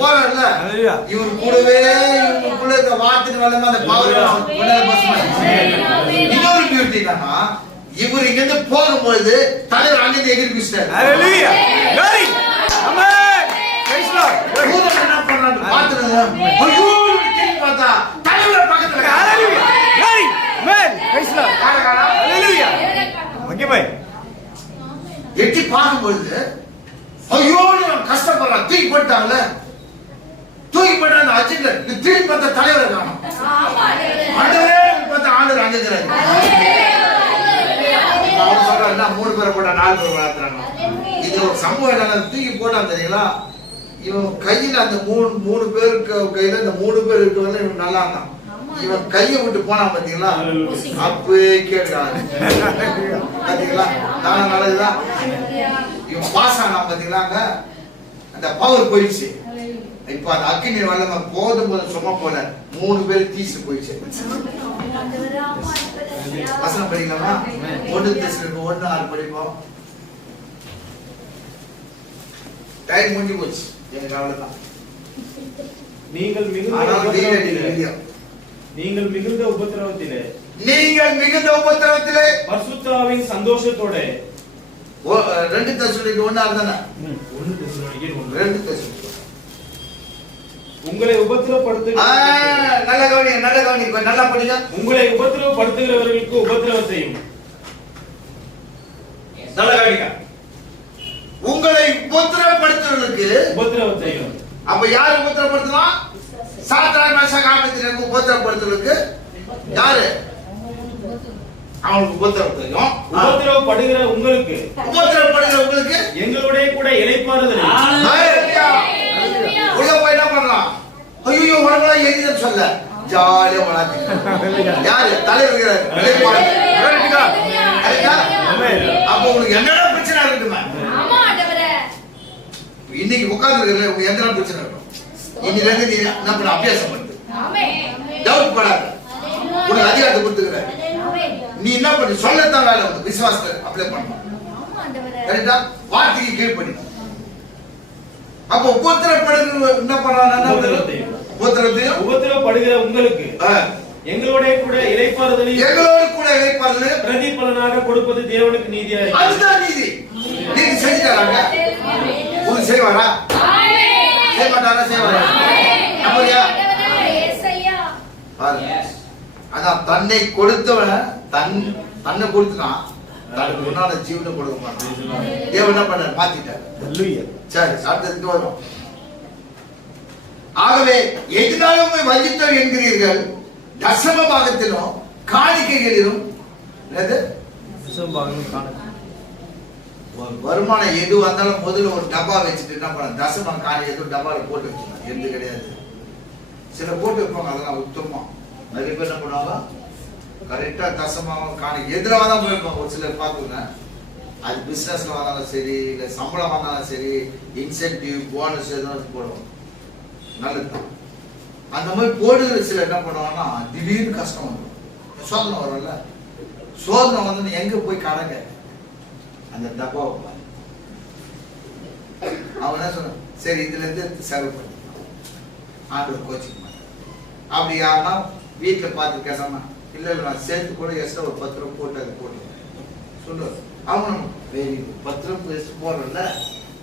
போறாருல, இவர் கூடவே இவங்களுக்குள்ள இந்த வார்த்தை வளமா அந்த பவர். இன்னொரு பியூட்டி என்னன்னா, இவர் இங்க இருந்து போகும்போது தலைவர் அங்கிருந்து எகிரி பிடிச்சிட்டாரு. என்ன பண்றாரு பாத்துருங்க, பார்த்தா தலைவர் பக்கத்துல எட்டி பார்க்கும்போது ஐயோ கஷ்டப்படுறான். தூக்கி போட்டாங்கல்ல, தூக்கி போட்டா அந்த அஜெண்டா திரும்பி பார்த்த தலைவரை காணும். ஆண்டவரே பார்த்தா ஆண்டவர் அங்க இருக்கிறாரு. அவர் சொல்றாரு 3 பேரை போட்டா 4 பேர் வளர்த்துறாங்க. இது ஒரு சம்பவம். தூக்கி போட்டான் தெரியுங்களா, இவன் கையில அந்த 3 பேருக்கு கையில இந்த 3 பேர் இருக்கிறவங்க இவன் நல்லா இருந்தான். இவன் கையை விட்டு போனா பாத்தீங்களா, அப்பவே கேட்கிறாங்க பாத்தீங்களா, தானே நல்லதுதான். இவன் பாஸ் ஆனா பாத்தீங்களாங்க, அந்த பவர் போயிடுச்சு. இப்ப அந்த அக்கினி வல்லம போதும் சும்மா போல 3 பேர் தீசு போயிடுச்சு. வசனம் படிக்கலாமா? 1 தெசலோனிக்கேயர் 1:6 படிப்போம். டைம் முடிஞ்சு போச்சு, எனக்கு அவ்வளவுதான். நீங்கள் மிகுந்த உபத்திரவத்திலே பரிசுத்தாவின் சந்தோஷத்தோட 2 தெசலோனிக்கேயர் 1:6 தானே? 1 தெசலோனிக்கேயர் 2 தெசலோனிக்கேயர் உங்களை உபத்திரப்படுத்துகிற நல்ல கவனி நல்லா படிங்க. உங்களை உபத்திரவப்படுத்துகிறவர்களுக்கு உபத்திரவத்தையும். நல்ல கவனிங்க, உங்களை உபத்திரப்படுத்துறவர்களுக்கு உபத்திரவத்தையும். அப்ப யாரு உபத்திரப்படுத்தலாம்? சாத்தான் மேஷாக் ஆபேத்நேகோ உபத்திரப்படுத்துறதுக்கு யாரு? அவனுக்கு உபத்திரவத்தையும். உபத்திரவப்படுகிற உங்களுக்கு எங்களுடைய கூட இளைப்பாறுதல். உள்ள போய் என்ன பண்ணலாம்? ஐயோ உடம்புல எரியுதுன்னு சொல்ல ஜாலியா வளர்த்து யாரு தலைவர் அப்ப உங்களுக்கு என்னென்ன பிரச்சனை இருக்குமா? இன்னைக்கு உட்கார்ந்து இருக்கிற உங்களுக்கு எந்த பிரச்சனை இருக்கும்? இன்னைல இருந்து நீ என்ன பண்ண அபியாசம் பண்ணு, டவுட் படாத. உனக்கு அதிகாரத்தை கொடுத்துக்கிற நீ என்ன பண்ணி சொல்லத்தான் வேலை வந்து விசுவாசத்தை அப்ளை பண்ணணும். கரெக்டா? வார்த்தைக்கு கீழ்ப்படி. அப்போ உபத்திரப்படுகிற என்ன பண்றானா? உபத்திரப்படுகிற உங்களுக்கு எங்களோட கூட இளைப்பாறுதல் பிரதிபலனாக கொடுப்பது தேவனுக்கு நீதியா. அதுதான் நீதி. நீதி செஞ்சுட்டாங்க. உனக்கு செய்வாரா? செய்ய மாட்டாரா? செய்வாரா? நம்புறியா? பாருங்க. எஸ் அதான் தன்னை கொடுத்தவன் தன்னை கொடுத்துட்டான், தனக்கு முன்னால ஜீவனை கொடுக்க மாட்டான். தேவன் என்ன பண்ணார்? மாத்திட்டார். ஹல்லேலூயா. சரி, அடுத்ததுக்கு வரும். ஆகவே எதினாலும் வஞ்சித்தோம் என்கிறீர்கள், தசம பாகத்திலும் காணிக்கைகளிலும் வருமானம் எது வந்தாலும் முதல்ல ஒரு டப்பா வச்சுட்டு என்ன பண்ண, தசம காணி எதுவும் டப்பால போட்டு வச்சுக்கலாம். எந்த கிடையாது, சில போட்டு வைப்பாங்க, அதெல்லாம் உத்தமம். நிறைய பேர் என்ன பண்ணுவாங்க, கரெக்டா தசமாவும் காணி எதுல தான் போயிருப்பாங்க. ஒரு சிலர் பார்த்துங்க, அது பிசினஸ்ல வந்தாலும் சரி, இல்ல சம்பளம் வந்தாலும் சரி, இன்சென்டிவ் போனஸ் எதுவும் போடுவோம், நல்லதுதான். அந்த மாதிரி போடுகிற சிலர் என்ன பண்ணுவாங்கன்னா, திடீர்னு கஷ்டம் வந்துடும், சோதனை வரும்ல. சோதனை வந்து எங்க போய் கடங்க அந்த டப்பா வைப்பாங்க. அவன் என்ன சொன்ன, சரி இதுல இருந்து செலவு பண்ணிக்கலாம், ஆண்டவர் கோச்சிக்க மாட்டார். அப்படி யாருன்னா வீட்டுல பார்த்து பேசாம, இல்ல இல்ல நான் சேர்த்து கூட எக்ஸ்ட்ரா ஒரு 10 ரூபா போட்டு அதை போட்டு சொல்லுவார். அவங்க வெரி 10 ரூபா எக்ஸ்ட்ரா போடுறோம்ல,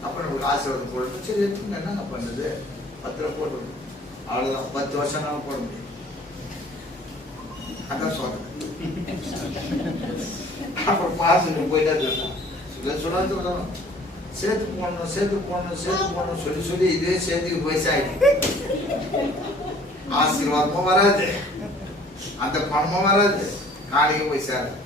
அப்புறம் நம்மளுக்கு ஆசீர்வாதம் போட்டு சரி எடுத்துங்க, என்னங்க பண்ணுது, 10 ரூபா போட்டு அவ்வளவுதான். 10 வருஷம் போட முடியும். அதான் சொல்றேன். அப்புறம் மாசம் போயிட்டா சொல்லணும், சேர்த்து போடணும் சேர்த்து போடணும் சேர்த்து போடணும் சொல்லி சொல்லி இதே சேர்த்துக்கு வயசாயிடும். ஆசீர்வாதமும் வராது, அந்த பணமும் வராது, காணிக்க போய் சேராது.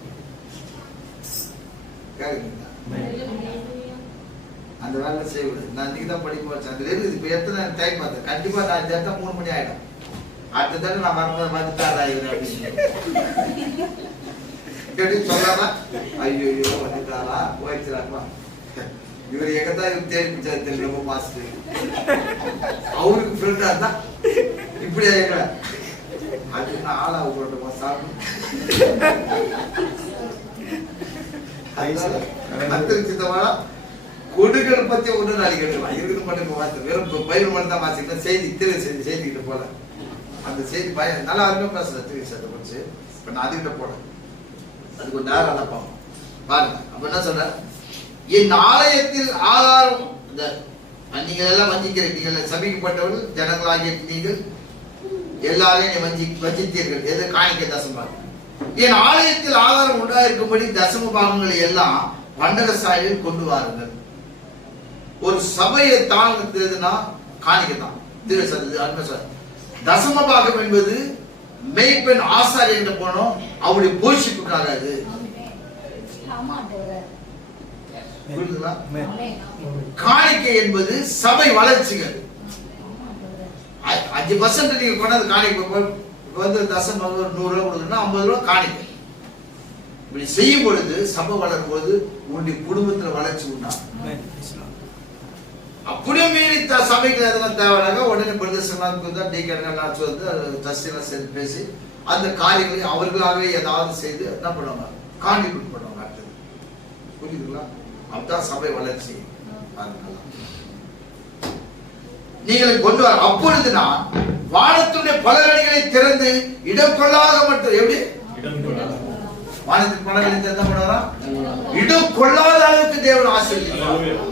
அந்த வேலை செய்வது நான் இன்னைக்கு தான் படிக்க வச்சேன். அதுல இருக்குது. இப்ப எத்தனை டைம் பார்த்தேன், கண்டிப்பா நான் இந்த இடத்த 3 மணி ஆயிடும். அடுத்த தடவை நான் வரும்போது வந்துட்டாரா இவர் அப்படின்னு கேட்டு சொல்லாம, ஐயோ வந்துட்டாரா போயிடுச்சுராப்பா, இவர் எங்கதான் இவர் தேடி பிடிச்சாரு தெரியல, ரொம்ப மாஸ்டர் அவருக்கு ஃப்ரெண்டா இருந்தா இப்படி ஆயிடுற அது நான் ஆளா போட்டோமா சாப்பிடும். அந்தரிச்சித்தவாடா கொடுக்கல் பத்தி ஒன்று நாளைக்கு எடுக்கலாம். இருக்குது மட்டும் வாசி, வெறும் பயிர் மட்டும் தான் வாசிக்கிட்டேன். செய்தி திரு செய்தி செய்திக்கிட்டு போல அந்த செய்தி பயம் நல்லா அருமையா பேசுறேன். திரு சட்டை போச்சு. இப்ப நான் அதுகிட்ட போல அதுக்கு ஒரு நேரம் நல்லா பார்ப்போம் பாருங்க. அப்ப என்ன சொல்ற, என் ஆலயத்தில் ஆதாரம் நீங்கள் எல்லாம் வஞ்சிக்கிறீர்கள், நீங்கள் சபிக்கப்பட்டவர்கள் ஜனங்களாகிய நீங்கள் எல்லாரையும் வஞ்சித்தீர்கள். எது காணிக்கை தசமபாகம். என் ஆலயத்தில் ஆதாரம் உண்டாயிருக்கும்படி தசம பாகங்களை எல்லாம் பண்டகசாலையில் கொண்டு வாருங்கள். ஒரு சபையை தாழ்ந்ததுன்னா காணிக்கை தான். தசம பாகம் என்பது மெய்ப்பெண் ஆசாரியன் போனோம், அவருடைய போஷிப்புக்காக. அது காணிக்கை என்பது சபை வளர்ச்சிகள். 5% நீங்க கொண்டாந்து காணிக்கை வந்து தசம் 100 ரூபா கொடுக்குன்னா 50 ரூபா காணிக்கை. இப்படி செய்யும் பொழுது சபை வளரும் போது உன்னுடைய குடும்பத்துல வளர்ச்சி உண்டாகும். அப்படியே மீறி சபைக்கு எதனா தேவையாக உடனே பிரதேசம் டீக்கெல்லாம் சேர்த்து பேசி அந்த காரியங்களை அவர்களாகவே ஏதாவது செய்து என்ன பண்ணுவாங்க, கான்ட்ரிபியூட் பண்ணுவாங்க. அடுத்தது புரியுதுங்களா? அப்படிதான் சபை வளர்ச்சி. நீங்கள் கொண்டு வர அப்பொழுது நான் வானத்துடைய பலகணிகளை திறந்து இடம் கொள்ளாத மட்டும் எப்படி வானத்தின் பலகணி திறந்த பண்ணுவாரா, இடம் கொள்ளாத அளவுக்கு தேவன் ஆசீர்வதிக்கிறார்.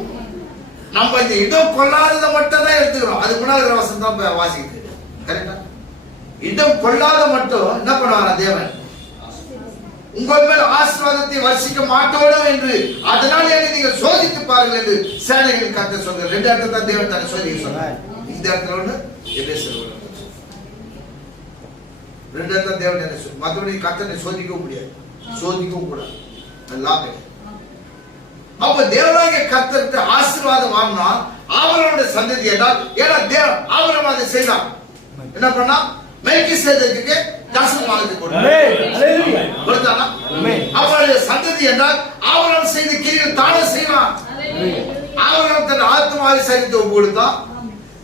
நம்ம இந்த இடம் கொள்ளாததை மட்டும் தான் எடுத்துக்கிறோம். அது முன்னாடி வசனம் தான் வாசிக்கிறது. கரெக்டா? இடம் கொள்ளாத மட்டும் என்ன பண்ணுவாரா தேவன், உங்கள் மேல் ஆசீர்வாதத்தை வர்ஷிக்க மாட்டோம் என்று அதனால நீங்கள் சோதித்து பாருங்கள் என்று சேனைகளின் கர்த்தர் சொல்றார். 2 இடத்துல தான் தேவன் தன்னை சோதிக்க சொல்றார். இந்த இடத்துல ஒண்ணு, எபேசியர் 2 இடத்துல தேவன் என்ன சொல்றார். மற்றபடி கர்த்தரை சோதிக்கவும் முடியாது, சோதிக்கவும் கூடாது. எல்லாம் கிடையாது. அப்ப தேவனாகிய கர்த்தருக்கு ஆசீர்வாதம் வாங்கினா அவரோட சந்ததி என்றால், ஏன்னா தேவன் அவரும் அதை செய்தார். என்ன பண்ணா, மெல்கிசேதேக்குக்கு தசமபாகத்தை கொடுத்தானா. அவருடைய சந்ததி என்றால் அவரும் செய்த கிரியை தானே செய்வான். அவரும் தன் ஆத்மாவை சரித்து ஒப்பு கொடுத்தான்,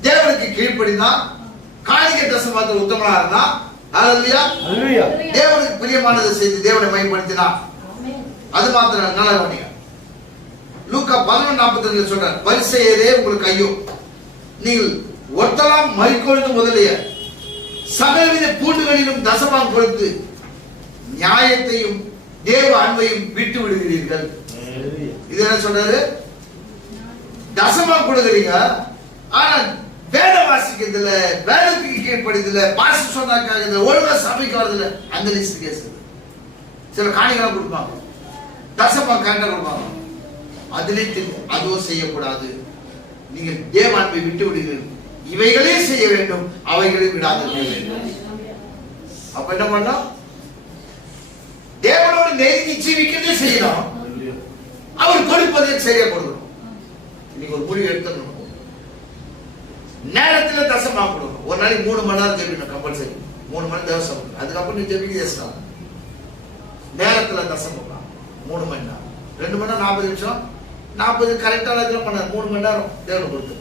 தேவனுக்கு கீழ்ப்படிந்தான், காணிக்கை தசமபாகத்தில் உத்தமனா இருந்தான். அல்லேலூயா. தேவனுக்கு பிரியமானதை செய்து தேவனை மையப்படுத்தினான். அது மாத்திரம் நல்லா கவனிங்க. லூக்கா 11:42 சொல்றார், பரிசேயரே உங்களுக்கு ஐயோ, நீங்கள் ஒருத்தலாம் மறிக்கொழுந்து முதலிய சகலவித பூண்டுகளிலும் தசமம் கொடுத்து நியாயத்தையும் தேவ அன்பையும் விட்டு விடுகிறீர்கள். இது என்ன சொல்றாரு, தசமம் கொடுக்குறீங்க, ஆனா வேத வாசிக்கிறதுல, வேதத்துக்கு கீழ்ப்படுதுல, பாச சொன்னாக்காக ஒழுங்கா சபைக்கு வரதுல அந்த லிஸ்ட் கேஸ். சில காணிகளா கொடுப்பாங்க, தசமா கண்ட கொடுப்பாங்க. அதுலேயும் அதுவும் செய்யக்கூடாது. நீங்கள் தேவான்பை விட்டு விடுகிறீர்கள். இவைகளே செய்ய வேண்டும், அவைகளே விடாது. அப்ப என்ன பண்ணோம்? தேவனோடு நெருங்கி ஜீவிக்கிறதே செய்யணும். அவர் கொடுப்பதை சரியா கொடுக்கணும். இன்னைக்கு ஒரு முடிவு எடுத்துக்கணும். நேரத்துல தசமா கொடுக்கணும். ஒரு நாளைக்கு 3 மணி நேரம் ஜெபிக்கணும் கம்பல்சரி. 3 மணி தேவசம். அதுக்கப்புறம் நீ ஜெபிக்க பேசலாம். நேரத்துல தசம் 3 மணி நேரம், 2 மணி நேரம் 40 நிமிஷம், 40 கரெக்டான இதுல பண்ண 3 மணி நேரம் தேவனை கொடுத்து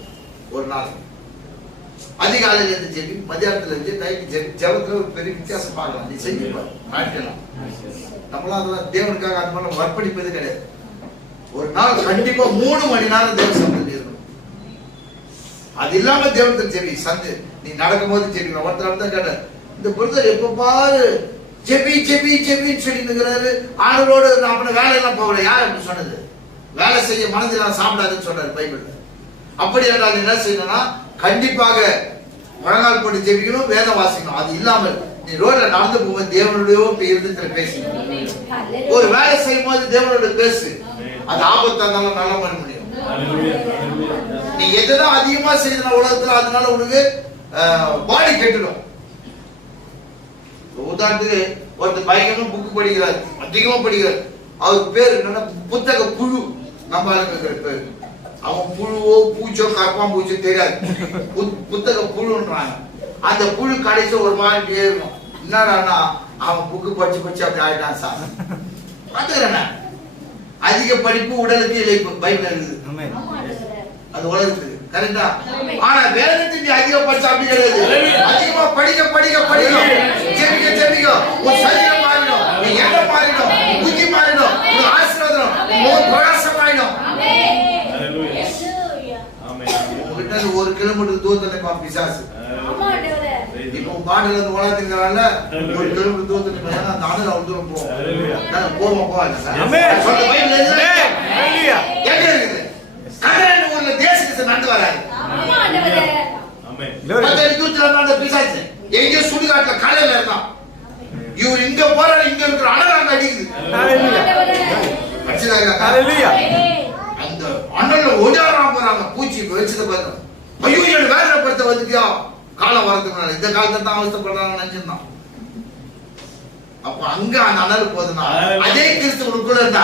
ஒரு நாள். அதிகாலையில இருந்து ஜெபி, மதியானத்துல இருந்து நைட்டு ஜெபி. ஜெபத்துல ஒரு பெரிய வித்தியாசம் பார்க்கலாம். நீ செஞ்சு மாட்டலாம். நம்மளாம் அதெல்லாம் தேவனுக்காக அந்த மாதிரி வற்படிப்பது கிடையாது. ஒரு நாள் கண்டிப்பா 3 மணி நேரம் தேவ சமூகத்தில் இருக்கணும். அது இல்லாம தேவனத்தில் ஜெபி. சந்து நீ நடக்கும் போது ஜெபிக்கணும். ஒருத்தர் தான் கேட்ட, இந்த பிரதர் எப்ப பாரு ஜெபி ஜெபி ஜெபின்னு சொல்லி இருக்கிறாரு, ஆளோடு அப்படி வேலையெல்லாம் போகல. யார் அப்படி சொன்னது? வேலை செய்ய மனதில் சாப்பிடாதுன்னு சொன்னாரு பைபிள்ல. அப்படி என்றால் என்ன செய்யணும்னா, கண்டிப்பாக முழங்கால் போட்டு ஜெபிக்கணும், வேதம் வாசிக்கணும். அது இல்லாமல் நீ ரோட்ல நடந்து போகும்போது தேவனுடைய இருந்தத்துல பேசணும். ஒரு வேலை செய்யும் போது தேவனோட பேசு. அது ஆபத்தா இருந்தாலும் நல்லா பண்ண முடியும். நீ எதுதான் அதிகமா செய்யணும் உலகத்துல, அதனால உனக்கு பாடி கெட்டுடும். உதாரணத்துக்கு ஒருத்தர் பயங்கரமா புக்கு படிக்கிறார், அதிகமா படிக்கிறார். அவருக்கு பேர் என்னன்னா புத்தக புழு. நம்ம ஆளுங்க பேரு அவன் புழுவோ பூச்சோ கரப்பாம்பூச்சோ தெரியாது, புத்தக புழுன்றாங்க. அந்த புழு கடைசி ஒரு மாதிரி ஏறணும். என்னடானா அவன் புக்கு படிச்சு படிச்சு அப்படி ஆயிட்டான் சார். பாத்துக்கிறேன். அதிக படிப்பு உடலுக்கு இழைப்பு பைபிள் இருக்குது. அது உலகத்துக்கு கரெக்டா. ஆனா வேதத்துக்கு அதிக படிச்சா அப்படி கிடையாது. அதிகமா படிக்க படிக்க படிக்கும், ஜெபிக்க ஜெபிக்க உன் சரீரம் மாறிடும், நீ எண்ணம் மாறிடும், புத்தி மாறிடும், உன் ஆசீர்வாதம் உன் பிரகாசம் ஆயிடும். உங்ககிட்ட 1 கிலோமீட்டர் தூரத்துல பிசாசு. இப்போ பாடல இருந்து உலகத்துக்குறால 1 கிலோமீட்டர் தூரத்துல அந்த அணல் அவ்வளவு தூரம் போவோம் போவாங்க. ஊர்ல தேசத்துக்கு நடந்து வராது. பிசாசு எங்க சுடுகாட்டுல கடையில இருந்தான். இவர் இங்க போறாரு, இங்க இருக்கிற அணல் அடிக்குது. அந்த அண்ணல்ல ஒடியாராம போறாங்க. பூச்சி வச்சத பாருங்க. ஐயோ என்ன வேதனைப்படுத்த வந்துட்டியா காலம் வரதுக்கு இந்த காலத்தை தான் அவஸ்தப்படுறாங்க நினைச்சிருந்தான். அப்ப அங்க அந்த அனல் போதுனா அதே கிறிஸ்து உனக்குள்ள இருந்தா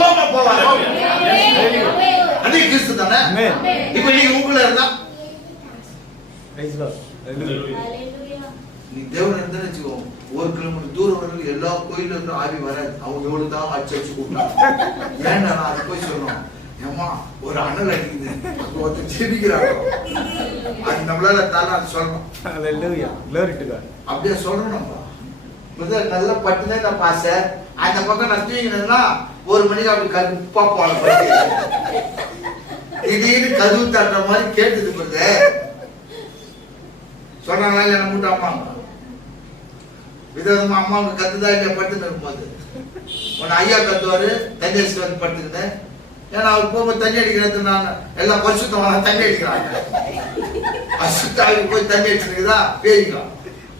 போமா போவாரு. அதே கிறிஸ்து தானே. இப்ப நீ உங்களுக்குள்ள இருந்தா நீ தேவன் இருந்தா வச்சுக்கோ. 1 கிலோமீட்டர் தூரம் வரைக்கும் எல்லா கோயிலும் இருந்து ஆவி வராது. அவங்க எவ்வளவு தான் அடிச்சு கூப்பிட்டாங்க. ஏன்னா நான் அது போய் சொல்லணும், ஏமா ஒரு அனல் அடிக்குது, ஒருத்தர் ஜெபிக்கிறாங்க, அது நம்மளால தானே அது சொல்லணும். அப்படியே சொல்லணும். நம்ம நல்லா பட்டுதான் பாச அந்த பக்கம் நான் தூங்கினா 1 மணிக்கு அப்படி கருப்பா போன திடீர்னு கதவு தட்டுற மாதிரி கேட்டுது போது சொன்னாங்களா இல்ல நம்ம வீட்டு அம்மா விதவிதமா அம்மாவுக்கு கத்துதா இல்லையா படுத்துன்னு இருக்கும்போது உன்னை ஐயா கத்துவாரு, தண்ணி அடிச்சு வந்து படுத்துக்கிட்டேன். ஏன்னா அவர் போகும்போது தண்ணி அடிக்கிறது நான் எல்லாம் பரிசுத்தம் தண்ணி அடிக்கிறாங்க. அசுத்தாவுக்கு போய் தண்ணி அடிச்சுருக்குதா பேய்க்கலாம்.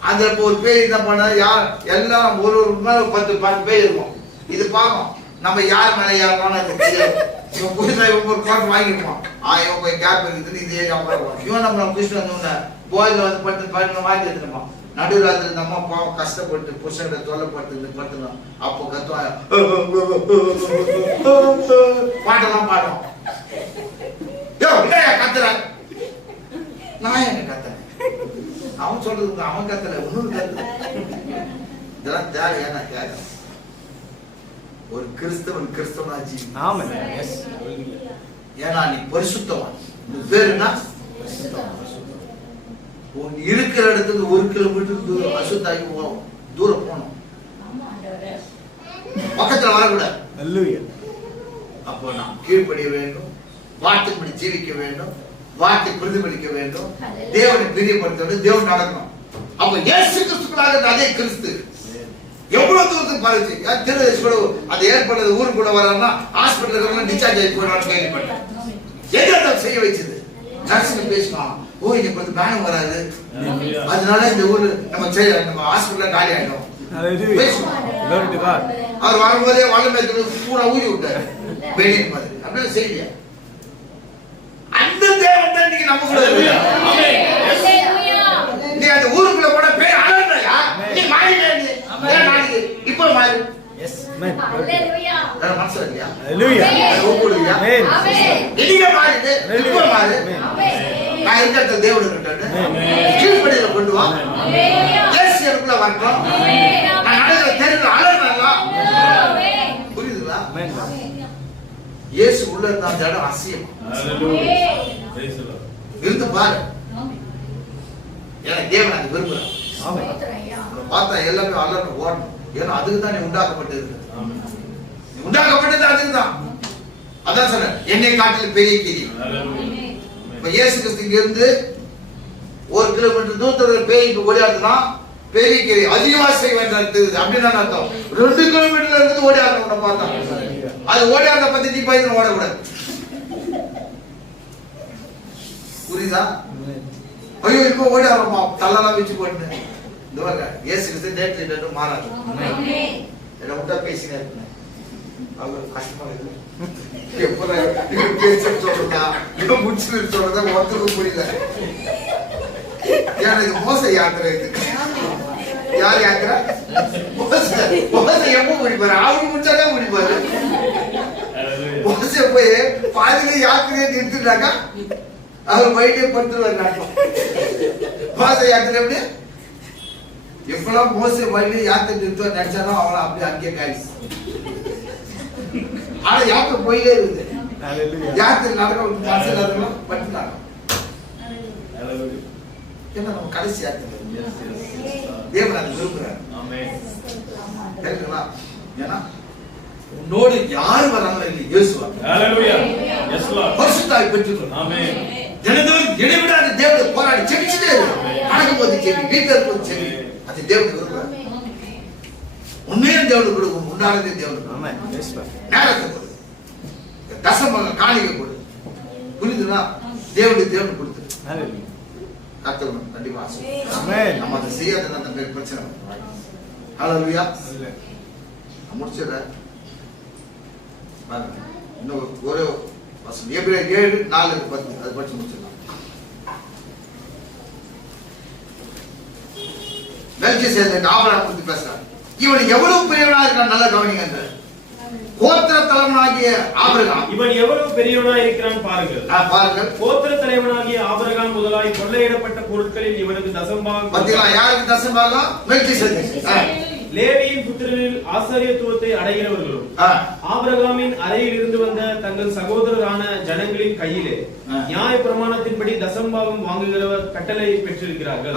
அந்த ஒரு பேய் என்ன பண்ண யார் எல்லாம் ஒரு மேல 10 பேய் இருக்கும். இது பார்க்கும் நம்ம யார் மேல யாருமானு தெரியாது. இவன் புதுசா இவங்க ஒரு கோட்டை வாங்கிருப்பான். இவன் போய் கேப் இருக்குதுன்னு இதே இவன் நம்ம புதுசு வந்து போயில வந்து படுத்து வாங்கி எடுத்துருப்பான். நடுராத்திரி இந்த அம்மா பாவம் கஷ்டப்பட்டு புருஷனை தொல்லைப்பட்டு படுத்துலாம். அப்போ கத்துவான் பாட்டெல்லாம் பாடும். கத்துற நான் என்ன கத்துறேன், அவன் சொல்றது அவன் கத்தல இன்னொரு கத்தல. இதெல்லாம் தேவையான தேவை. ஒரு கிறிஸ்தவன் கிறிஸ்தவனாச்சு. ஏன்னா நீ பரிசுத்தவன். பேர் என்ன? உன் இருக்கிற இடத்துக்கு 1 கிலோமீட்டர் அசுத்தாகி தூரம் போகணும், பக்கத்துல வரக்கூடாது. அப்போ நாம் கீழ்ப்படிய வேண்டும், வார்த்தைப்படி ஜீவிக்க வேண்டும், வார்த்தை பிரதிபலிக்க வேண்டும், தேவனை பிரியப்படுத்த வேண்டும், தேவன் நடக்கணும். அப்ப இயேசு கிறிஸ்துக்குள்ளாக அதே கிறிஸ்து எவ்வளவு தூரத்துக்கு பாருச்சு. திருவள்ளூர் அது ஏற்பட்டது ஊருக்குள்ள வரான்னா ஹாஸ்பிட்டல் டிஸ்சார்ஜ் ஆகி போயிடலாம்னு கேள்விப்பட்டேன். எதை செய்ய வச்சது? நர்ஸுக்கு பேசணும், ஓ இன்னைக்கு கொஞ்சம் பேனம் வராது, அதனால இந்த ஊர் நம்ம ஹாஸ்பிட்டல்ல காலி ஆயிடும். Glory to God. அவர் வரும்போதே வல்லமை பூரா ஊதி விட்டாரு வெளியே மாதிரி. அப்படியே செய்தியா அந்த தேவன் தான் இன்னைக்கு நம்ம கூட இருக்காரு. நீ அந்த ஊருக்குள்ள போன பேர் அழகா நீ மாறினே இப்ப மாறி. Yes. Amen. மனசு இல்லையா? Hallelujah. Amen. இன்னைக்கு மாறிட்டு இப்ப மாறு. நான் இருக்கிற தேவன் இருக்காரு. கீழ்ப்படியில கொண்டு வா. இயேசு எனக்குள்ள வரட்டும். நான் நடக்கிற தெருவில் அழகா. புரியுதுங்களா? இயேசு உள்ள இருந்த அந்த இடம் அசியம். இருந்து பாரு. ஏன்னா தேவன் அது விரும்புறார். பார்த்தா எல்லாமே அலர்ந்து ஓடணும். ஏன்னா அதுக்கு தான் நீ உண்டாக்கப்பட்டது. உண்டாக்கப்பட்டது அதுக்கு தான். அதான் சொன்ன என்னை காட்டில் பெரிய கிரி. இப்ப இயேசு கிறிஸ்து இங்க இருந்து 1 கிலோமீட்டர் தூரத்துல பேய்க்கு ஓடியாடுனா பெரிய கிரி அதிகமா செய்வேன் அப்படின்னு அர்த்தம். 2 கிலோமீட்டர்ல இருந்து ஓடியாடுறவங்க பார்த்தா அது ஓடியாடுற பத்தி நீ பயந்து ஓடக்கூடாது. புரியுதா? ஐயோ இப்ப ஓடியாடுறோமா தள்ளலாம் வச்சு போட்டு இந்த மாதிரி இயேசு கிறிஸ்து நேற்று மாறாது. என்ன விட்டா பேசினே இருப்பேன். அவங்க கஷ்டமா இருக்கு. எப்ப பேச சொல்றதா இப்ப முடிச்சு சொல்றதா ஒருத்தருக்கு புரியல. ஏன்னா இது மோச யாத்திரை. இது யார் யாத்திரை? மோச எப்ப முடிப்பாரு? அவரு முடிச்சாதான் முடிப்பாரு. மோச போய் பாதியில யாத்திரையை நிறுத்திட்டாக்கா அவர் வயிற்றே படுத்துருவார். நாட்டம் மோச யாத்திரை எப்படி எப்பெல்லாம் மோச வழியில யாத்திரை நிறுத்துவ நினைச்சாலும் அவளை அப்படியே அங்கேயே காய்ச்சி. ஆனா யாத்திரை போயிட்டே இருக்குது. யாத்திரை நடக்க பட்டுனாங்க. ஏன்னா நம்ம கடைசி யாத்திரை தேவன் அதை விரும்புறாரு. ஏன்னா உன்னோடு யாரு வராங்களோ இல்லை இயேசு பரிசுத்தாவி பெற்றுக்கணும். இடைவிடாத தேவனை போராடி செபிச்சுட்டே நடக்கும் போது செவி வீட்டில் இருக்கும் செவி அது தேவனுக்கு விரும்புறாரு. உண்மையான தேவனுக்கு கொடுக்கும். உண்டானதே தேவனுக்கு நேரத்தை கொடு. தசமங்க காணிக்கை கொடு. புரியுதுன்னா தேவனுக்கு தேவன் கொடுத்து கத்தவனும் கண்டிப்பா நம்ம அதை செய்யாத அந்த பிரச்சனை. ஹல்லேலூயா. முடிச்சிடுறேன். இன்னும் ஒரே வசனம் எபிரேயர் 7:4-10 அது படிச்சு முடிச்சிடலாம். மெல்கிசேதேக் ஆபிரகாம் பத்தி பேசுறார். இவன் எவ்வளவு பெரியவனா இருக்கான் நல்லா கவனிங்க. கோத்திர தலைவனாகிய ஆபிரகாம் இவன் எவ்வளவு பெரியவனா இருக்கிறான் பாருங்கள். பாருங்கள். கோத்திர தலைவனாகிய ஆபிரகாம் முதலாய் கொள்ளையிடப்பட்ட பொருட்களில் இவனுக்கு தசம்பாகம். பாத்தீங்களா? யாருக்கு தசம்பாகம்? மெல்கிசேதேக். லேவியின் புத்திரரில் ஆசாரியத்துவத்தை அடைகிறவர்களும் ஆபிரகாமின் அறையில் இருந்து வந்த தங்கள் சகோதரரான ஜனங்களின் கையிலே நியாய பிரமாணத்தின்படி தசம்பாகம் வாங்குகிறவர் கட்டளை பெற்றிருக்கிறார்கள்.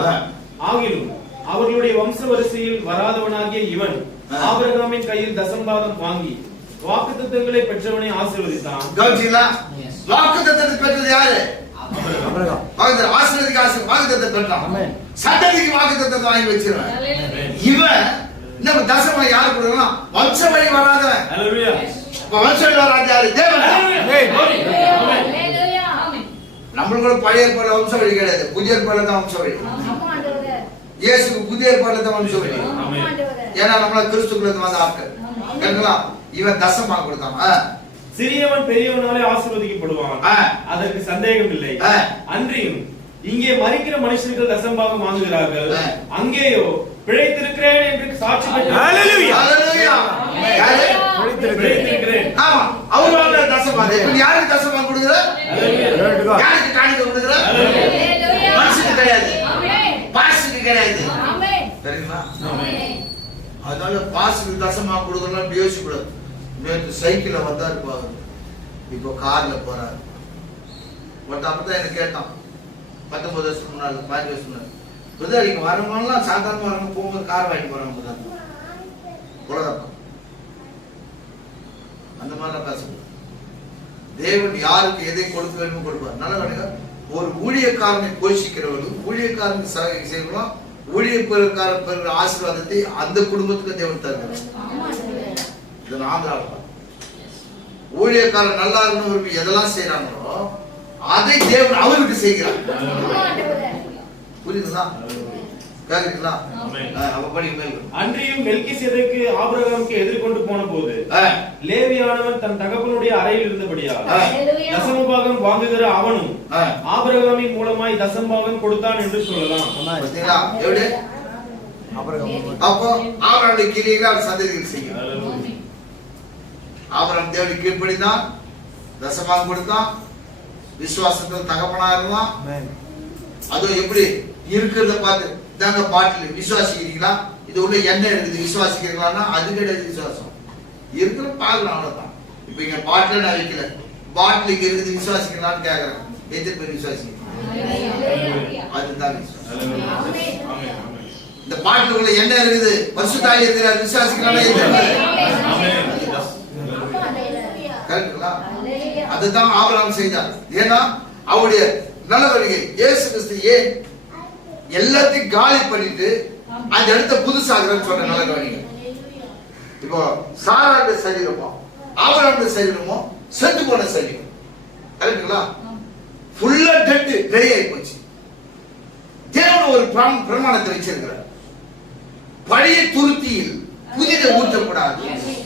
ஆகிலும் அவர்களுடைய வம்ச வரிசையில் வராதவனாகிய இவன் ஆபிரகாமின் கையில் தசம்பாகம் வாங்கி வாக்குத்தத்தங்களை பெற்றவனை ஆசீர்வதித்தான். வாக்குத்தத்தத்தை பெற்றது யாரு? ஆபிரகாம். வாக்குத்தத்தத்தை பெற்றான். சட்டத்துக்கு வாக்குத்தத்தத்தை வாங்கி வச்சிருவான். இவன் நம்ம தசமம் யாரு கொடுக்கலாம்? வம்ச வழி வராதவன். ஹல்லேலூயா. வம்ச வழி வராத யாரு? தேவன். நம்மளுக்கு பழைய ஏற்பாடு வம்ச வழி கிடையாது. புதிய ஏற்பாடு தான் வம்ச வழி. இயேசுக்கு புதிய ஏற்பாடு தான் வம்ச வழி. ஏன்னா நம்மள கிறிஸ்துக்குள்ள வந்த ஆட்கள். கேட்கலாம். இவன் தசமம் கொடுத்தான். சிறியவன் பெரியவனாலே ஆசீர்வதிக்கப்படுவான். அதற்கு சந்தேகம் இல்லை. அன்றியும் இங்கே மரிக்கிற மனுஷர்கள் தசம்பாகம் வாங்குகிறார்கள். அங்கேயோ பிழைத்திருக்கிறேன் என்று சாட்சி பெற்ற ஹல்லேலூயா. ஹல்லேலூயா. பிழைத்திருக்கிறேன். ஆமா. அவரோட தசம்பாகம். யாருக்கு தசம்பாகம் கொடுக்குறார்? ஹல்லேலூயா. யாருக்கு காணிக்கை கொடுக்குறார்? ஹல்லேலூயா. மனுஷனுக்கு கிடையாது. ஆமென். பாஸ்டருக்கு கிடையாது. ஆமென். சரிங்களா? ஆமென். அதனால பாஸ்டருக்கு தசம்பாகம் கொடுக்கறதுலாம் யோசிக்க கூடாது. நேற்று சைக்கிள்ல வந்தாரு பாரு, இப்போ கார்ல போறாரு. ஒருத்த அப்பதான் எனக்கு கேட்டான் 19 வருஷம் முன்னாள் 15 வருஷம் முன்னாள், பிரதர் இங்க வரவங்கலாம் சாதாரணமா வரவங்க போகும்போது கார் வாங்கிட்டு போறாங்க தான் குலதப்பம். அந்த மாதிரிலாம் பேசக்கூடாது. தேவன் யாருக்கு எதை கொடுக்க வேணுமோ கொடுப்பார். நல்ல வேணுங்க. ஒரு ஊழியக்காரனை போஷிக்கிறவர்களும் ஊழியக்காரனுக்கு செய்யணும். ஊழியக்காரன் பெறுகிற ஆசீர்வாதத்தை அந்த குடும்பத்துக்கு தேவன் தருகிறார். ஊழியக்காரன் நல்லா இருக்கணும் எதெல்லாம் செய்யறாங்களோ அதை தேவன் அவருக்கு செய்கிறார். புரியுதுங்களா? கேக்குறீங்களா? அப்ப படி மேல். அன்றியும் மெல்கிசேதேக்கு ஆபிரகாமுக்கு எதிர்கொண்டு போன போது லேவியானவன் தன் தகப்பனுடைய அறையில் இருந்தபடியால் தசமபாகம் வாங்குகிற அவனும் ஆபிரகாமின் மூலமாய் தசமபாகம் கொடுத்தான் என்று சொல்லலாம். பாத்தீங்களா? எப்படி? அப்போ ஆபிரகாமுடைய கிரியைகள் சந்ததிகள் செய்யும். ஆபிரகாம் தேவனுக்கு கீழ்ப்படிந்தான், தசமபாகம் கொடுத்தான், விசுவாசத்தில் தகப்பனா இருந்தான். அதுவும் எப்படி இருக்கிறத பார்த்து தாங்க பாட்டில் விசுவாசிக்கிறீங்களா? இது உள்ள எண்ணெய் இருக்குது விசுவாசிக்கிறீங்களா? அது கிடையாது விசுவாசம். இருக்கிற பார்க்கலாம் அவ்வளவுதான். இப்ப இங்க பாட்டில் நான் வைக்கல, பாட்டில் இங்க இருக்குது விசுவாசிக்கலாம்னு கேக்குறேன். எத்தனை பேர் விசுவாசிக்கிறீங்க? அதுதான் விசுவாசம். இந்த பாட்டிலுக்குள்ள எண்ணெய் இருக்குது, பரிசுத்தாவி இருக்கிறார், விசுவாசிக்கலாம். அதுதான் ஆபிரகாம் செய்தார். ஏன்னா அவருடைய நல்லவழிகை இயேசு கிறிஸ்து ஏன் எல்லாத்தையும் காலி பண்ணிட்டு அந்த இடத்த புதுசாகிறன்னு சொன்ன நல்லவழிகை. இப்போ சாராளுடைய சரீரமோ ஆபிரகாமுடைய சரீரமோ செத்து போன சரீரம், கரெக்டுங்களா? ஃபுல்லா டெட் ட்ரை ஆகி போச்சு. தேவன் ஒரு பிரமாணத்தை வச்சிருக்கிறார். பழைய துருத்தியில் புதிதை ஊற்றக்கூடாது,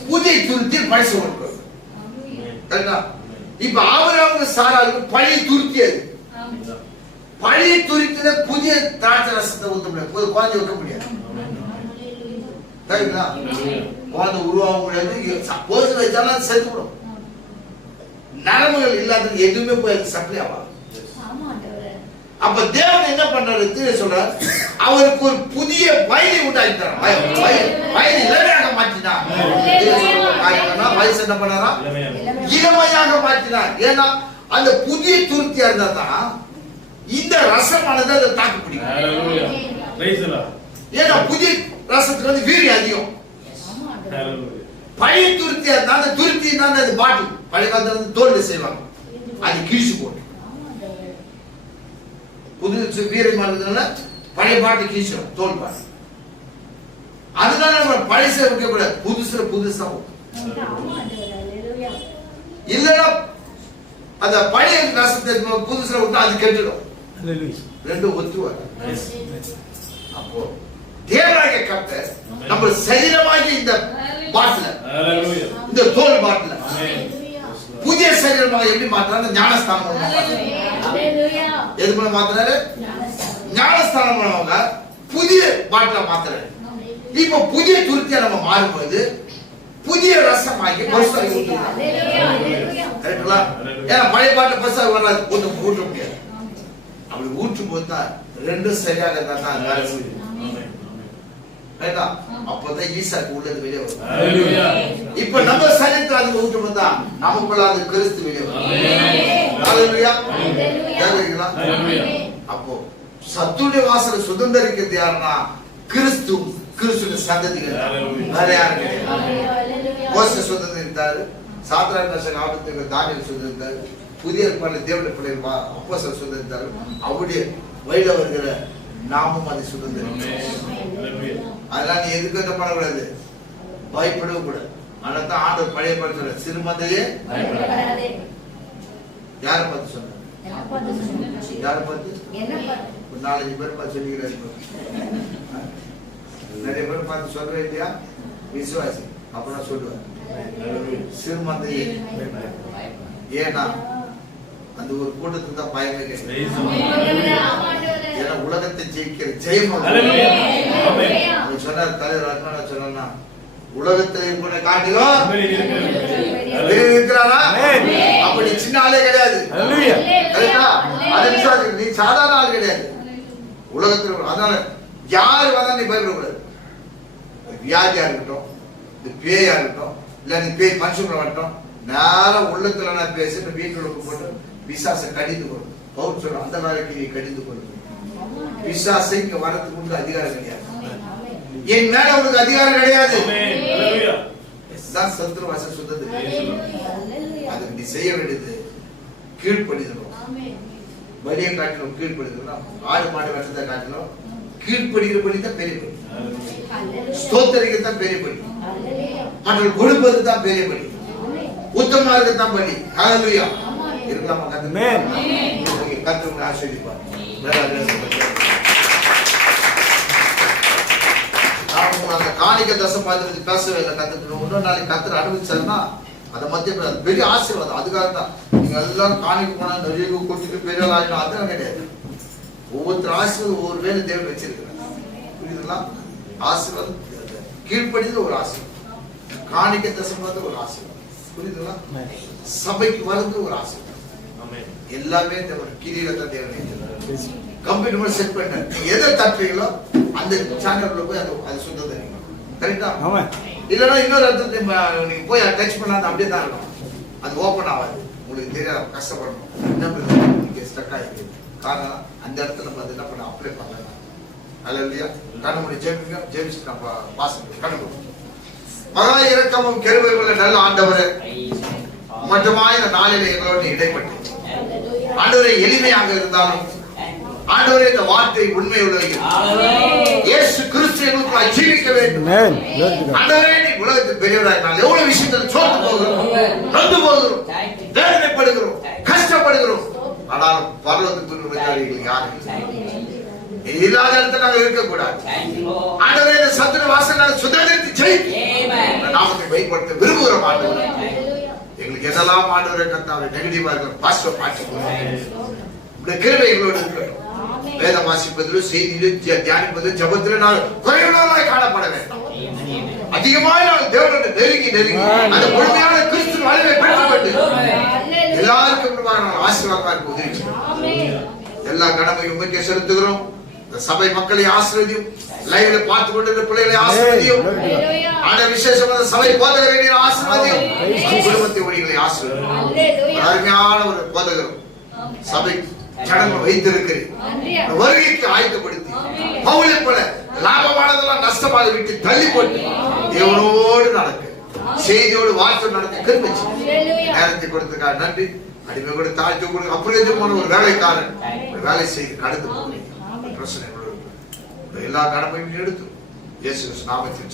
புதிய துருத்தியில் பழசு ஊற்றக்கூடாது. இப்ப ஆபிரகாமுக்கு சாராளுக்கு பழைய துருத்தி, அது பழைய துருத்தில புதிய திராட்சை ரசத்தை ஊற்ற முடியாது, குழந்தை வைக்க முடியாது. குழந்தை உருவாக முடியாது. சப்போஸ் வச்சாலும் செத்துவிடும். நரம்புகள் இல்லாத எதுவுமே போய் சப்ளை ஆகாது. அப்ப தேவன் என்ன பண்றாரு சொல்றார், அவருக்கு ஒரு புதிய வயதை உண்டாக்கிட்டார். வயது இளமையாக மாற்றினார். வயசு என்ன பண்ணாரா? இளமையாக மாற்றினார். ஏன்னா அந்த புதிய துருத்தியா இருந்தா தான் இந்த ரசமானது அதை தாக்கு பிடிக்கும். ஏன்னா புதிய ரசத்துக்கு வந்து வீரியம் அதிகம். பழைய துருத்தியா இருந்தா அந்த துருத்தி தான் அது பாட்டில் பழைய காலத்துல தோல்ல செய்வாங்க, அது கிழிச்சு போட்டு. புது வீரமானதுனால பழைய பாட்டு கீழ்ச்சிடும், தோல் பாட்டு. அதனால நம்ம பழைய வைக்க கூடாது, புதுசுல புதுசா இல்லைன்னா அந்த பழைய ரசத்தை புதுசுல விட்டா அது கெட்டுடும். ரெண்டும் ஒத்துவாங்க. அப்போ தேவராகிய கர்த்தர் நம்ம சரீரமாகி இந்த பாட்டில, இந்த தோல் பாட்டில புதிய சரீரமாக எப்படி மாத்தினாரு? ஞானஸ்தானம் எது மூலம் மாத்தினாரு? ஞானஸ்தானம் மூலமாக புதிய பாட்டில மாத்தினாரு. இப்ப புதிய துருத்தியா நம்ம மாறும்போது புதிய ரசமாகி பரிசுத்தாவி ஊற்றுவோம். கரெக்டுங்களா? ஏன்னா பழைய பாட்டில பரிசுத்தாவி வராது, ஊற்ற முடியாது. அப்படி ஊற்றும் போது தான் ரெண்டும் சரியாக இருந்தா தான் வேலை செய்யும். அப்பதான் ஈசாக்கு உள்ளது வெளியே வரும். இப்ப நம்ம சரீரத்தில் அது ஊற்றும் வந்தா நமக்குள்ள அது கிறிஸ்து வெளியே வரும். அப்போ சத்துடைய வாசலை சுதந்திரிக்கிறது யாருன்னா கிறிஸ்து, கிறிஸ்துவின் சந்ததிகள். வேற யாரும் கிடையாது. மோசே சுதந்திரித்தாரு, சாத்ராக் மேஷாக் ஆபேத்நேகோ தானியேல் சுதந்திரித்தாரு, புதிய ஏற்பாட்டில் தேவனுடைய பிள்ளைகள் அப்போஸ்தலர் சுதந்திரித்தாரு. அவருடைய வழியில வருகிற நாமும் அதை சுதந்திரிக்கிறோம். அதெல்லாம் நீ எதுக்கு பண்ணக்கூடாது, பயப்படவே கூடாது. அதனால்தான் ஆண்டவர் பழைய பாட்டு சொல்ற, சிறுமந்தையே யாரை பார்த்து சொன்ன? யாரை பார்த்து? ஒரு 4-5 பேர் பார்த்து சொல்லிக்கிறாரு. நிறைய பேர் பார்த்து சொல்றேன் இல்லையா? விசுவாசி அப்பதான் சொல்லுவார் சிறுமந்தையே. ஏன்னா அந்த ஒரு கூட்டத்துக்கு தான் பயமே கிடையாது. ஏன்னா உலகத்தை ஜெயிக்கிற ஜெயம் சொன்னார் தலைவர் அண்ணா. சொன்னா உலகத்தில் இருப்பதை காட்டிலும் இருக்கிறாரா? அப்படி சின்ன ஆளே கிடையாது. நீ சாதாரண ஆள் கிடையாது உலகத்தில். அதனால யாரு வந்தா நீ பயப்படக்கூடாது. வியாதியா இருக்கட்டும், இந்த பேயா இருக்கட்டும், இல்ல நீ பேய் மனுஷங்களை வரட்டும், நேரம் உள்ளத்துல நான் பேசி வீட்டுல போட்டு பிசாசை கடிந்து கொள்ளும். பவுல் சொல்ற அந்த நாளைக்கு நீ கடிந்து கொள்ளும். பிசாசை இங்க வரதுக்கு உண்டு அதிகாரம் கிடையாது. என் மேல உனக்கு அதிகாரம் கிடையாது. சத்துரு வாசல் சுத்தது. அதுக்கு நீ செய்ய வேண்டியது கீழ்ப்படிதலும். வலியை காட்டிலும் கீழ்ப்படிதலும், ஆடு மாடு வெட்டத்தை காட்டிலும் கீழ்ப்படுகிற படி தான் பெரிய படி. ஸ்தோத்தரிக்கத்தான் பெரிய படி, மற்ற கொடுப்பது தான் பெரிய படி, உத்தமா இருக்கத்தான் படி. ஹல்லேலூயா. இருக்கலாமா Amen. கர்த்தர் ஆசீர்வதிப்பார். நான் அந்த காணிக்க தசமாதிபதி பேசவே இல்லை. கத்துட்டு இன்னொரு நாளைக்கு கத்தர் அனுபவிச்சாருன்னா அதை மத்திய பெரிய ஆசீர்வாதம். அதுக்காக தான் நீங்க எல்லாம் காணிக்க போனா நிறைய கொட்டிட்டு பெரிய ஆயிடும் அதெல்லாம் கிடையாது. ஒவ்வொருத்தர் ஆசீர்வாதம் ஒவ்வொரு வேலை தேவன் வச்சிருக்கிறார். புரியுதுங்களா? ஆசீர்வாதம் கீழ்ப்படிது ஒரு ஆசீர்வாதம், காணிக்க தசமாதிபதி ஒரு ஆசீர்வாதம். புரியுதுங்களா? சபைக்கு வருது ஒரு ஆசீர்வாதம். எல்லாமே தேவன் கிரீடத்தை தேவன் கம்ப்யூட்டர் செட் பண்ண நீங்க எதை தட்டுறீங்களோ அந்த சேனல்ல போய் அது சொந்தம் தெரியும். கரெக்டா? இல்லைன்னா இன்னொரு இடத்துல நீங்க போய் டச் பண்ணாத அப்படியே தான் இருக்கும். அது ஓப்பன் ஆகாது. உங்களுக்கு தெரியாது, கஷ்டப்படணும். என்ன ஸ்டக் ஆகிருக்கு. காரணம் அந்த இடத்துல நம்ம என்ன பண்ண அப்ளை பண்ணலாம். அல்ல இல்லையா? கண்ணு முடி ஜெபிங்க, ஜெபிச்சு நம்ம பாசம் கண்ணு மகா இறக்கமும் கிருபையும் உள்ள நல்ல ஆண்டவரே, மட்டுமாய் இந்த நாளிலே எங்களோடு இடைப்பட்டு ஆண்டவரே எளிமையாக இருந்தாலும் ஆண்டவரே இந்த வார்த்தை உண்மை உள்ளது. இயேசு கிறிஸ்து எங்களுக்குள்ளாய் ஜீவிக்க வேண்டும். ஆண்டவரே நீ உலகத்தில் பெரியவராய் நான் எவ்வளவு விஷயத்தில் சோர்ந்து போகிறோம், நொந்து போகிறோம், வேதனைப்படுகிறோம், கஷ்டப்படுகிறோம். ஆனாலும் பரலோகத்துக்கு எங்களுக்கு யாரும் இல்லாத இடத்துல நாங்கள் இருக்கக்கூடாது. ஆண்டவரே இந்த சத்துரு வாசல் சுதந்திரத்தை ஜெயித்து நாமத்தை பயன்படுத்த விரும்புகிறோம். ஆண்டவரே எங்களுக்கு எதெல்லாம் ஆண்டவரே கர்த்தாவே நெகட்டிவா இருக்கிற பாசிட்டிவ் மாற்றி இந்த கிருபை எங்களோடு இருக்கட்டும். வேத வாசிப்பதிலும் செய்தியிலும் தியானிப்பதிலும் ஜபத்திலும் நாங்கள் குறைவுள்ளவர்களாய் காணப்பட வேண்டாம். அதிகமாக நாங்கள் தேவனோடு நெருங்கி அந்த முழுமையான கிறிஸ்து வாழ்வை பெற்றுக்கொண்டு எல்லாருக்கும் நாங்கள் ஆசீர்வாதமாக இருக்க உதவி செய்யும். எல்லா கடமையும் உண்மைக்கே செலுத்துகிறோம். இந்த சபை மக்களை ஆசீர்வதியும், லைவ்ல பார்த்து கொண்டிருக்கிற பிள்ளைகளை ஆசீர்வதியும், ஆன விசேஷமான சபை போதகரை ஆசீர்வதியும், குடும்பத்தை ஒளிகளை ஆசீர்வதியும். அருமையான ஒரு போதகரும் சபை ஜனங்கள் வைத்திருக்கிறேன் வருகைக்கு ஆயத்தப்படுத்தி பவுலை போல லாபமானதெல்லாம் நஷ்டமாக விட்டு தள்ளி போட்டு தேவனோடு நடக்க செய்தியோடு வார்த்தை நடக்க கருப்பிச்சு நேரத்தை கொடுத்துக்கா நன்றி. அடிமை கூட தாழ்த்து கொடுக்க அப்புறம் ஒரு வேலைக்காரன் வேலை செய்து கடந்து போகிறேன். பிரச்சனை எல்லா கடமையும் எடுத்து இயேசு நாமத்தில்